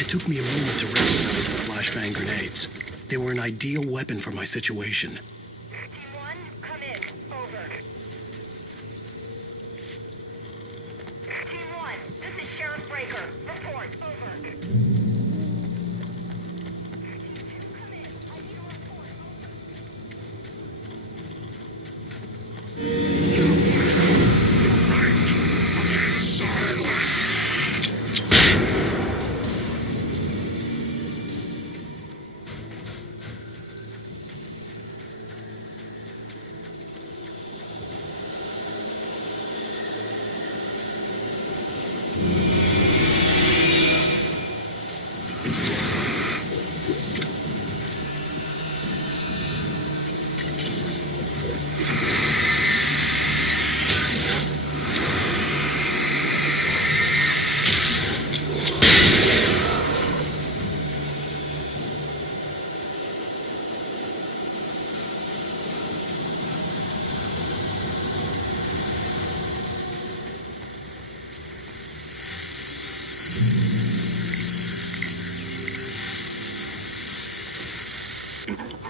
It took me a moment to recognize the flashbang grenades. They were an ideal weapon for my situation. Team 1, come in. Over. Team 1, this is Sheriff Breaker. Report. Over.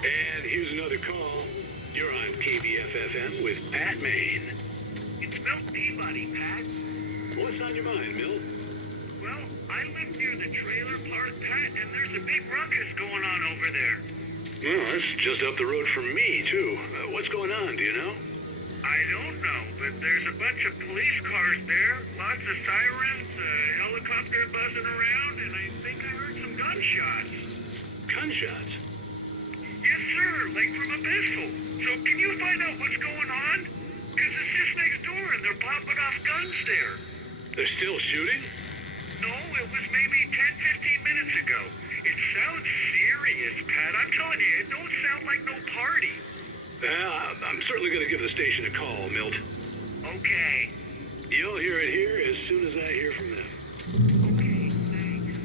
And here's another call. You're on KBFFM with Pat Maine. It's Milt Peabody, Pat. What's on your mind, Milt? Well, I live near the trailer park, Pat, and there's a big ruckus going on over there. Well, that's just up the road from me, too. What's going on, do you know? I don't know, but there's a bunch of police cars there, lots of sirens, a helicopter buzzing around, and I think I heard some gunshots. Gunshots? Yes, sir, like from a pistol. So can you find out what's going on? Because it's just next door and they're popping off guns there. They're still shooting? No, it was maybe 10, 15 minutes ago. It sounds serious, Pat. I'm telling you, it don't sound like no party. I'm certainly going to give the station a call, Milt. Okay. You'll hear it here as soon as I hear from them. Okay, thanks.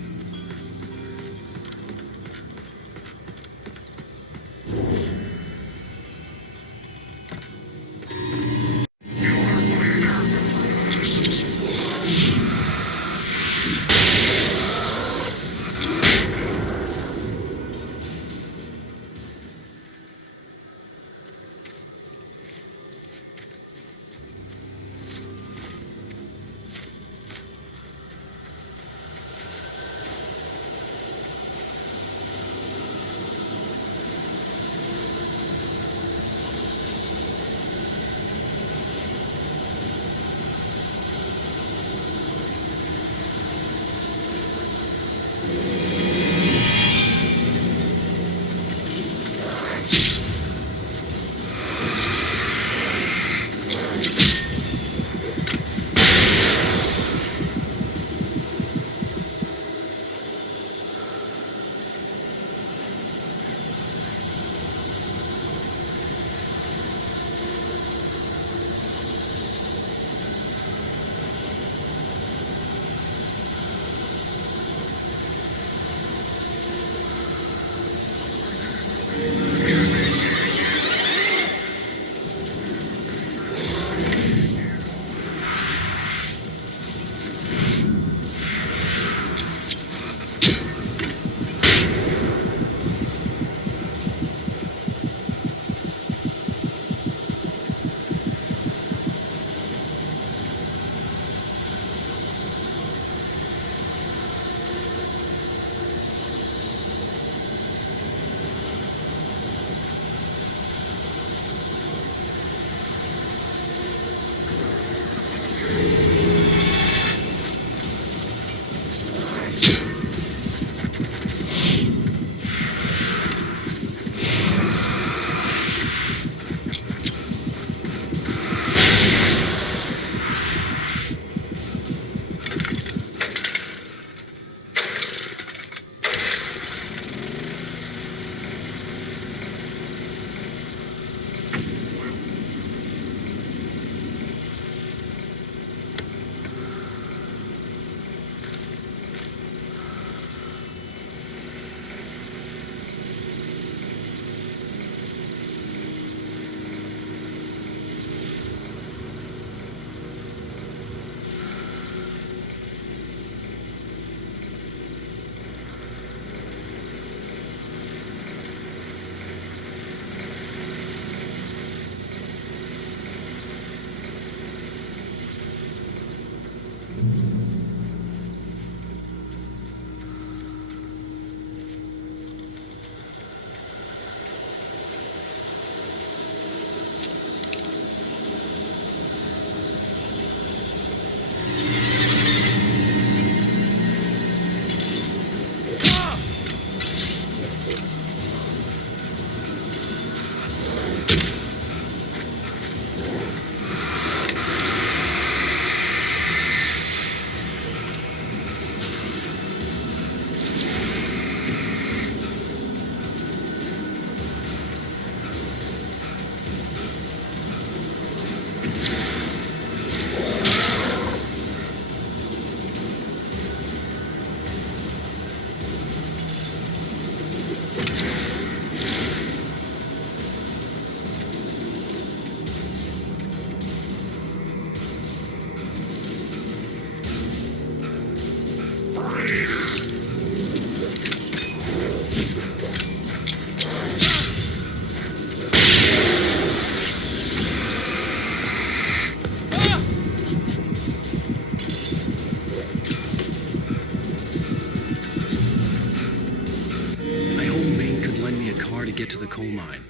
coal mine.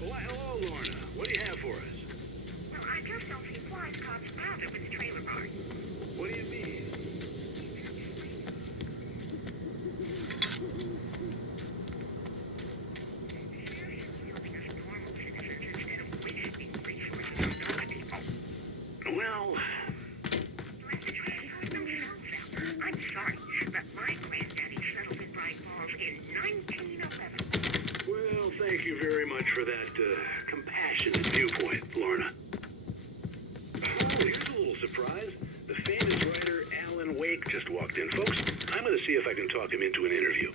Well, hello, Lorna. What do you have for us? Well, I just don't see why Scott's bothered with the trailer park. What do you mean? Well, I'm sorry, but my granddaddy settled in Bright Falls in 1911. Well, thank you very much for that compassionate viewpoint, Lorna. Oh, here's a little surprise. The famous writer Alan Wake just walked in. Folks, I'm going to see if I can talk him into an interview.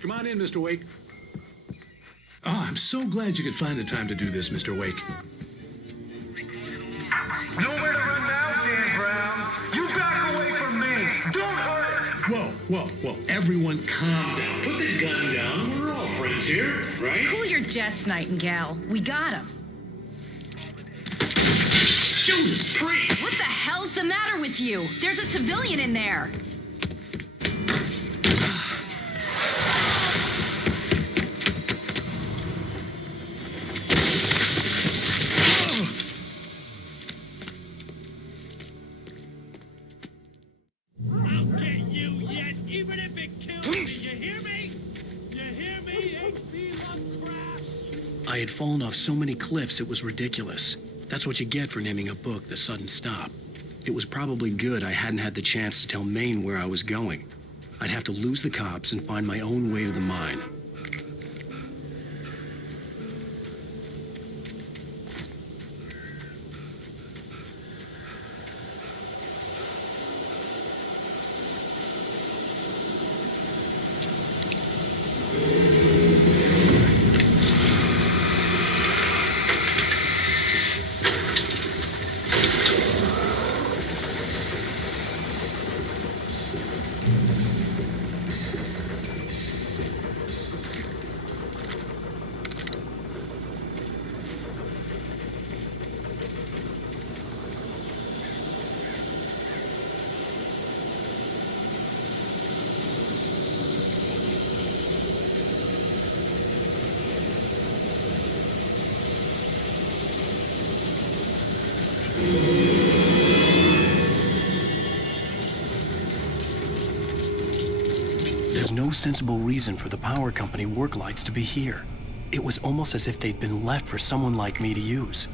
Come on in, Mr. Wake. Oh, I'm so glad you could find the time to do this, Mr. Wake. Nowhere to run now, Dan Brown. You back away from me. Don't hurt. Whoa. Everyone calm down. Put the gun down. We're all friends here, right? Cool your jets, Nightingale. We got him. Judas Priest! What the hell's the matter with you? There's a civilian in there. I'll get you yet, even if it kills me. You hear me? You hear me, H.P. Lovecraft? I had fallen off so many cliffs it was ridiculous. That's what you get for naming a book The Sudden Stop. It was probably good I hadn't had the chance to tell Maine where I was going. I'd have to lose the cops and find my own way to the mine. There's no sensible reason for the power company work lights to be here. It was almost as if they'd been left for someone like me to use.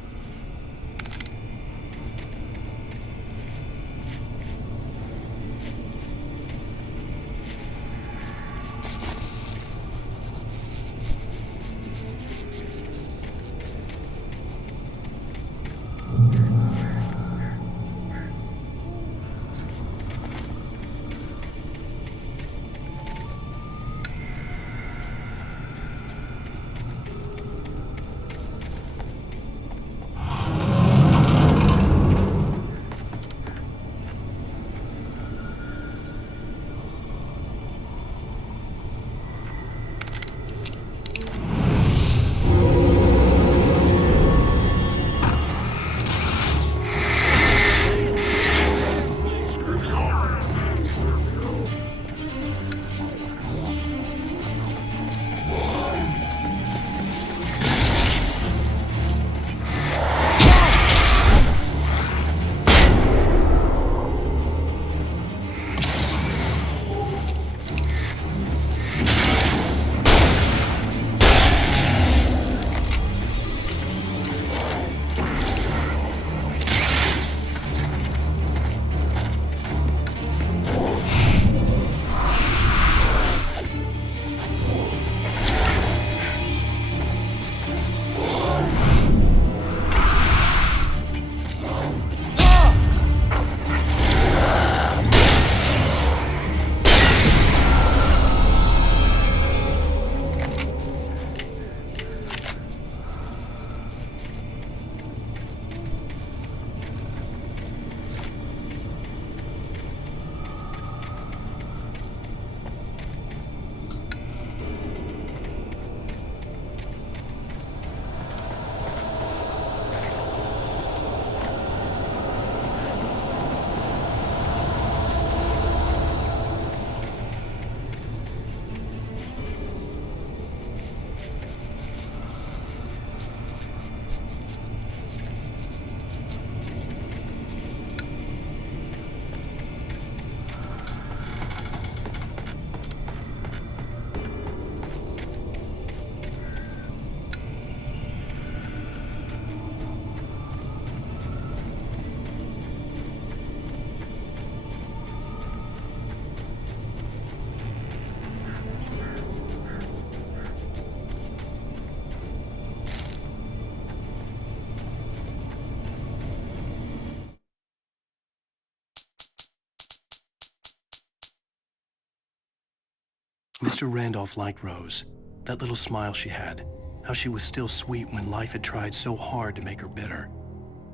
Mr. Randolph liked Rose. That little smile she had, how she was still sweet when life had tried so hard to make her bitter.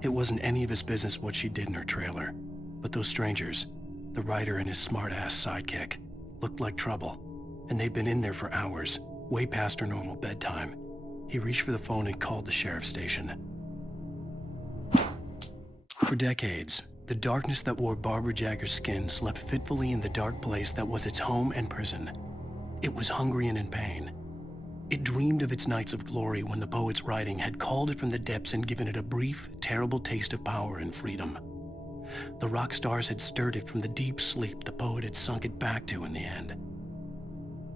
It wasn't any of his business what she did in her trailer, but those strangers, the writer and his smart-ass sidekick, looked like trouble, and they'd been in there for hours, way past her normal bedtime. He reached for the phone and called the sheriff's station. For decades, the darkness that wore Barbara Jagger's skin slept fitfully in the dark place that was its home and prison. It was hungry and in pain. It dreamed of its nights of glory when the poet's writing had called it from the depths and given it a brief, terrible taste of power and freedom. The rock stars had stirred it from the deep sleep the poet had sunk it back to in the end.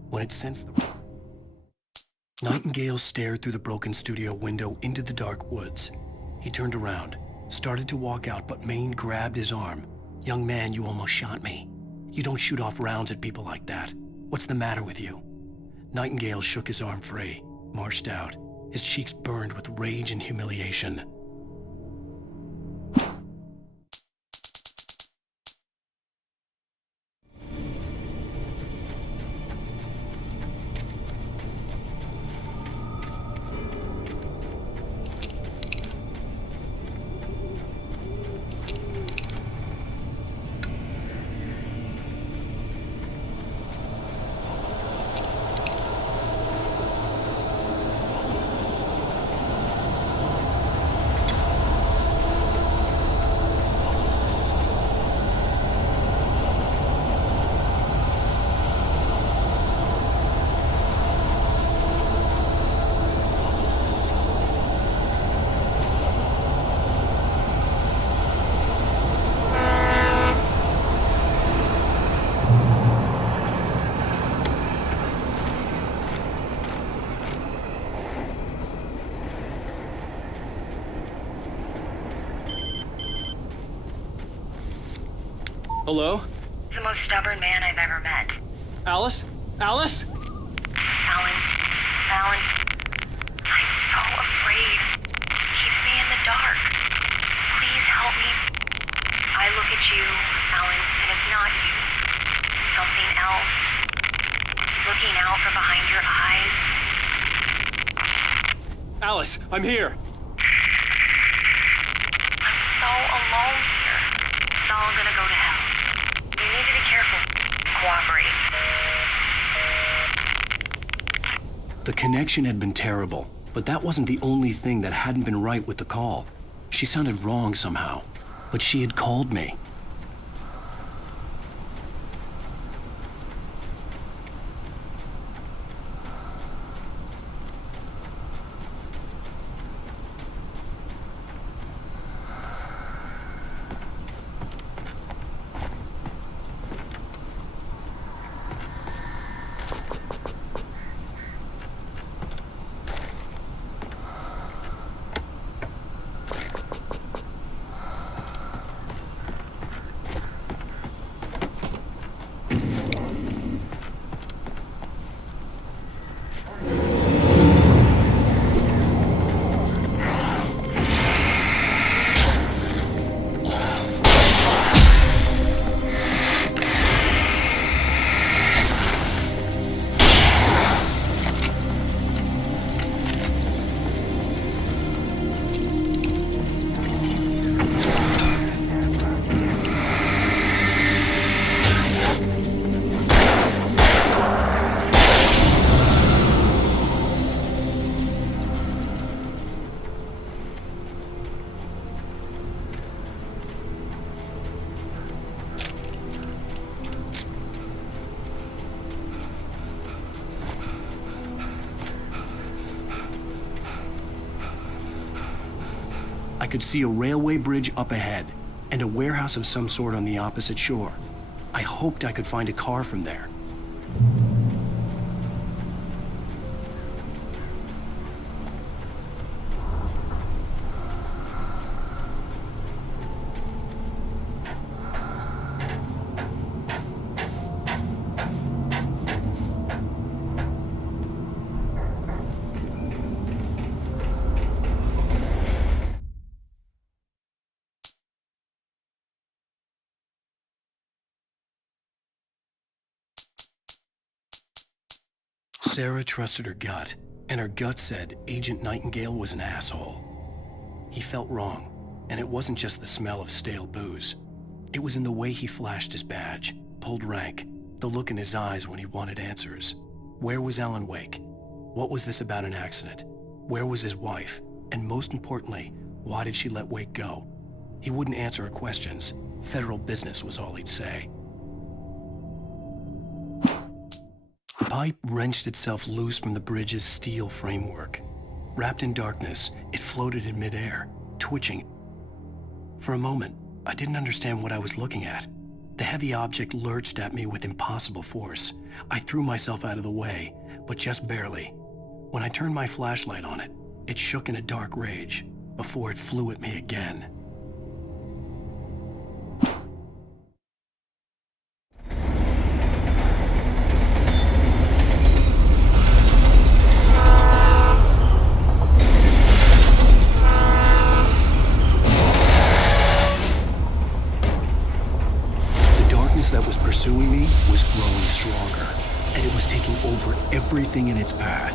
When it sensed the... Nightingale stared through the broken studio window into the dark woods. He turned around, started to walk out, but Maine grabbed his arm. "Young man, you almost shot me. You don't shoot off rounds at people like that. What's the matter with you?" Nightingale shook his arm free, marched out. His cheeks burned with rage and humiliation. Hello? The most stubborn man I've ever met. Alice? Alice? Alan. I'm so afraid. He keeps me in the dark. Please help me. I look at you, Alan, and it's not you. It's something else. Looking out from behind your eyes. Alice, I'm here. I'm so alone here. It's all gonna go to hell. You need to be careful. Cooperate. The connection had been terrible, but that wasn't the only thing that hadn't been right with the call. She sounded wrong somehow, but she had called me. I could see a railway bridge up ahead, and a warehouse of some sort on the opposite shore. I hoped I could find a car from there. Sarah trusted her gut, and her gut said Agent Nightingale was an asshole. He felt wrong, and it wasn't just the smell of stale booze. It was in the way he flashed his badge, pulled rank, the look in his eyes when he wanted answers. Where was Alan Wake? What was this about an accident? Where was his wife? And most importantly, why did she let Wake go? He wouldn't answer her questions. Federal business was all he'd say. The pipe wrenched itself loose from the bridge's steel framework. Wrapped in darkness, it floated in midair, twitching. For a moment, I didn't understand what I was looking at. The heavy object lurched at me with impossible force. I threw myself out of the way, but just barely. When I turned my flashlight on it, it shook in a dark rage before it flew at me again. That was pursuing me was growing stronger, and it was taking over everything in its path.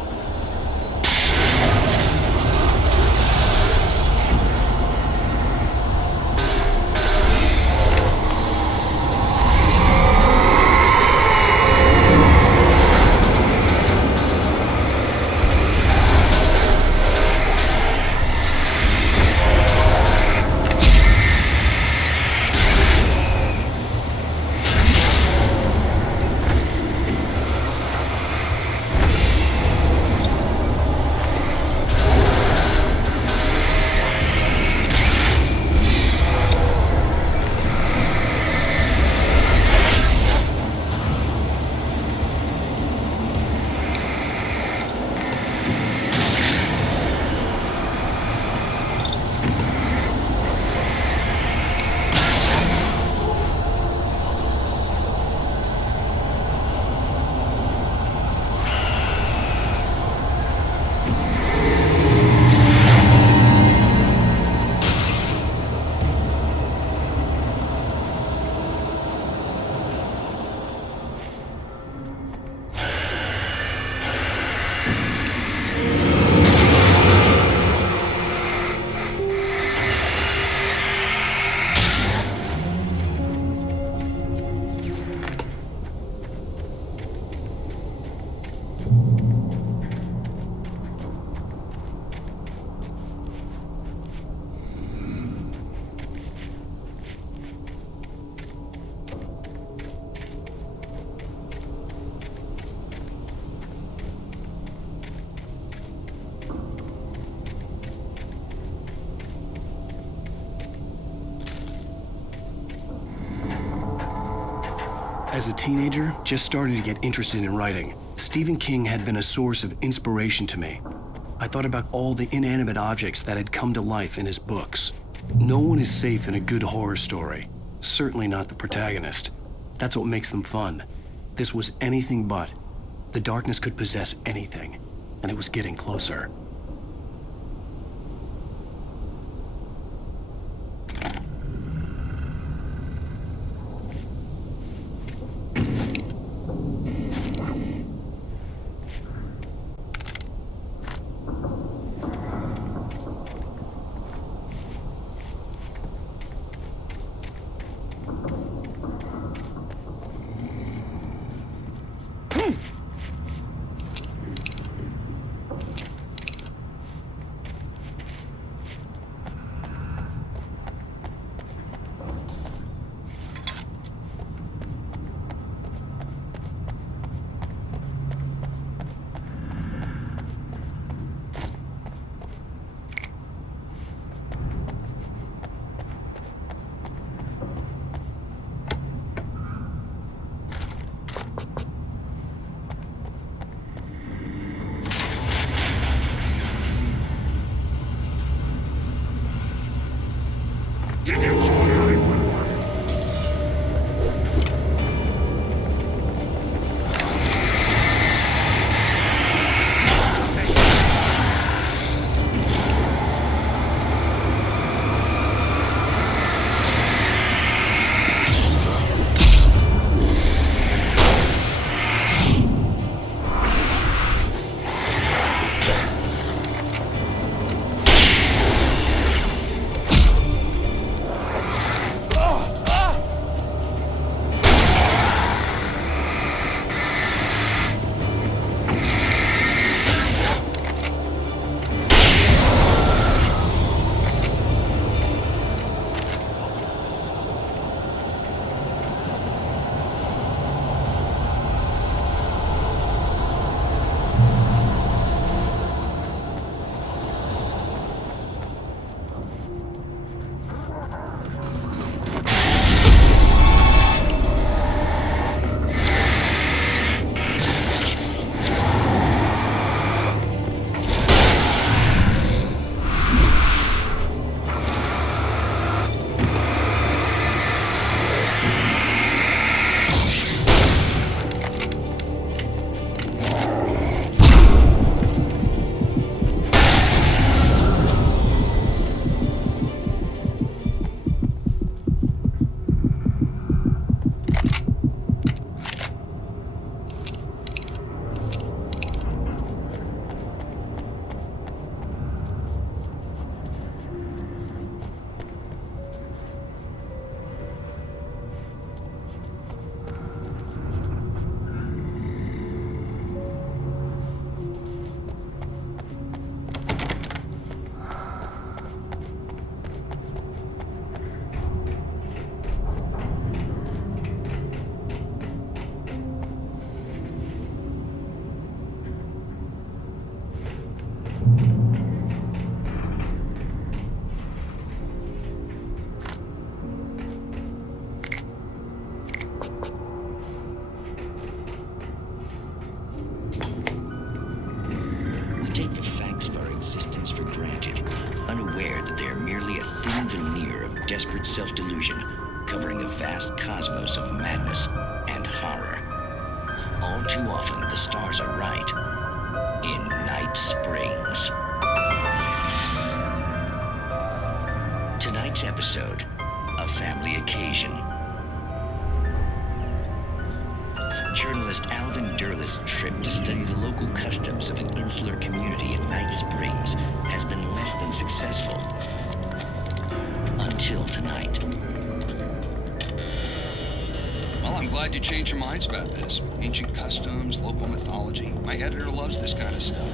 As a teenager, just starting to get interested in writing, Stephen King had been a source of inspiration to me. I thought about all the inanimate objects that had come to life in his books. No one is safe in a good horror story. Certainly not the protagonist. That's what makes them fun. This was anything but. The darkness could possess anything, and it was getting closer. granted, unaware that they are merely a thin veneer of desperate self-delusion, covering a vast cosmos of madness and horror. All too often, the stars are right. In Night Springs. Tonight's episode, A Family Occasion. Journalist Alvin Derleth's trip to study the local customs of an insular community in Night Springs has been less than successful. Until tonight. Well, I'm glad you changed your minds about this. Ancient customs, local mythology. My editor loves this kind of stuff.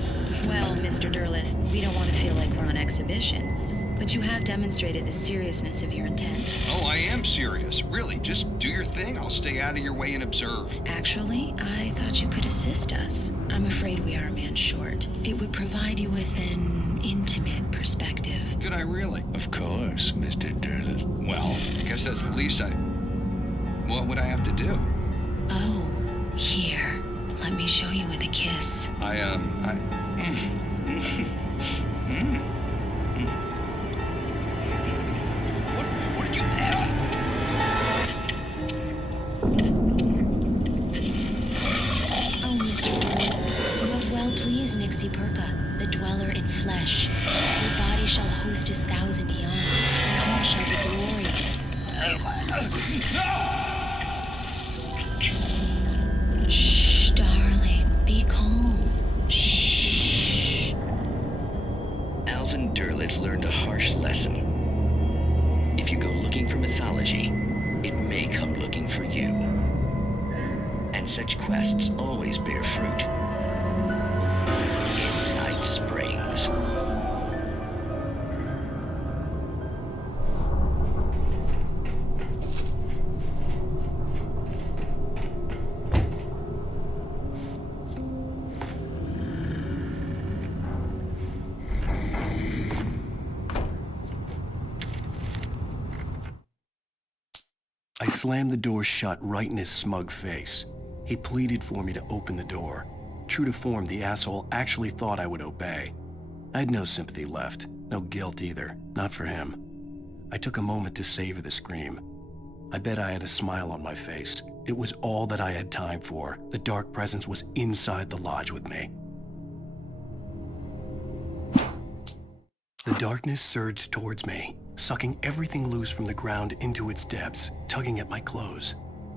Well, Mr. Derleth, we don't want to feel like we're on exhibition. But you have demonstrated the seriousness of your intent. Oh, I am serious. Really, just do your thing. I'll stay out of your way and observe. Actually, I thought you could assist us. I'm afraid we are a man short. It would provide you with an intimate perspective. Could I really? Of course, Mr. Derleth. Well, I guess that's the least What would I have to do? Oh, here. Let me show you with a kiss. What did you... Oh, Mr. Derleth, you have well pleased Nixie Perka, the dweller in flesh. Your body shall host his 1,000 young, and all shall be glorious. Shh, darling, be calm. Shh. Alvin Derleth learned a harsh lesson. If you go looking for mythology, it may come looking for you. And such quests always bear fruit. In Night Springs. I slammed the door shut right in his smug face. He pleaded for me to open the door. True to form, the asshole actually thought I would obey. I had no sympathy left, no guilt either, not for him. I took a moment to savor the scream. I bet I had a smile on my face. It was all that I had time for. The dark presence was inside the lodge with me. The darkness surged towards me, sucking everything loose from the ground into its depths, tugging at my clothes.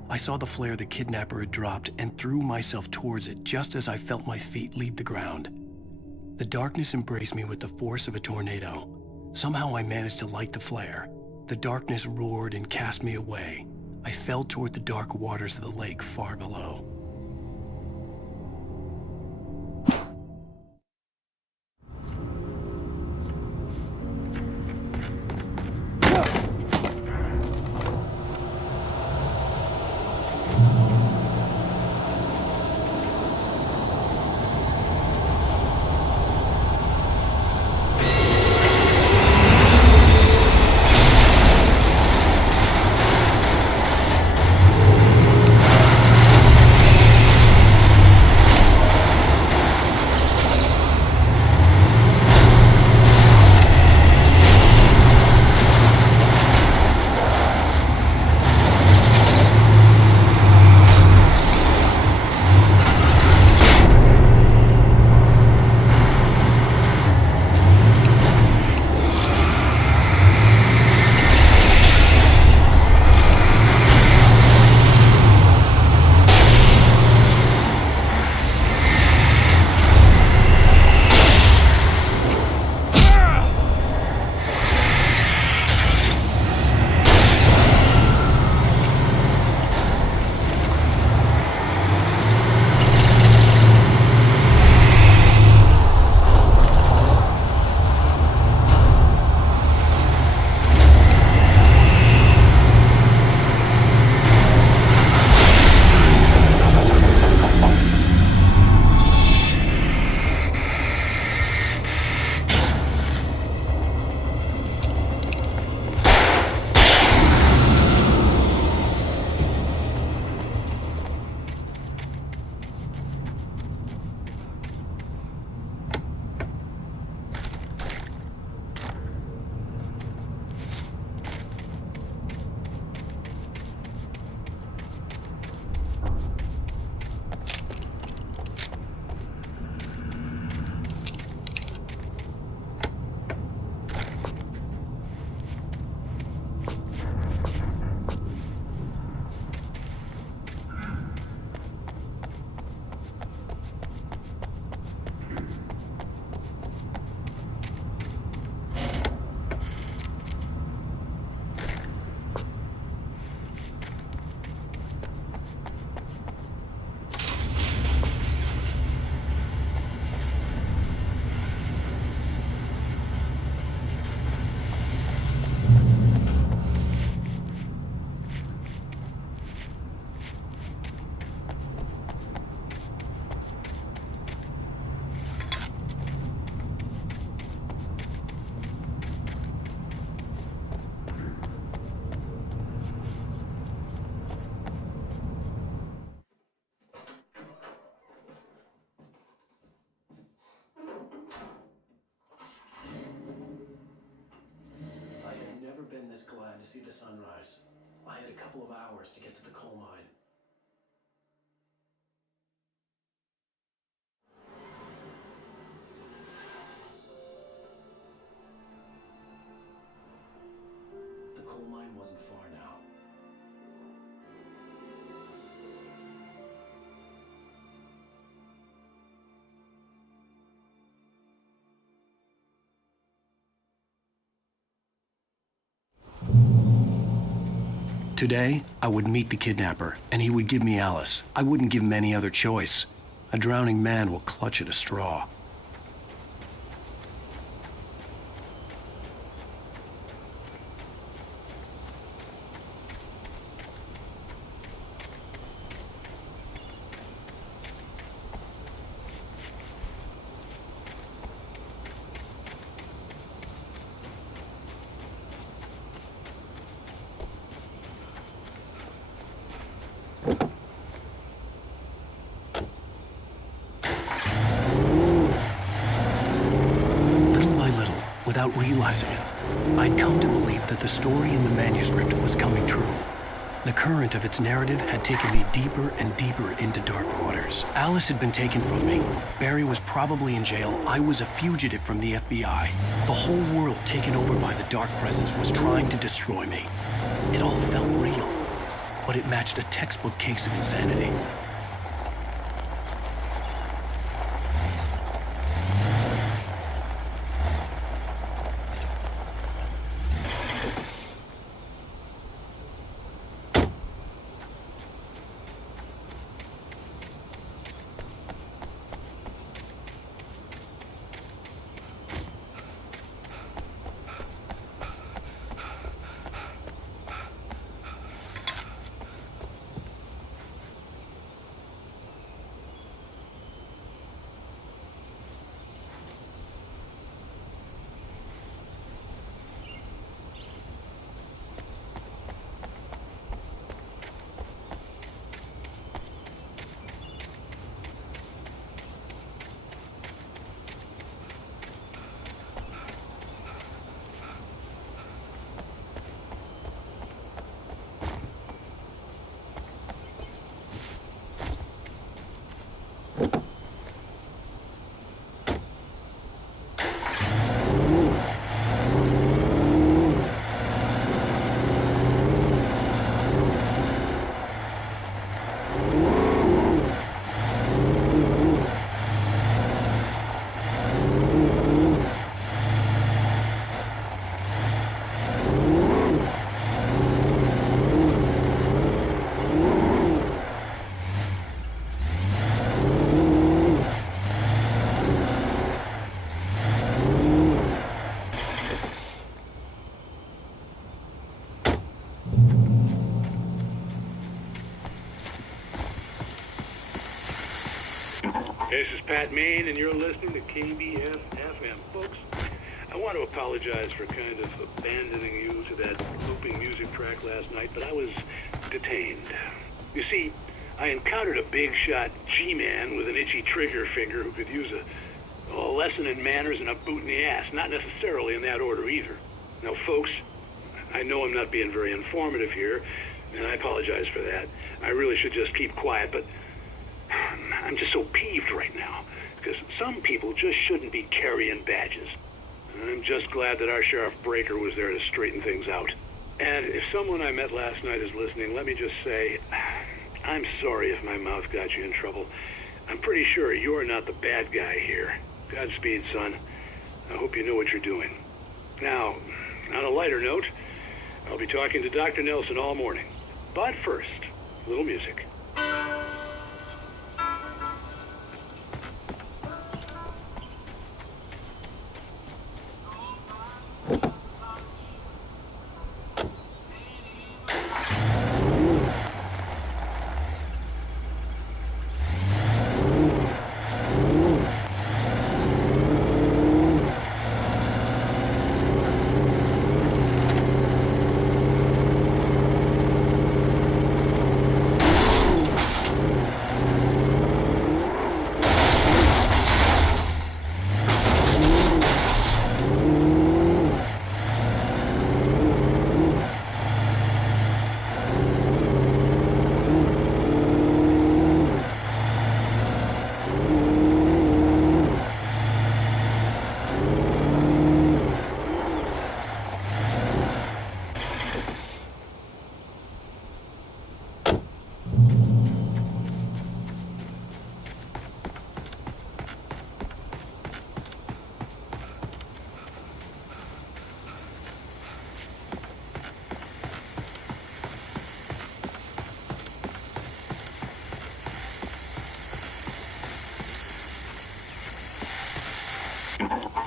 I saw the flare the kidnapper had dropped and threw myself towards it just as I felt my feet leave the ground. The darkness embraced me with the force of a tornado. Somehow I managed to light the flare. The darkness roared and cast me away. I fell toward the dark waters of the lake far below. been this glad to see the sunrise. I had a couple of hours to get to the coal mine. The coal mine wasn't far now. Today, I would meet the kidnapper, and he would give me Alice. I wouldn't give him any other choice. A drowning man will clutch at a straw. Without realizing it, I'd come to believe that the story in the manuscript was coming true. The current of its narrative had taken me deeper and deeper into dark waters. Alice had been taken from me. Barry was probably in jail. I was a fugitive from the FBI. The whole world taken over by the dark presence was trying to destroy me. It all felt real, but it matched a textbook case of insanity. This is Pat Main, and you're listening to KBF-FM. Folks, I want to apologize for kind of abandoning you to that looping music track last night, but I was detained. You see, I encountered a big-shot G-man with an itchy trigger finger who could use a lesson in manners and a boot in the ass, not necessarily in that order either. Now, folks, I know I'm not being very informative here, and I apologize for that. I really should just keep quiet, but I'm just so peeved right now, because some people just shouldn't be carrying badges. I'm just glad that our Sheriff Breaker was there to straighten things out. And if someone I met last night is listening, let me just say, I'm sorry if my mouth got you in trouble. I'm pretty sure you're not the bad guy here. Godspeed, son. I hope you know what you're doing. Now, on a lighter note, I'll be talking to Dr. Nelson all morning. But first, a little music.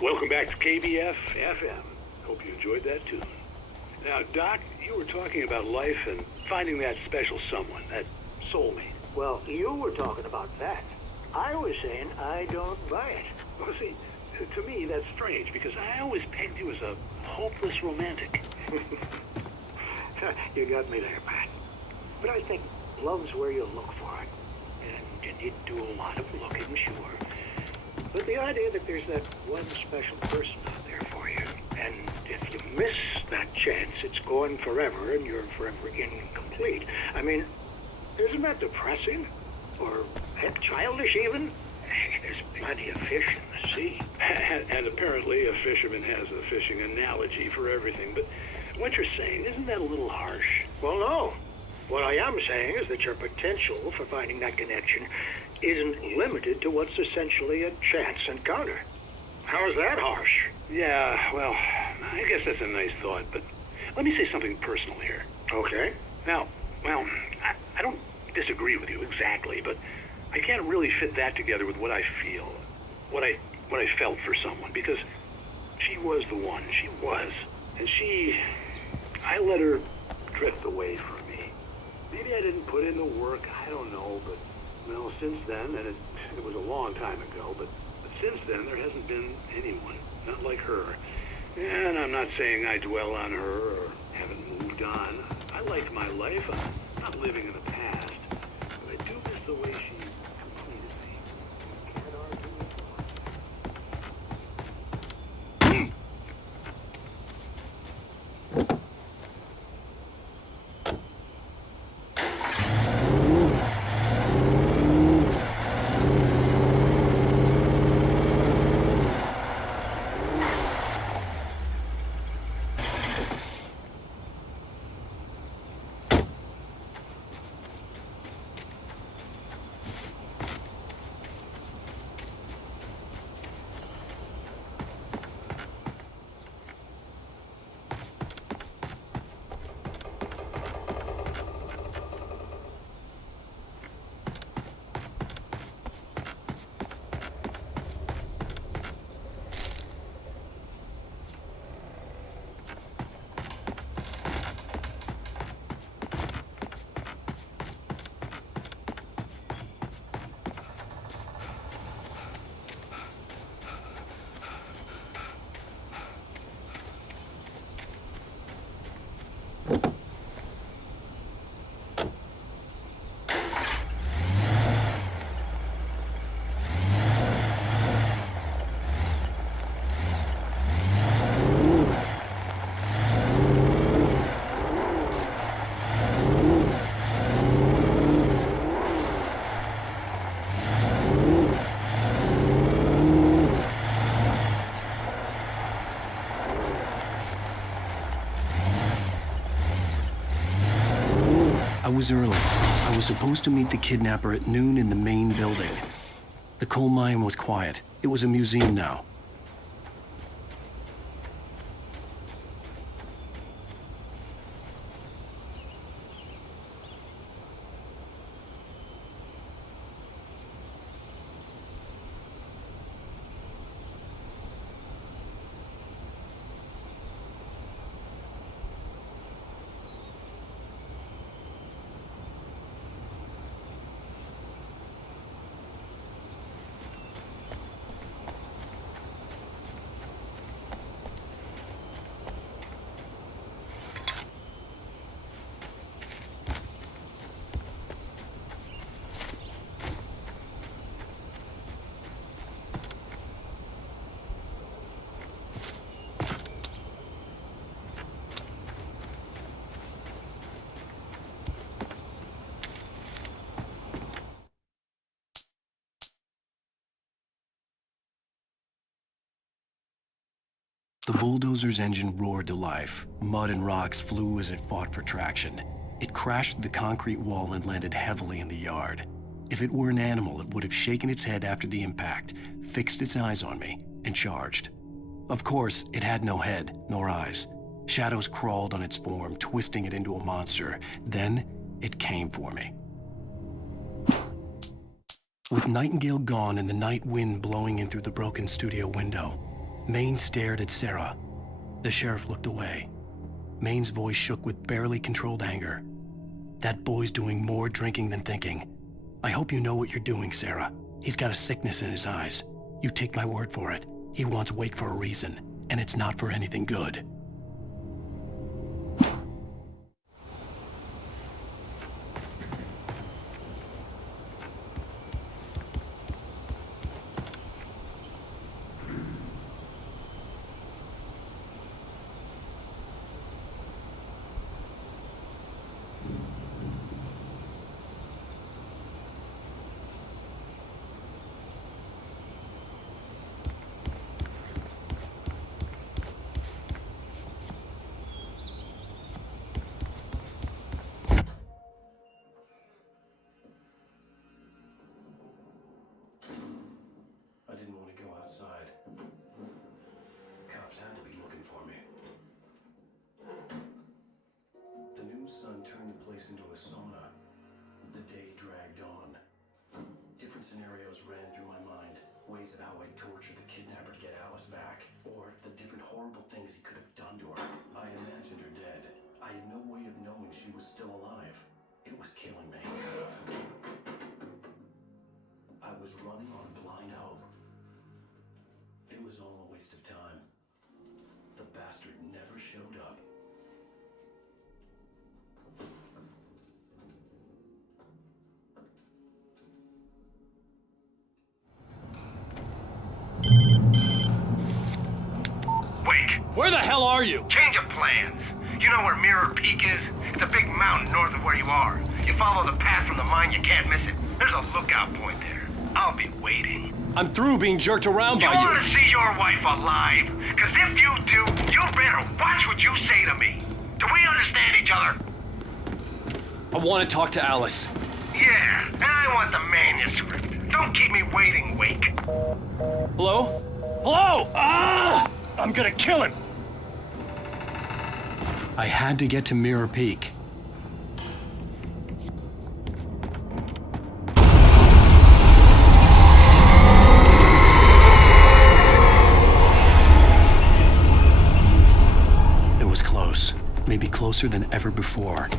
Welcome back to KBF FM. Hope you enjoyed that tune. Now, Doc, you were talking about life and finding that special someone, that soulmate. Well, you were talking about that. I was saying I don't buy it. Well, see, to me, that's strange, because I always pegged you as a hopeless romantic. You got me there, Pat. But I think love's where you look for it. And you need to do a lot of looking, sure. But the idea that there's that one special person out there for you, and if you miss that chance, it's gone forever, and you're forever incomplete. I mean, isn't that depressing? Or, heck, childish even? There's plenty of fish in the sea. And apparently a fisherman has a fishing analogy for everything, but what you're saying, isn't that a little harsh? Well, no. What I am saying is that your potential for finding that connection isn't limited to what's essentially a chance encounter. How is that harsh? Yeah, well, I guess that's a nice thought, but let me say something personal here. Okay. Now, well, I don't disagree with you exactly, but I can't really fit that together with what I feel, what I felt for someone, because she was the one. She was. And I let her drift away from me. Maybe I didn't put in the work, I don't know, but, well, since then, and it was a long time ago, but since then, there hasn't been anyone, not like her. And I'm not saying I dwell on her or haven't moved on. I like my life. I'm not living in the past. But I do miss the way she completed me. Can't argue with I was early. I was supposed to meet the kidnapper at noon in the main building. The coal mine was quiet. It was a museum now. The bulldozer's engine roared to life. Mud and rocks flew as it fought for traction. It crashed through the concrete wall and landed heavily in the yard. If it were an animal, it would have shaken its head after the impact, fixed its eyes on me, and charged. Of course, it had no head, nor eyes. Shadows crawled on its form, twisting it into a monster. Then, it came for me. With Nightingale gone and the night wind blowing in through the broken studio window, Maine stared at Sarah. The sheriff looked away. Maine's voice shook with barely controlled anger. That boy's doing more drinking than thinking. I hope you know what you're doing, Sarah. He's got a sickness in his eyes. You take my word for it. He wants Wake for a reason, and it's not for anything good. I didn't want to go outside. The cops had to be looking for me. The noon sun turned the place into a sauna. The day dragged on. Different scenarios ran through my mind. Ways that Wake tortured the kidnapper to get Alice back. Or the different horrible things he could have done to her. I imagined her dead. I had no way of knowing she was still alive. It was killing me. I was running on blind hope. It was all a waste of time. The bastard never showed up. Wake! Where the hell are you? Change of plans. You know where Mirror Peak is? It's a big mountain north of where you are. You follow the path from the mine, you can't miss it. There's a lookout point there. I'll be waiting. I'm through being jerked around by you. You want to see your wife alive? Because if you do, you better watch what you say to me. Do we understand each other? I want to talk to Alice. Yeah, and I want the manuscript. Don't keep me waiting, Wake. Hello? Hello! Ah! I'm gonna kill him! I had to get to Mirror Peak. It was close. Maybe closer than ever before.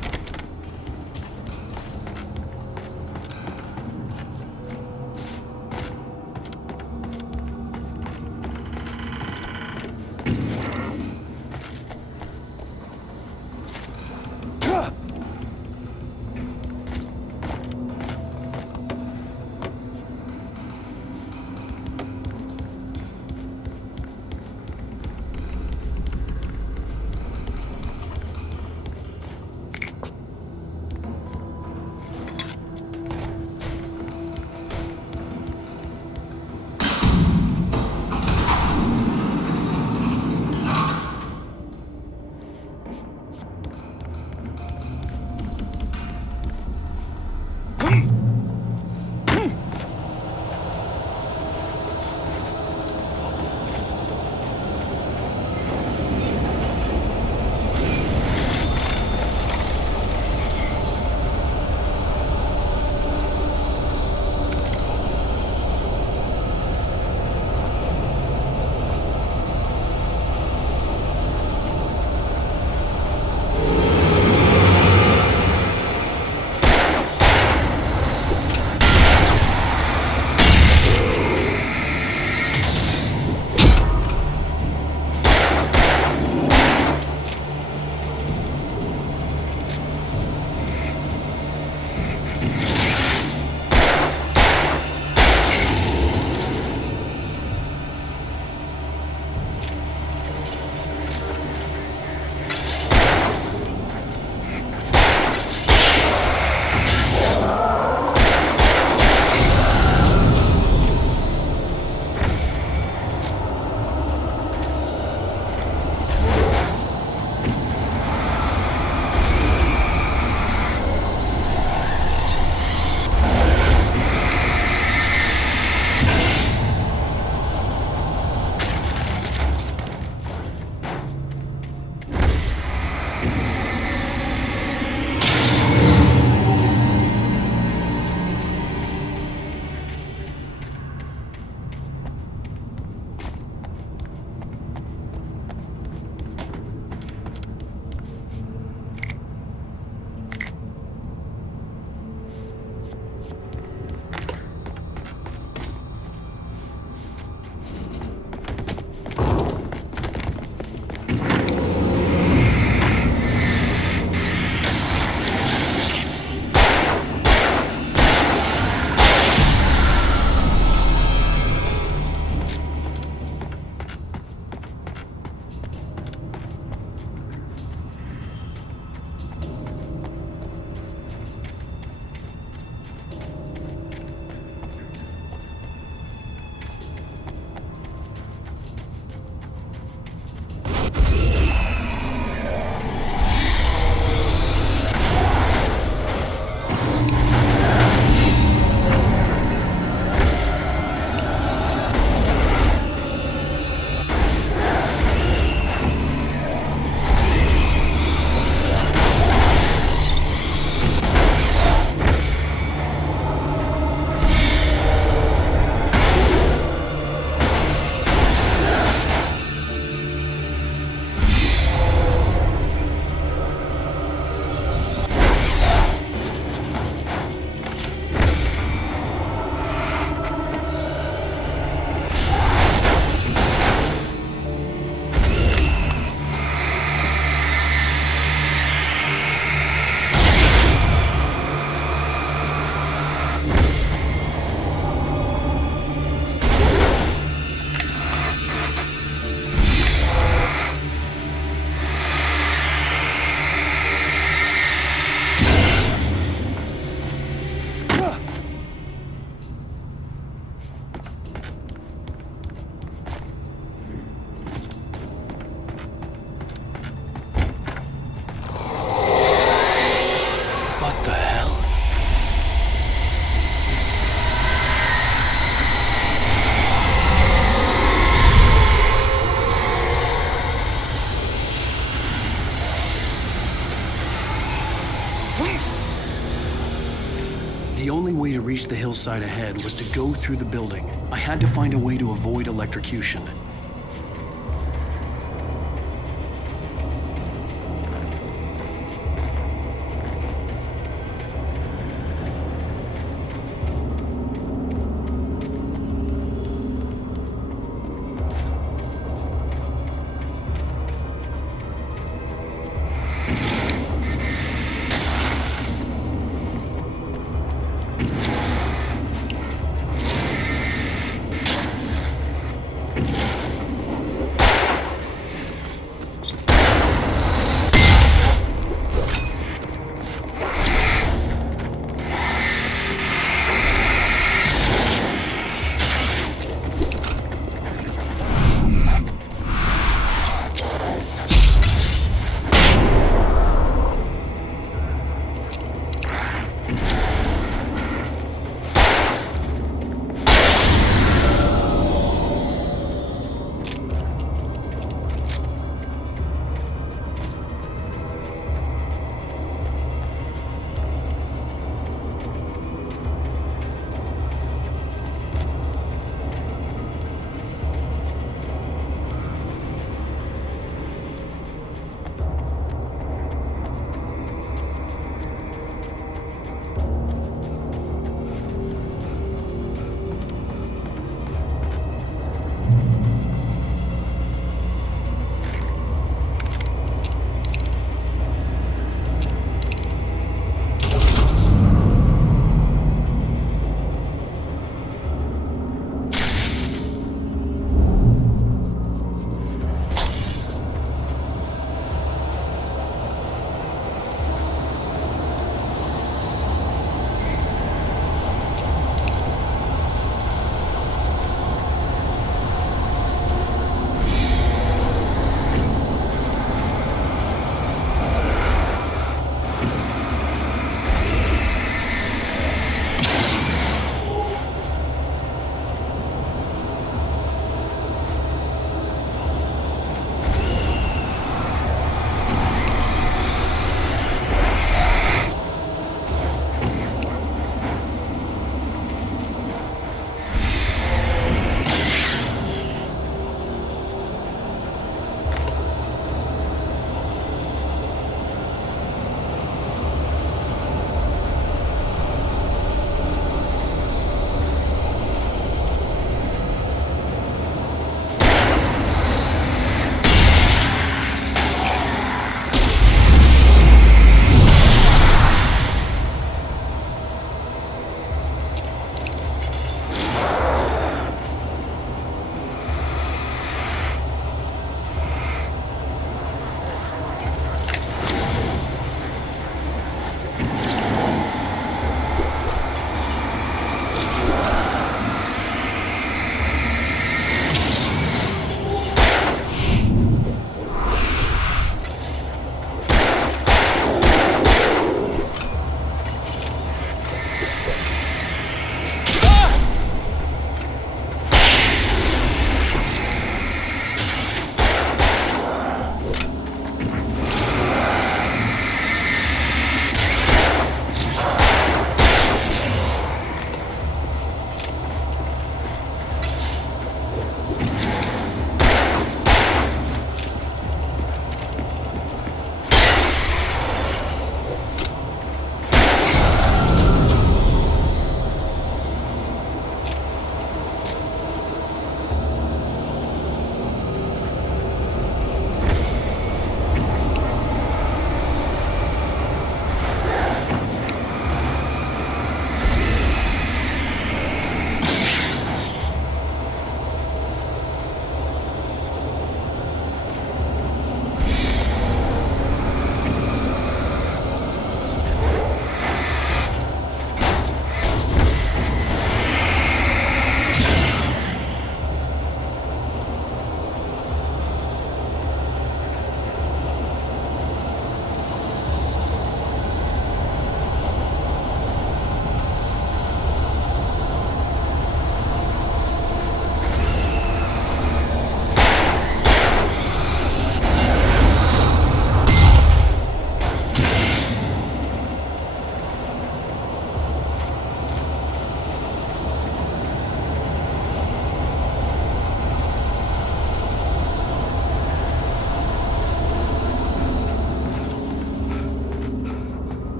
The only way to reach the hillside ahead was to go through the building. I had to find a way to avoid electrocution.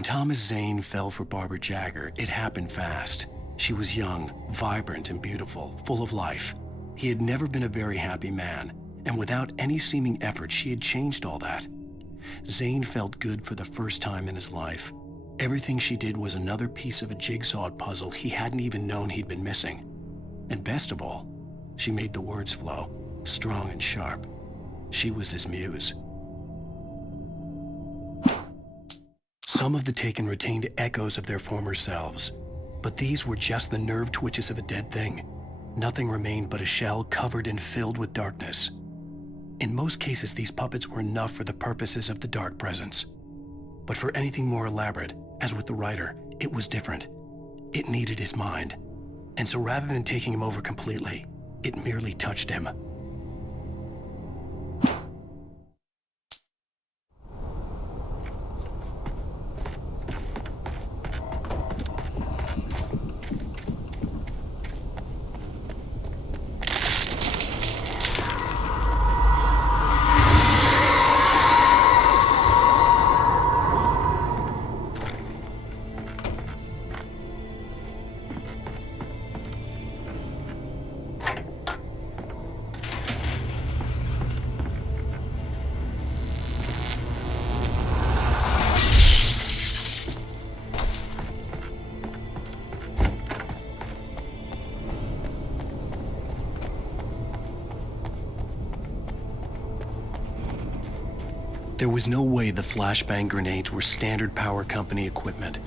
When Thomas Zane fell for Barbara Jagger, it happened fast. She was young, vibrant, and beautiful, full of life. He had never been a very happy man, and without any seeming effort, she had changed all that. Zane felt good for the first time in his life. Everything she did was another piece of a jigsaw puzzle he hadn't even known he'd been missing. And best of all, she made the words flow, strong and sharp. She was his muse. Some of the Taken retained echoes of their former selves, but these were just the nerve twitches of a dead thing. Nothing remained but a shell covered and filled with darkness. In most cases, these puppets were enough for the purposes of the dark presence. But for anything more elaborate, as with the writer, it was different. It needed his mind. And so rather than taking him over completely, it merely touched him. There was no way the flashbang grenades were standard power company equipment.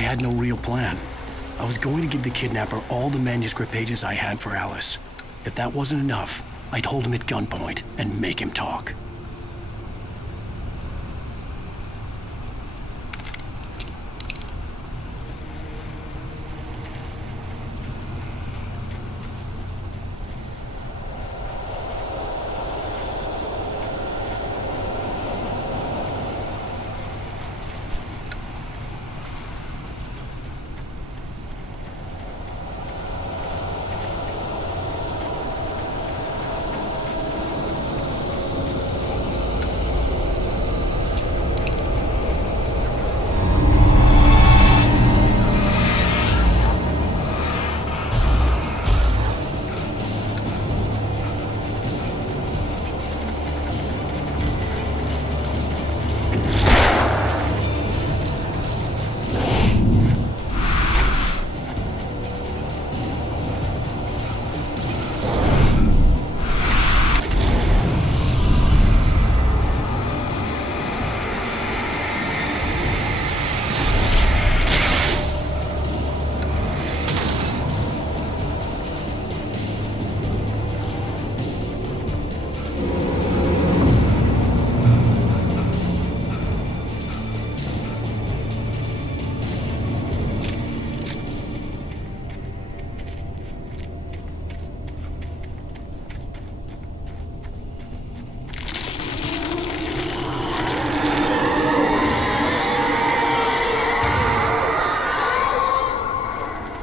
I had no real plan. I was going to give the kidnapper all the manuscript pages I had for Alice. If that wasn't enough, I'd hold him at gunpoint and make him talk.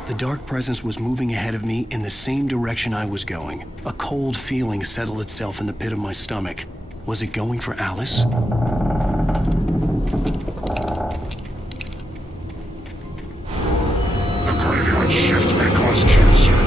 The dark presence was moving ahead of me in the same direction I was going. A cold feeling settled itself in the pit of my stomach. Was it going for Alice? The graveyard shift may cause cancer.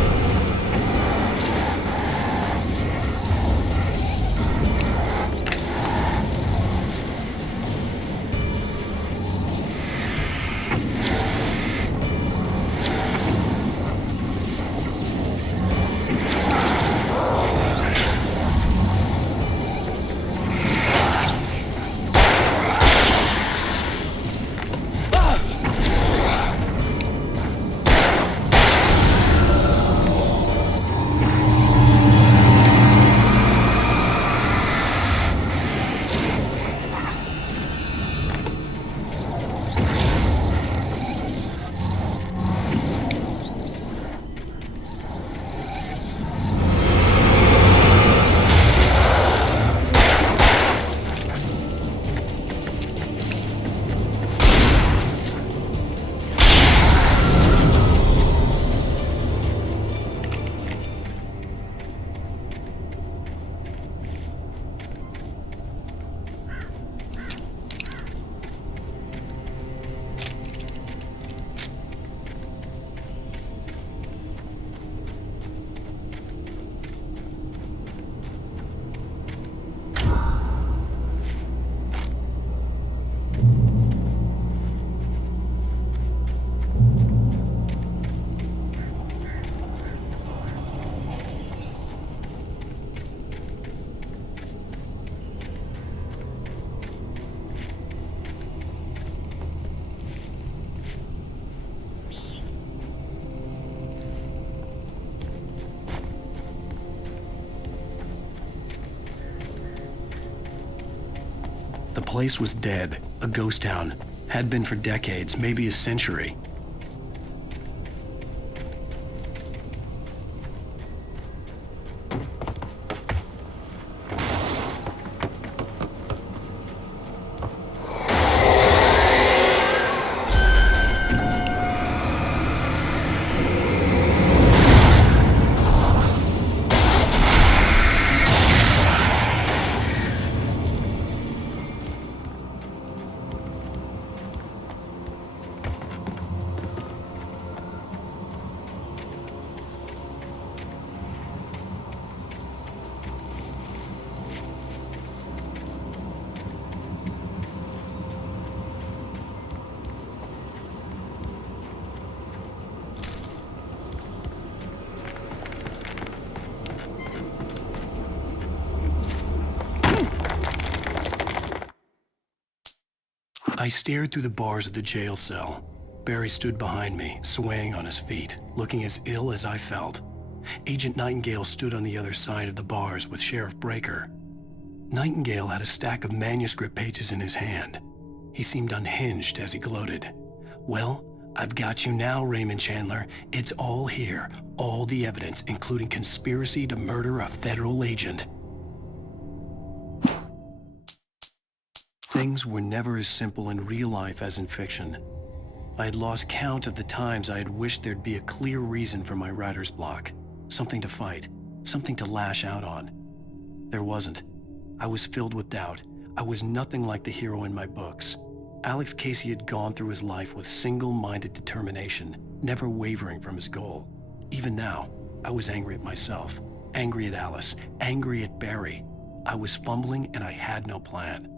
The place was dead, a ghost town. Had been for decades, maybe a century. I stared through the bars of the jail cell. Barry stood behind me, swaying on his feet, looking as ill as I felt. Agent Nightingale stood on the other side of the bars with Sheriff Breaker. Nightingale had a stack of manuscript pages in his hand. He seemed unhinged as he gloated. "Well, I've got you now, Raymond Chandler. It's all here. All the evidence, including conspiracy to murder a federal agent." Things were never as simple in real life as in fiction. I had lost count of the times I had wished there'd be a clear reason for my writer's block. Something to fight, something to lash out on. There wasn't. I was filled with doubt. I was nothing like the hero in my books. Alex Casey had gone through his life with single-minded determination, never wavering from his goal. Even now, I was angry at myself, angry at Alice, angry at Barry. I was fumbling and I had no plan.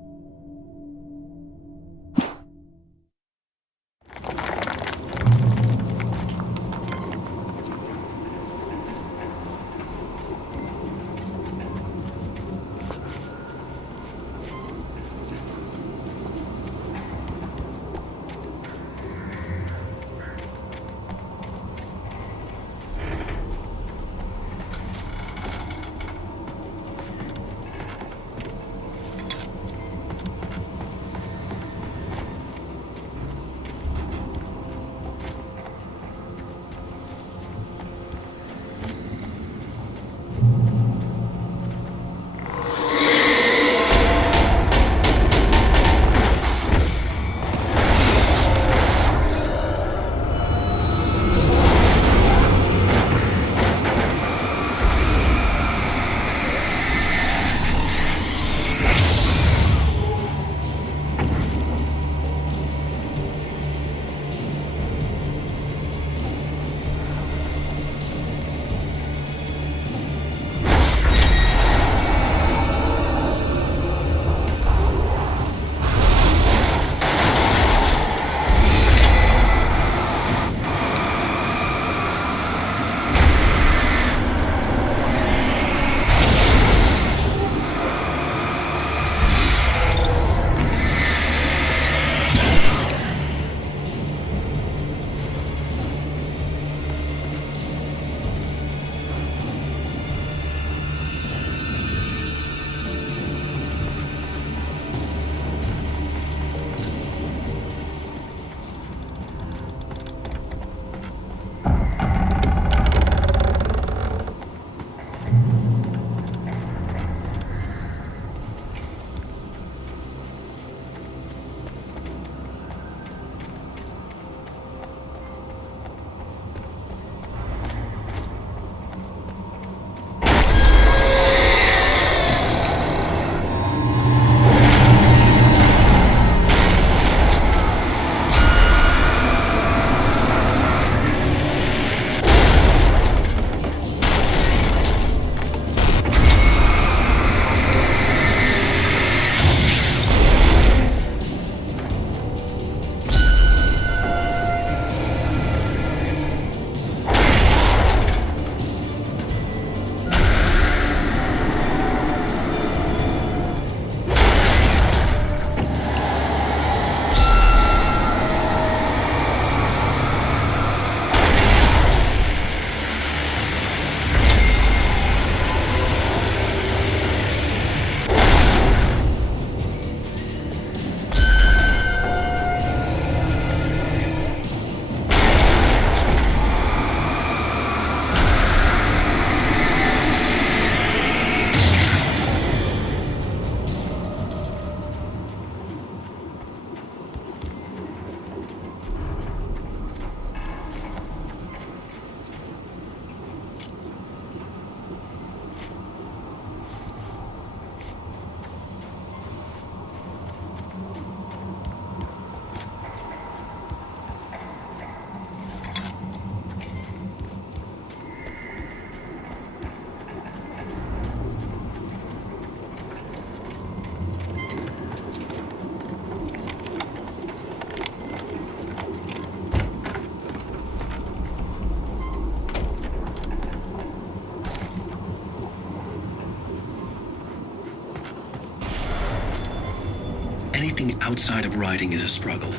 Anything outside of writing is a struggle.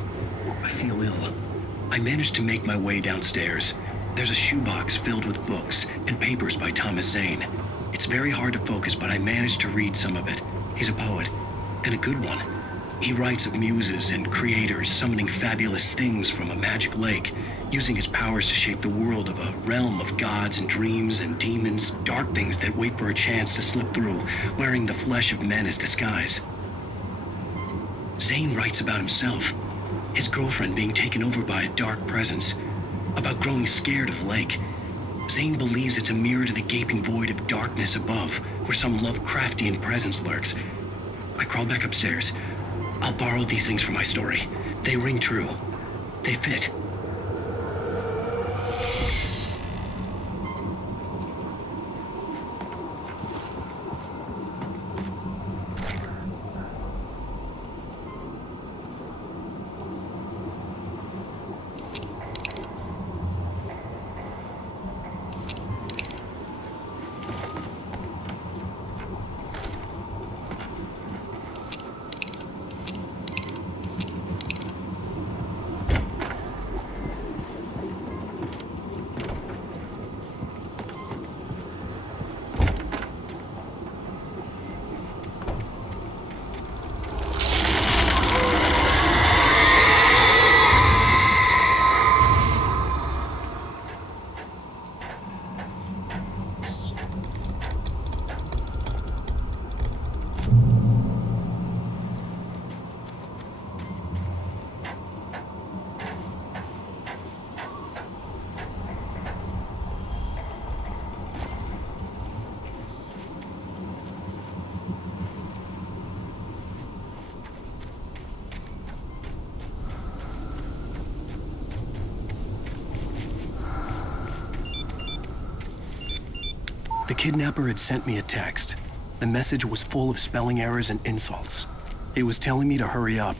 I feel ill. I managed to make my way downstairs. There's a shoebox filled with books and papers by Thomas Zane. It's very hard to focus, but I managed to read some of it. He's a poet, and a good one. He writes of muses and creators summoning fabulous things from a magic lake, using his powers to shape the world of a realm of gods and dreams and demons, dark things that wait for a chance to slip through, wearing the flesh of men as disguise. Zane writes about himself, his girlfriend being taken over by a dark presence, about growing scared of the lake. Zane believes it's a mirror to the gaping void of darkness above, where some Lovecraftian presence lurks. I crawl back upstairs. I'll borrow these things for my story. They ring true. They fit. The kidnapper had sent me a text. The message was full of spelling errors and insults. It was telling me to hurry up.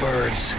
Birds.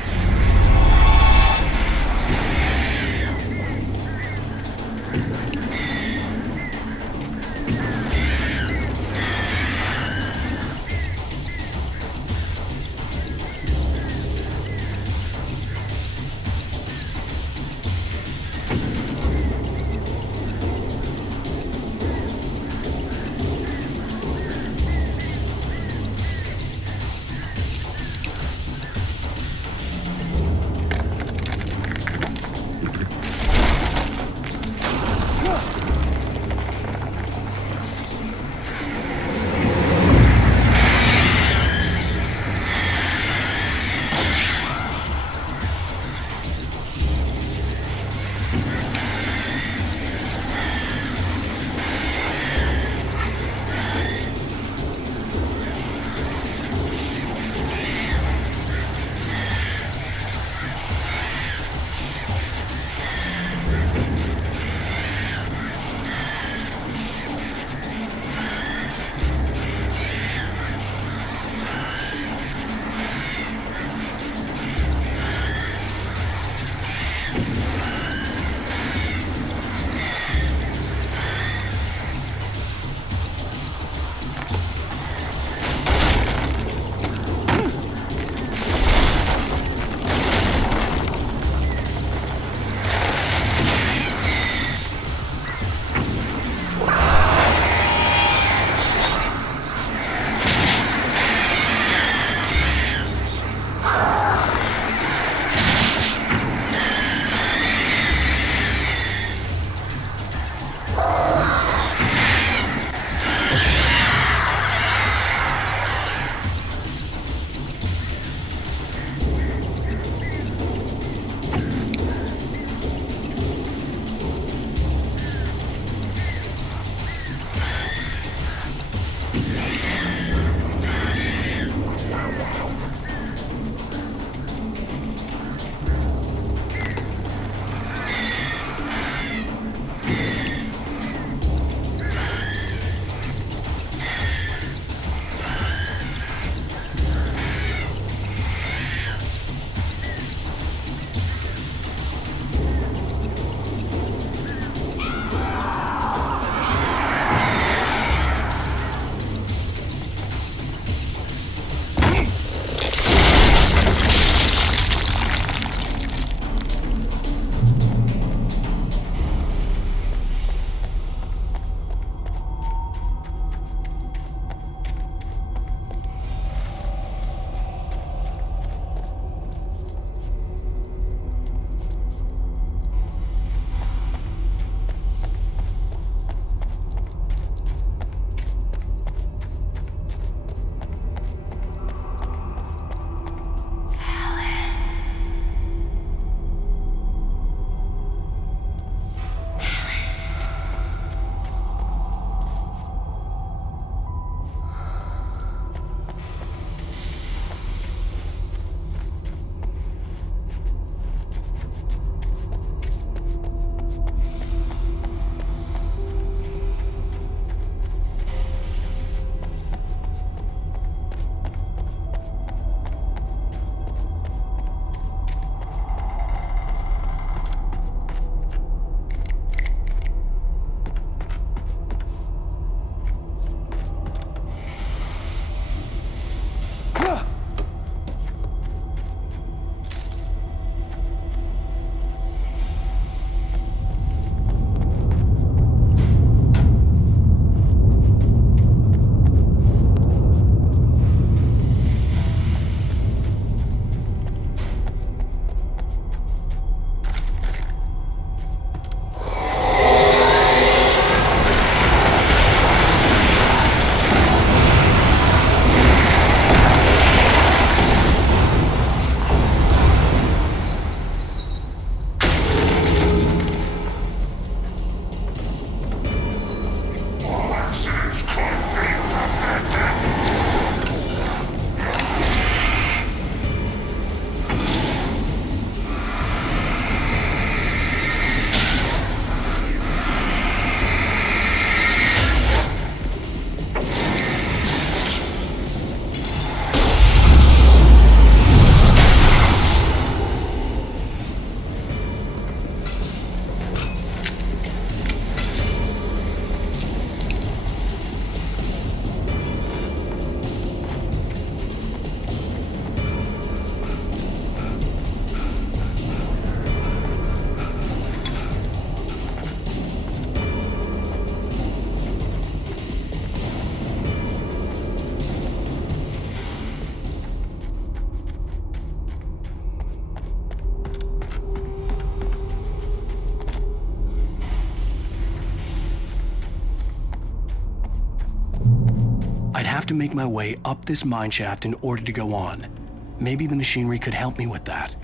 I'd have to make my way up this mine shaft in order to go on. Maybe the machinery could help me with that.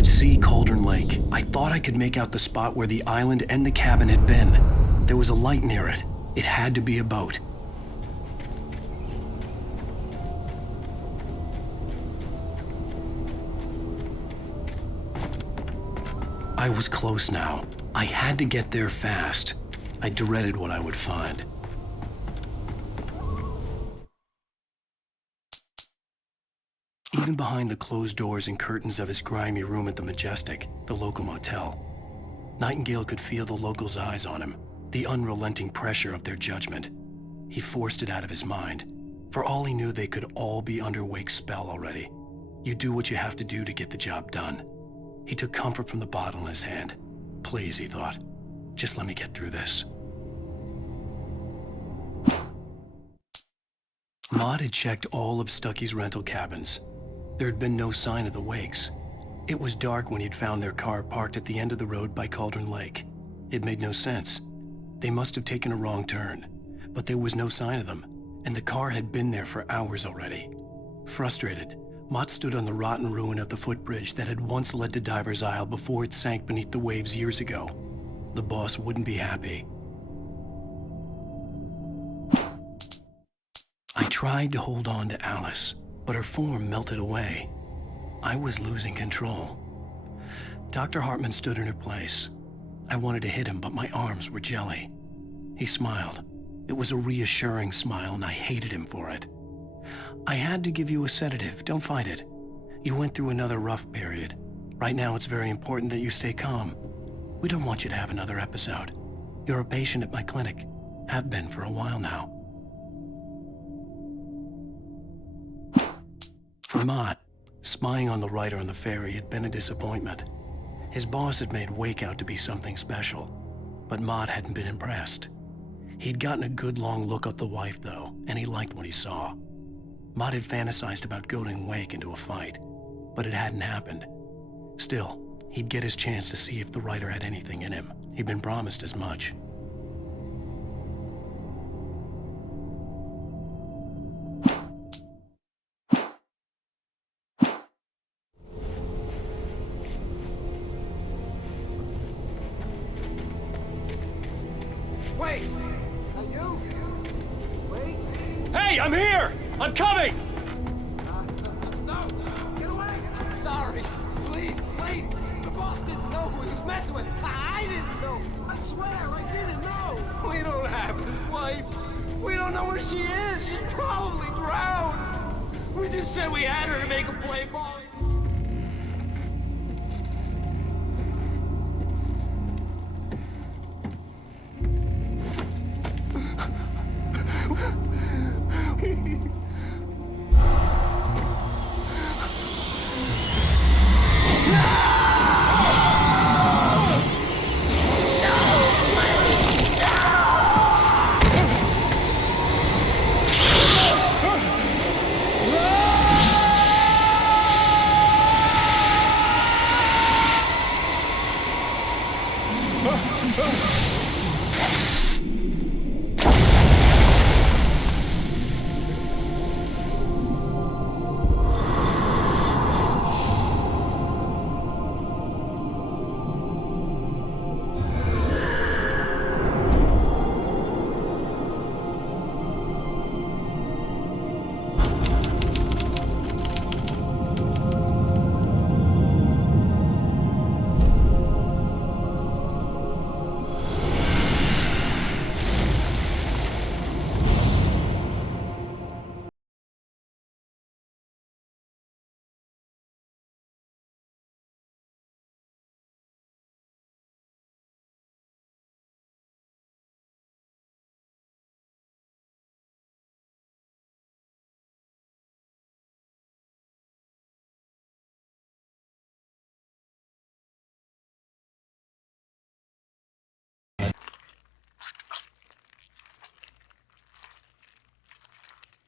could see Cauldron Lake. I thought I could make out the spot where the island and the cabin had been. There was a light near it. It had to be a boat. I was close now. I had to get there fast. I dreaded what I would find. Even behind the closed doors and curtains of his grimy room at the Majestic, the local motel, Nightingale could feel the locals' eyes on him, the unrelenting pressure of their judgment. He forced it out of his mind. For all he knew, they could all be under Wake's spell already. You do what you have to do to get the job done. He took comfort from the bottle in his hand. Please, he thought, just let me get through this. Maud had checked all of Stucky's rental cabins. There had been no sign of the Wakes. It was dark when he'd found their car parked at the end of the road by Cauldron Lake. It made no sense. They must have taken a wrong turn, but there was no sign of them, and the car had been there for hours already. Frustrated, Mott stood on the rotten ruin of the footbridge that had once led to Diver's Isle before it sank beneath the waves years ago. The boss wouldn't be happy. I tried to hold on to Alice, but her form melted away. I was losing control. Dr. Hartman stood in her place. I wanted to hit him, but my arms were jelly. He smiled. It was a reassuring smile, and I hated him for it. I had to give you a sedative. Don't fight it. You went through another rough period. Right now, it's very important that you stay calm. We don't want you to have another episode. You're a patient at my clinic. Have been for a while now. For Mott, spying on the writer on the ferry had been a disappointment. His boss had made Wake out to be something special, but Mott hadn't been impressed. He'd gotten a good long look at the wife, though, and he liked what he saw. Mott had fantasized about goading Wake into a fight, but it hadn't happened. Still, he'd get his chance to see if the writer had anything in him. He'd been promised as much. Wait! Are you? Wait! Hey, I'm here! I'm coming! No! Get away! Sorry. Please, wait! The boss didn't know who he was messing with. I didn't know. I swear, I didn't know. We don't have his wife. We don't know where she is. She's probably drowned. We just said we had her to make a play ball.